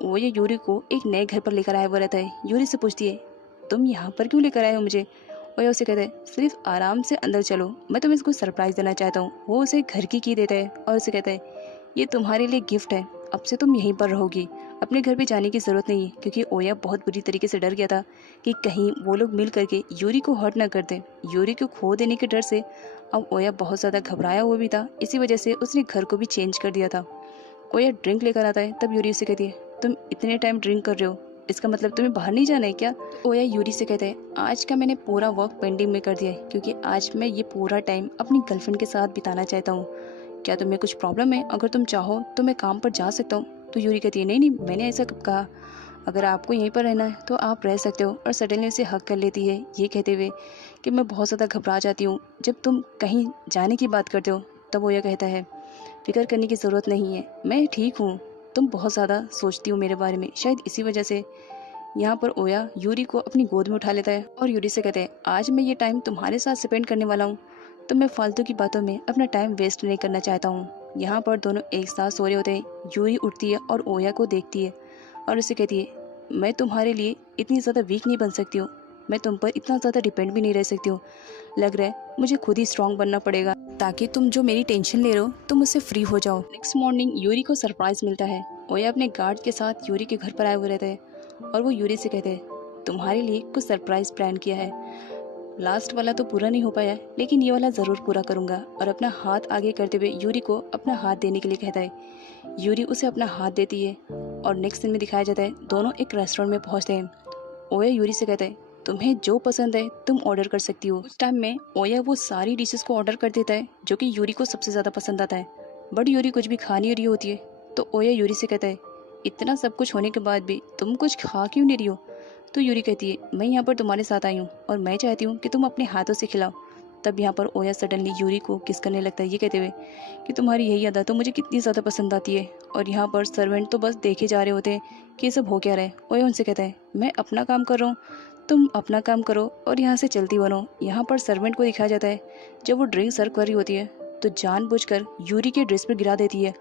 वो ये यूरी को एक नए घर पर लेकर आया हुआ रहता है। यूरी से पूछती है तुम यहाँ पर क्यों लेकर आए हो मुझे। और ये उसे कहता है सिर्फ आराम से अंदर चलो, मैं तुम्हें इसको सरप्राइज़ देना चाहता हूँ। वो उसे घर की देता है और उसे कहता है ये तुम्हारे लिए गिफ्ट है, अब से तुम यहीं पर रहोगी, अपने घर पे जाने की ज़रूरत नहीं है। क्योंकि ओया बहुत बुरी तरीके से डर गया था कि कहीं वो लोग मिल करके यूरी को हर्ट ना कर दें। यूरी को खो देने के डर से अब ओया बहुत ज़्यादा घबराया हुआ भी था। इसी वजह से उसने घर को भी चेंज कर दिया था। ओया ड्रिंक लेकर आता है, तब यूरी उसे कहती है तुम इतने टाइम ड्रिंक कर रहे हो, इसका मतलब तुम्हें बाहर नहीं जाना है क्या। ओया यूरी से कहते हैं आज का मैंने पूरा वर्क पेंडिंग में कर दिया है क्योंकि आज मैं ये पूरा टाइम अपनी गर्लफ्रेंड के साथ बिताना चाहता हूँ। क्या तुम्हें कुछ प्रॉब्लम है? अगर तुम चाहो तो मैं काम पर जा सकता हूँ। तो यूरी कहती है नहीं नहीं, मैंने ऐसा कब कहा, अगर आपको यहीं पर रहना है तो आप रह सकते हो। और सडनली उसे हक कर लेती है ये कहते हुए कि मैं बहुत ज़्यादा घबरा जाती हूँ जब तुम कहीं जाने की बात करते हो। तब वो यह कहता है फिक्र करने की ज़रूरत नहीं है, मैं ठीक हूँ, तुम बहुत ज़्यादा सोचती हो मेरे बारे में, शायद इसी वजह से। यहाँ पर ओया यूरी को अपनी गोद में उठा लेता है और यूरी से कहते हैं आज मैं ये टाइम तुम्हारे साथ स्पेंड करने वाला हूँ तो मैं फालतू की बातों में अपना टाइम वेस्ट नहीं करना चाहता हूँ। यहाँ पर दोनों एक साथ सो रहे होते हैं। यूरी उठती है और ओया को देखती है और उसे कहती है मैं तुम्हारे लिए इतनी ज़्यादा वीक नहीं बन सकती हूँ, मैं तुम पर इतना ज़्यादा डिपेंड भी नहीं रह सकती हूँ। लग रहा है मुझे खुद ही स्ट्रांग बनना पड़ेगा ताकि तुम जो मेरी टेंशन ले रहे हो तुम उससे फ्री हो जाओ। नेक्स्ट मॉर्निंग यूरी को सरप्राइज़ मिलता है। ओया अपने गार्ड के साथ यूरी के घर पर आए हुए रहते हैं और वो यूरी से कहते हैं तुम्हारे लिए कुछ सरप्राइज़ प्लान किया है। लास्ट वाला तो पूरा नहीं हो पाया लेकिन ये वाला ज़रूर पूरा करूँगा। और अपना हाथ आगे करते हुए यूरी को अपना हाथ देने के लिए कहता है। यूरी उसे अपना हाथ देती है और नेक्स्ट सीन में दिखाया जाता है दोनों एक रेस्टोरेंट में पहुँचते हैं। ओया यूरी से कहता है तुम्हें जो पसंद है तुम ऑर्डर कर सकती हो। उस टाइम में ओया वो सारी डिशेस को ऑर्डर कर देता है जो कि यूरी को सबसे ज़्यादा पसंद आता है। बट यूरी कुछ भी खा नहीं रही होती है तो ओया यूरी से कहता है इतना सब कुछ होने के बाद भी तुम कुछ खा क्यों नहीं रही हो। तो यूरी कहती है मैं यहाँ पर तुम्हारे साथ आई हूँ और मैं चाहती हूँ कि तुम अपने हाथों से खिलाओ। तब यहाँ पर ओया सडनली यूरी को किस करने लगता है ये कहते हुए कि तुम्हारी यही अदा तो मुझे कितनी ज़्यादा पसंद आती है। और यहाँ पर सर्वेंट तो बस देखे जा रहे होते हैं कि ये सब हो क्या रहा है। ओया उनसे कहता है मैं अपना काम कर रहा हूँ, तुम अपना काम करो और यहाँ से चलती बनो। यहाँ पर सर्वेंट को दिखाया जाता है जब वो ड्रिंक सर्व कर रही होती है तो जानबूझकर यूरी के ड्रेस पर गिरा देती है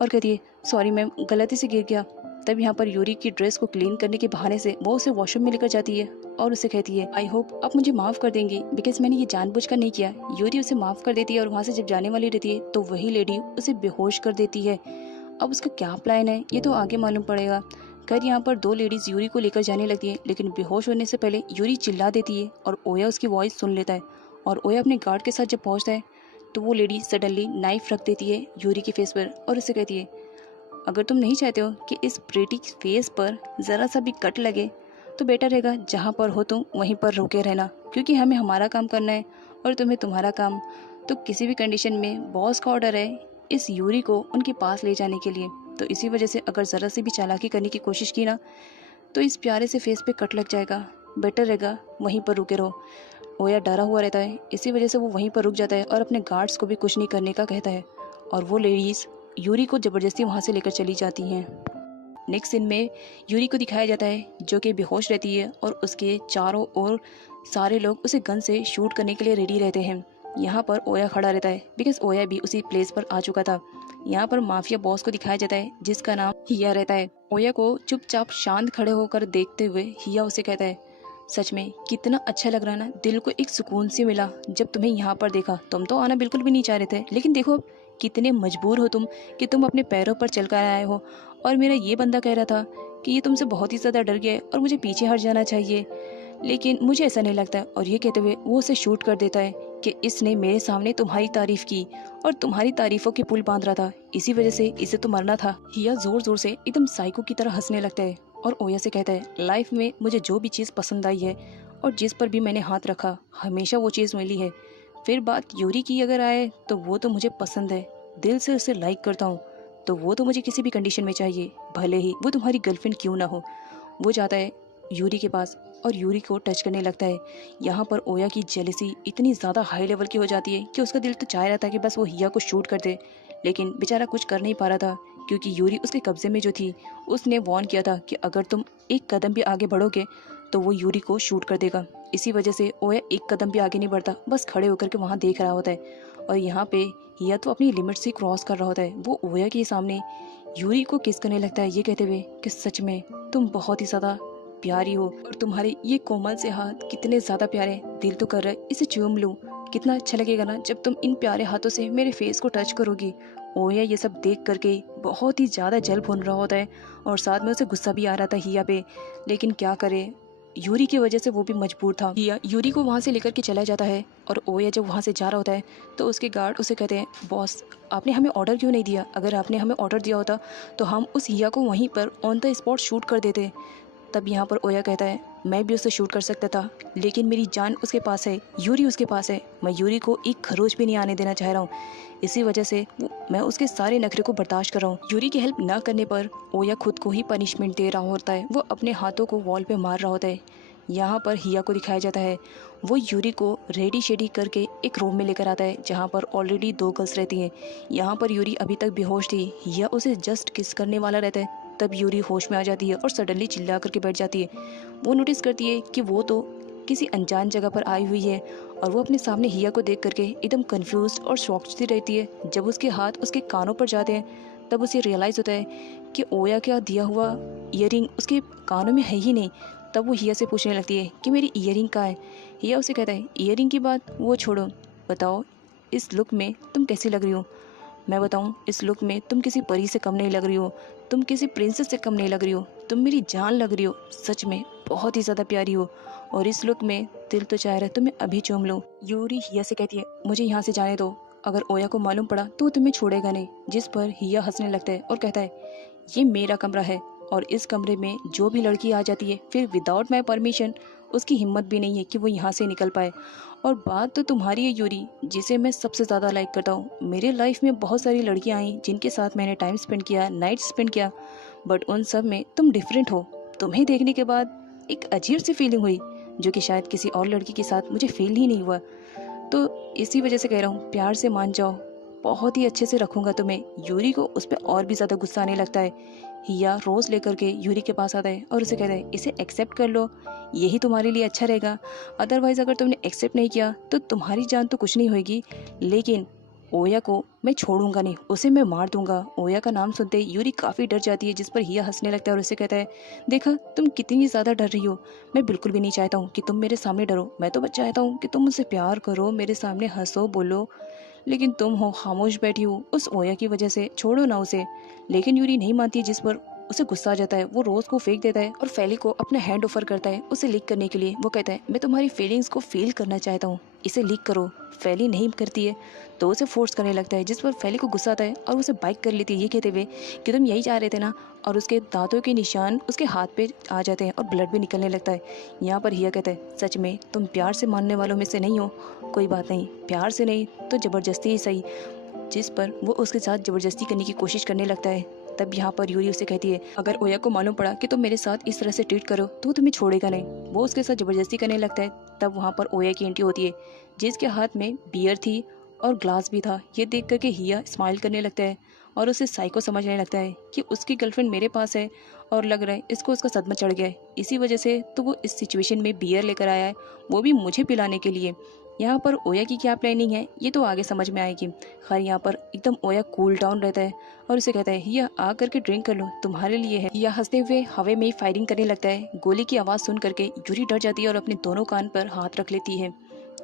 और कहती है सॉरी मैम, गलती से गिर गया। तब यहाँ पर यूरी की ड्रेस को क्लीन करने के बहाने से वो उसे वॉशरूम में लेकर जाती है और उसे कहती है आई होप आप मुझे माफ़ कर देंगी बिकॉज मैंने ये जानबूझकर नहीं किया। यूरी उसे माफ़ कर देती है और वहाँ से जब जाने वाली रहती है तो वही लेडी उसे बेहोश कर देती है। अब उसका क्या प्लान है ये तो आगे मालूम पड़ेगा। खैर यहाँ पर दो लेडीज़ यूरी को लेकर जाने लगती है लेकिन बेहोश होने से पहले यूरी चिल्ला देती है और ओया उसकी वॉइस सुन लेता है। और ओया अपने गार्ड के साथ जब पहुँचता है तो वो लेडी सडनली नाइफ रख देती है यूरी के फेस पर और उसे कहती है अगर तुम नहीं चाहते हो कि इस प्रेटी फेस पर ज़रा सा भी कट लगे तो बेटर रहेगा जहाँ पर हो तुम वहीं पर रुके रहना, क्योंकि हमें हमारा काम करना है और तुम्हें तुम्हारा काम। तो किसी भी कंडीशन में बॉस का ऑर्डर है इस यूरी को उनके पास ले जाने के लिए। तो इसी वजह से अगर ज़रा सी भी चालाकी करने की कोशिश की ना तो इस प्यारे से फेस पे कट लग जाएगा, बेटर रहेगा वहीं पर रुके रहो। ओया डरा हुआ रहता है, इसी वजह से वो वहीं पर रुक जाता है और अपने गार्ड्स को भी कुछ नहीं करने का कहता है और वो लेडीज़ यूरी को ज़बरदस्ती वहाँ से लेकर चली जाती हैं। नेक्स्ट सीन में यूरी को दिखाया जाता है जो कि बेहोश रहती है और उसके चारों ओर सारे लोग उसे गन से शूट करने के लिए रेडी रहते हैं। यहाँ पर ओया खड़ा रहता है बिकॉज ओया भी उसी प्लेस पर आ चुका था। यहाँ पर माफिया बॉस को दिखाया जाता है जिसका नाम हिया रहता है। ओया को चुपचाप शांत खड़े होकर देखते हुए हिया उसे कहता है सच में कितना अच्छा लग रहा है ना, दिल को एक सुकून से मिला जब तुम्हें यहाँ पर देखा। तुम तो आना बिल्कुल भी नहीं चाह रहे थे लेकिन देखो कितने मजबूर हो तुम कि तुम अपने पैरों पर चल कर आए हो। और मेरा ये बंदा कह रहा था कि ये तुमसे बहुत ही ज़्यादा डर गया है और मुझे पीछे हट जाना चाहिए, लेकिन मुझे ऐसा नहीं लगता। और ये कहते हुए वो उसे शूट कर देता है कि इसने मेरे सामने तुम्हारी तारीफ की और तुम्हारी तारीफों के पुल बांध रहा था, इसी वजह से इसे तो मरना था। हिया जोर जोर से एकदम साइको की तरह हंसने लगता है और ओया से कहता है लाइफ में मुझे जो भी चीज़ पसंद आई है और जिस पर भी मैंने हाथ रखा हमेशा वो चीज़ मिली है। फिर बात यूरी की अगर आए तो वो तो मुझे पसंद है, दिल से उसे लाइक करता हूँ, तो वो तो मुझे किसी भी कंडीशन में चाहिए, भले ही वो तुम्हारी गर्लफ्रेंड क्यों ना हो। वो जाता है यूरी के पास और यूरी को टच करने लगता है। यहाँ पर ओया की जेलसी इतनी ज़्यादा हाई लेवल की हो जाती है कि उसका दिल तो चाह रहा था कि बस वो हिया को शूट कर दे, लेकिन बेचारा कुछ कर नहीं पा रहा था क्योंकि यूरी उसके कब्जे में जो थी उसने वार्न किया था कि अगर तुम एक कदम भी आगे बढ़ोगे तो वो यूरी को शूट कर देगा। इसी वजह से ओया एक कदम भी आगे नहीं बढ़ता, बस खड़े होकर के वहाँ देख रहा होता है। और यहाँ पे हिया तो अपनी लिमिट से क्रॉस कर रहा होता है। वो ओया के सामने यूरी को किस करने लगता है, ये कहते हुए कि सच में तुम बहुत ही ज़्यादा प्यारी हो और तुम्हारे ये कोमल से हाथ कितने ज़्यादा प्यारे, दिल तो कर रहा है इसे चूम लूँ। कितना अच्छा लगेगा ना जब तुम इन प्यारे हाथों से मेरे फेस को टच करोगी। ओया ये सब देख करके बहुत ही ज़्यादा जल भुन रहा होता है और साथ में उसे गुस्सा भी आ रहा था हिया पे, लेकिन क्या करे, यूरी की वजह से वो भी मजबूर था। हिया यूरी को वहाँ से लेकर के चला जाता है और ओया जब वहाँ से जा रहा होता है तो उसके गार्ड उसे कहते हैं, बॉस आपने हमें ऑर्डर क्यों नहीं दिया? अगर आपने हमें ऑर्डर दिया होता तो हम उस हिया को वहीं पर ऑन द स्पॉट शूट कर देते। तब यहाँ पर ओया कहता है, मैं भी उसे शूट कर सकता था, लेकिन मेरी जान उसके पास है, यूरी उसके पास है, मैं यूरी को एक खरोच भी नहीं आने देना चाह रहा हूँ। इसी वजह से मैं उसके सारे नखरे को बर्दाश्त कर रहा हूँ। यूरी की हेल्प ना करने पर ओया खुद को ही पनिशमेंट दे रहा होता है। वो अपने हाथों को वॉल पे मार रहा होता है। यहाँ पर हिया को दिखाया जाता है, वो यूरी को रेडी शेडी करके एक रूम में लेकर आता है जहाँ पर ऑलरेडी 2 गर्ल्स रहती हैं। यहाँ पर यूरी अभी तक बेहोश थी, हिया उसे जस्ट किस करने वाला रहता है। तब यूरी होश में आ जाती है और सडनली चिल्ला करके बैठ जाती है। वो नोटिस करती है कि वो तो किसी अनजान जगह पर आई हुई है और वो अपने सामने हिया को देख करके एकदम कंफ्यूज्ड और शॉक्ड सी रहती है। जब उसके हाथ उसके कानों पर जाते हैं तब उसे रियलाइज़ होता है कि ओया का दिया हुआ ईयरिंग उसके कानों में है ही नहीं। तब वो हिया से पूछने लगती है कि मेरी ईयरिंग कहाँ है। हिया उसे कहता है, ईयरिंग की बात वो छोड़ो, बताओ इस लुक में तुम कैसी लग रही हो? मैं बताऊं, इस लुक में तुम किसी परी से कम नहीं लग रही हो, तुम किसी प्रिंसेस से कम नहीं लग रही हो, तुम मेरी जान लग रही हो, सच में बहुत ही ज़्यादा प्यारी हो। और इस लुक में दिल तो चाह रहा है तुम्हें अभी चूम लूं। यूरी हिया से कहती है, मुझे यहाँ से जाने दो, अगर ओया को मालूम पड़ा तो वो तुम्हें छोड़ेगा नहीं। जिस पर हिया हंसने लगता है और कहता है, ये मेरा कमरा है और इस कमरे में जो भी लड़की आ जाती है फिर विदाउट माई परमिशन उसकी हिम्मत भी नहीं है कि वो यहाँ से निकल पाए। और बात तो तुम्हारी है यूरी, जिसे मैं सबसे ज़्यादा लाइक करता हूँ। मेरे लाइफ में बहुत सारी लड़कियाँ आई जिनके साथ मैंने टाइम स्पेंड किया, नाइट स्पेंड किया, बट उन सब में तुम डिफरेंट हो। तुम्हें देखने के बाद एक अजीब सी फीलिंग हुई जो कि शायद किसी और लड़की के साथ मुझे फील ही नहीं हुआ। तो इसी वजह से कह रहा हूँ, प्यार से मान जाओ, बहुत ही अच्छे से रखूँगा तुम्हें। यूरी को उस पर और भी ज़्यादा गुस्सा आने लगता है। हिया रोज़ लेकर के यूरी के पास आता है और उसे कहता है, इसे एक्सेप्ट कर लो, यही तुम्हारे लिए अच्छा रहेगा। अदरवाइज़ अगर तुमने एक्सेप्ट नहीं किया तो तुम्हारी जान तो कुछ नहीं होगी, लेकिन ओया को मैं छोड़ूंगा नहीं, उसे मैं मार दूंगा। ओया का नाम सुनते ही यूरी काफ़ी डर जाती है, जिस पर हिया हंसने लगता है और उसे कहता है, देखा तुम कितनी ज़्यादा डर रही हो, मैं बिल्कुल भी नहीं चाहता हूँ कि तुम मेरे सामने डरो। मैं तो बस चाहता हूँ कि तुम मुझसे प्यार करो, मेरे सामने हंसो बोलो, लेकिन तुम हो खामोश बैठी हो उस ओया की वजह से, छोड़ो ना उसे। लेकिन यूरी नहीं मानती, जिस पर उसे गुस्सा आ जाता है। वो रोज़ को फेंक देता है और फैली को अपना हैंड ऑफर करता है उसे लीक करने के लिए। वो कहता है, मैं तुम्हारी फीलिंग्स को फील करना चाहता हूँ, इसे लीक करो। फैली नहीं करती है तो उसे फोर्स करने लगता है, जिस पर फैली को गुस्सा आता है और उसे बाइक कर लेती है, ये कहते हुए कि तुम यही चाह रहे थे ना। और उसके दांतों के निशान उसके हाथ पे आ जाते हैं और ब्लड भी निकलने लगता है। यहाँ पर हिया कहता है, सच में तुम प्यार से मानने वालों में से नहीं हो, कोई बात नहीं, प्यार से नहीं तो ज़बरदस्ती ही सही। जिस पर वो उसके साथ ज़बरदस्ती करने की कोशिश करने लगता है। तब यहाँ पर यूरी उसे कहती है, अगर ओया को मालूम पड़ा कि तुम मेरे साथ इस तरह से ट्रीट करो तो तुम्हें छोड़ेगा नहीं। वो उसके साथ ज़बरदस्ती करने लगता है। तब वहाँ पर ओया की एंट्री होती है, जिसके हाथ में बियर थी और ग्लास भी था। ये देख करके हिया स्माइल करने लगता है और उसे साइको समझने लगता है कि उसकी गर्लफ्रेंड मेरे पास है और लग रहा है इसको उसका सदमा चढ़ गया है, इसी वजह से तो वो इस सिचुएशन में बियर लेकर आया है, वो भी मुझे पिलाने के लिए। यहाँ पर ओया की क्या प्लानिंग है ये तो आगे समझ में आएगी। खैर यहाँ पर एकदम ओया कूल डाउन रहता है और उसे कहता है, हिया आ करके ड्रिंक कर लो, तुम्हारे लिए है। हिया हंसते हुए हवा में फायरिंग करने लगता है। गोली की आवाज़ सुन करके यूरी डर जाती है और अपने दोनों कान पर हाथ रख लेती है।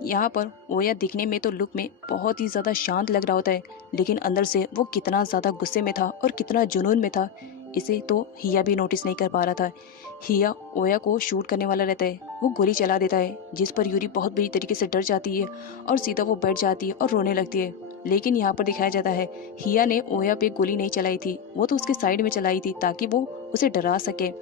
यहाँ पर ओया दिखने में तो लुक में बहुत ही ज़्यादा शांत लग रहा होता है, लेकिन अंदर से वो कितना ज़्यादा गुस्से में था और कितना जुनून में था, इसे तो हिया भी नोटिस नहीं कर पा रहा था। हिया ओया को शूट करने वाला रहता है, वो गोली चला देता है, जिस पर यूरी बहुत बुरी तरीके से डर जाती है और सीधा वो बैठ जाती है और रोने लगती है। लेकिन यहाँ पर दिखाया जाता है, हिया ने ओया पे गोली नहीं चलाई थी, वो तो उसके साइड में चलाई थी ताकि वो उसे डरा सके।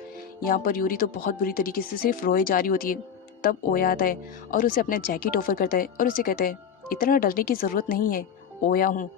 यहाँ पर यूरी तो बहुत बुरी तरीके से सिर्फ रोए जा रही होती है। तब ओया आता है और उसे अपना जैकेट ऑफर करता है और उसे कहता है, इतना डरने की ज़रूरत नहीं है, ओया हूँ,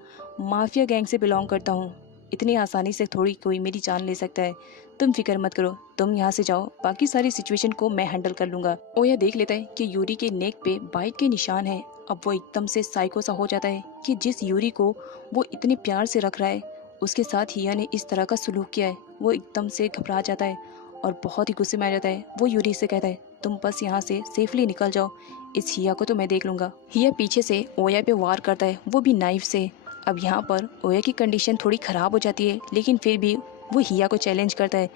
माफिया गैंग से बिलोंग करता हूँ, इतनी आसानी से थोड़ी कोई मेरी जान ले सकता है, तुम फिक्र मत करो, तुम यहाँ से जाओ, बाकी सारी सिचुएशन को मैं हैंडल कर लूँगा। ओया देख लेता है कि यूरी के नेक पे बाइट के निशान है। अब वो एकदम से साइको सा हो जाता है कि जिस यूरी को वो इतने प्यार से रख रहा है उसके साथ हिया ने इस तरह का सलूक किया है, वो एकदम से घबरा जाता है और बहुत ही गुस्से में आ जाता है। वो यूरी से कहता है, तुम बस यहाँ से सेफली निकल जाओ, इस हिया को तो मैं देख लूँगा। हिया पीछे से ओया पे वार करता है, वो भी नाइफ से। अब यहाँ पर ओया की कंडीशन थोड़ी ख़राब हो जाती है, लेकिन फिर भी वो हिया को चैलेंज करता है।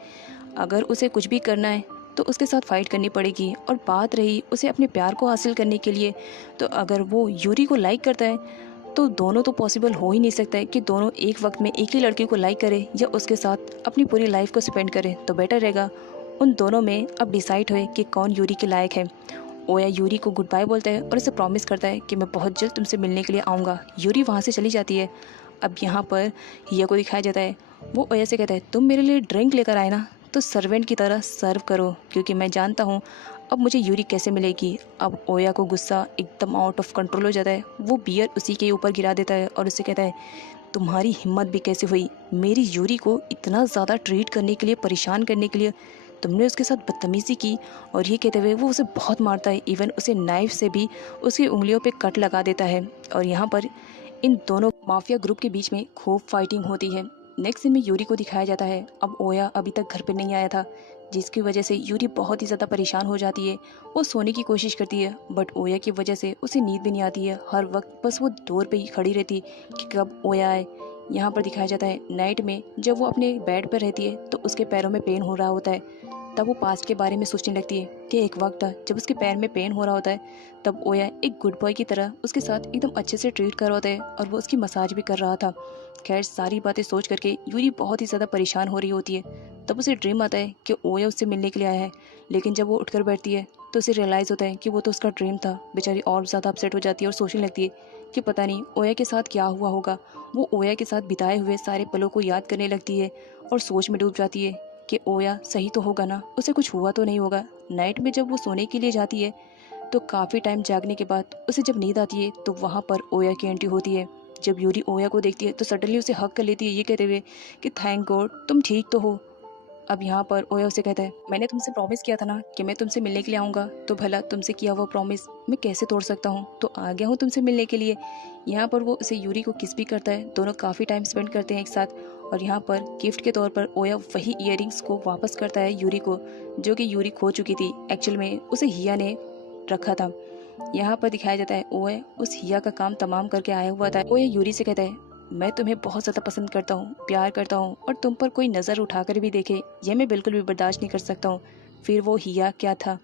अगर उसे कुछ भी करना है तो उसके साथ फाइट करनी पड़ेगी। और बात रही उसे अपने प्यार को हासिल करने के लिए, तो अगर वो यूरी को लाइक करता है तो दोनों तो पॉसिबल हो ही नहीं सकता है कि दोनों एक वक्त में एक ही लड़की को लाइक करे या उसके साथ अपनी पूरी लाइफ को स्पेंड करे। तो बेटर रहेगा उन दोनों में अब डिसाइड होए कि कौन यूरी के लायक है। ओया यूरी को गुड बाय बोलता है और उसे प्रॉमिस करता है कि मैं बहुत जल्द तुमसे मिलने के लिए आऊँगा। यूरी वहाँ से चली जाती है। अब यहाँ पर हिया को दिखाया जाता है, वो ओया से कहता है, तुम मेरे लिए ड्रिंक लेकर आए ना, तो सर्वेंट की तरह सर्व करो, क्योंकि मैं जानता हूँ अब मुझे यूरी कैसे मिलेगी। अब ओया को गुस्सा एकदम आउट ऑफ कंट्रोल हो जाता है। वो बियर उसी के ऊपर गिरा देता है और उससे कहता है, तुम्हारी हिम्मत भी कैसे हुई मेरी यूरी को इतना ज़्यादा ट्रीट करने के लिए, परेशान करने के लिए। तुमने उसके साथ बदतमीज़ी की। और ये कहते हुए वो उसे बहुत मारता है, इवन उसे नाइफ से भी उसकी उंगलियों पे कट लगा देता है। और यहाँ पर इन दोनों माफिया ग्रुप के बीच में खूब फाइटिंग होती है। नेक्स्ट सीन में यूरी को दिखाया जाता है। अब ओया अभी तक घर पे नहीं आया था, जिसकी वजह से यूरी बहुत ही ज़्यादा परेशान हो जाती है। वो सोने की कोशिश करती है, बट ओया की वजह से उसे नींद भी नहीं आती है। हर वक्त बस वो डोर पे ही खड़ी रहती कि कब ओया आए। यहाँ पर दिखाया जाता है नाइट में जब वो अपने बेड पर रहती है तो उसके पैरों में पेन हो रहा होता है। तब वो पास्ट के बारे में सोचने लगती है कि एक वक्त था जब उसके पैर में पेन हो रहा होता है, तब ओया एक गुड बॉय की तरह उसके साथ एकदम अच्छे से ट्रीट कर रहा होता है और वो उसकी मसाज भी कर रहा था। खैर सारी बातें सोच करके यूरी बहुत ही ज़्यादा परेशान हो रही होती है। तब उसे ड्रीम आता है कि ओया उससे मिलने के लिए आया है, लेकिन जब वो उठकर बैठती है तो उसे रियलाइज़ होता है कि वो तो उसका ड्रीम था। बेचारी और ज़्यादा अपसेट हो जाती है और सोचने लगती है कि पता नहीं ओया के साथ क्या हुआ होगा। वो ओया के साथ बिताए हुए सारे पलों को याद करने लगती है और सोच में डूब जाती है कि ओया सही तो होगा ना, उसे कुछ हुआ तो नहीं होगा। नाइट में जब वो सोने के लिए जाती है तो काफ़ी टाइम जागने के बाद उसे जब नींद आती है तो वहाँ पर ओया की एंट्री होती है। जब यूरी ओया को देखती है तो सडनली उसे हक कर लेती है, ये कहते हुए कि थैंक गॉड तुम ठीक तो हो। अब यहाँ पर ओया उसे कहता है, मैंने तुमसे प्रॉमिस किया था ना कि मैं तुमसे मिलने के लिए आऊँगा, तो भला तुमसे किया हुआ प्रॉमिस मैं कैसे तोड़ सकता हूँ, तो आ गया हूँ तुमसे मिलने के लिए। यहाँ पर वो उसे यूरी को किस भी करता है, दोनों काफ़ी टाइम स्पेंड करते हैं एक साथ। और यहाँ पर गिफ्ट के तौर पर ओया वही ईयरिंग्स को वापस करता है यूरी को, जो कि यूरी खो चुकी थी। एक्चुअल में उसे हिया ने रखा था। यहाँ पर दिखाया जाता है ओया उस हिया का काम तमाम करके आया हुआ था। ओया यूरी से कहता है, मैं तुम्हें बहुत ज़्यादा पसंद करता हूँ, प्यार करता हूँ, और तुम पर कोई नज़र उठाकर भी देखे यह मैं बिल्कुल भी बर्दाश्त नहीं कर सकता हूँ। फिर वो हिया क्या था।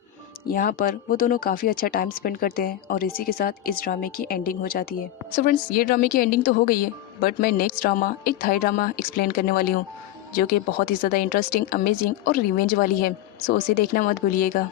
यहाँ पर वो दोनों काफ़ी अच्छा टाइम स्पेंड करते हैं और इसी के साथ इस ड्रामे की एंडिंग हो जाती है। सो फ्रेंड्स, ये ड्रामे की एंडिंग तो हो गई है, बट मैं नेक्स्ट ड्रामा एक थाई ड्रामा एक्सप्लेन करने वाली हूँ, जो कि बहुत ही ज़्यादा इंटरेस्टिंग, अमेजिंग और रिवेंज वाली है। सो उसे देखना मत भूलिएगा।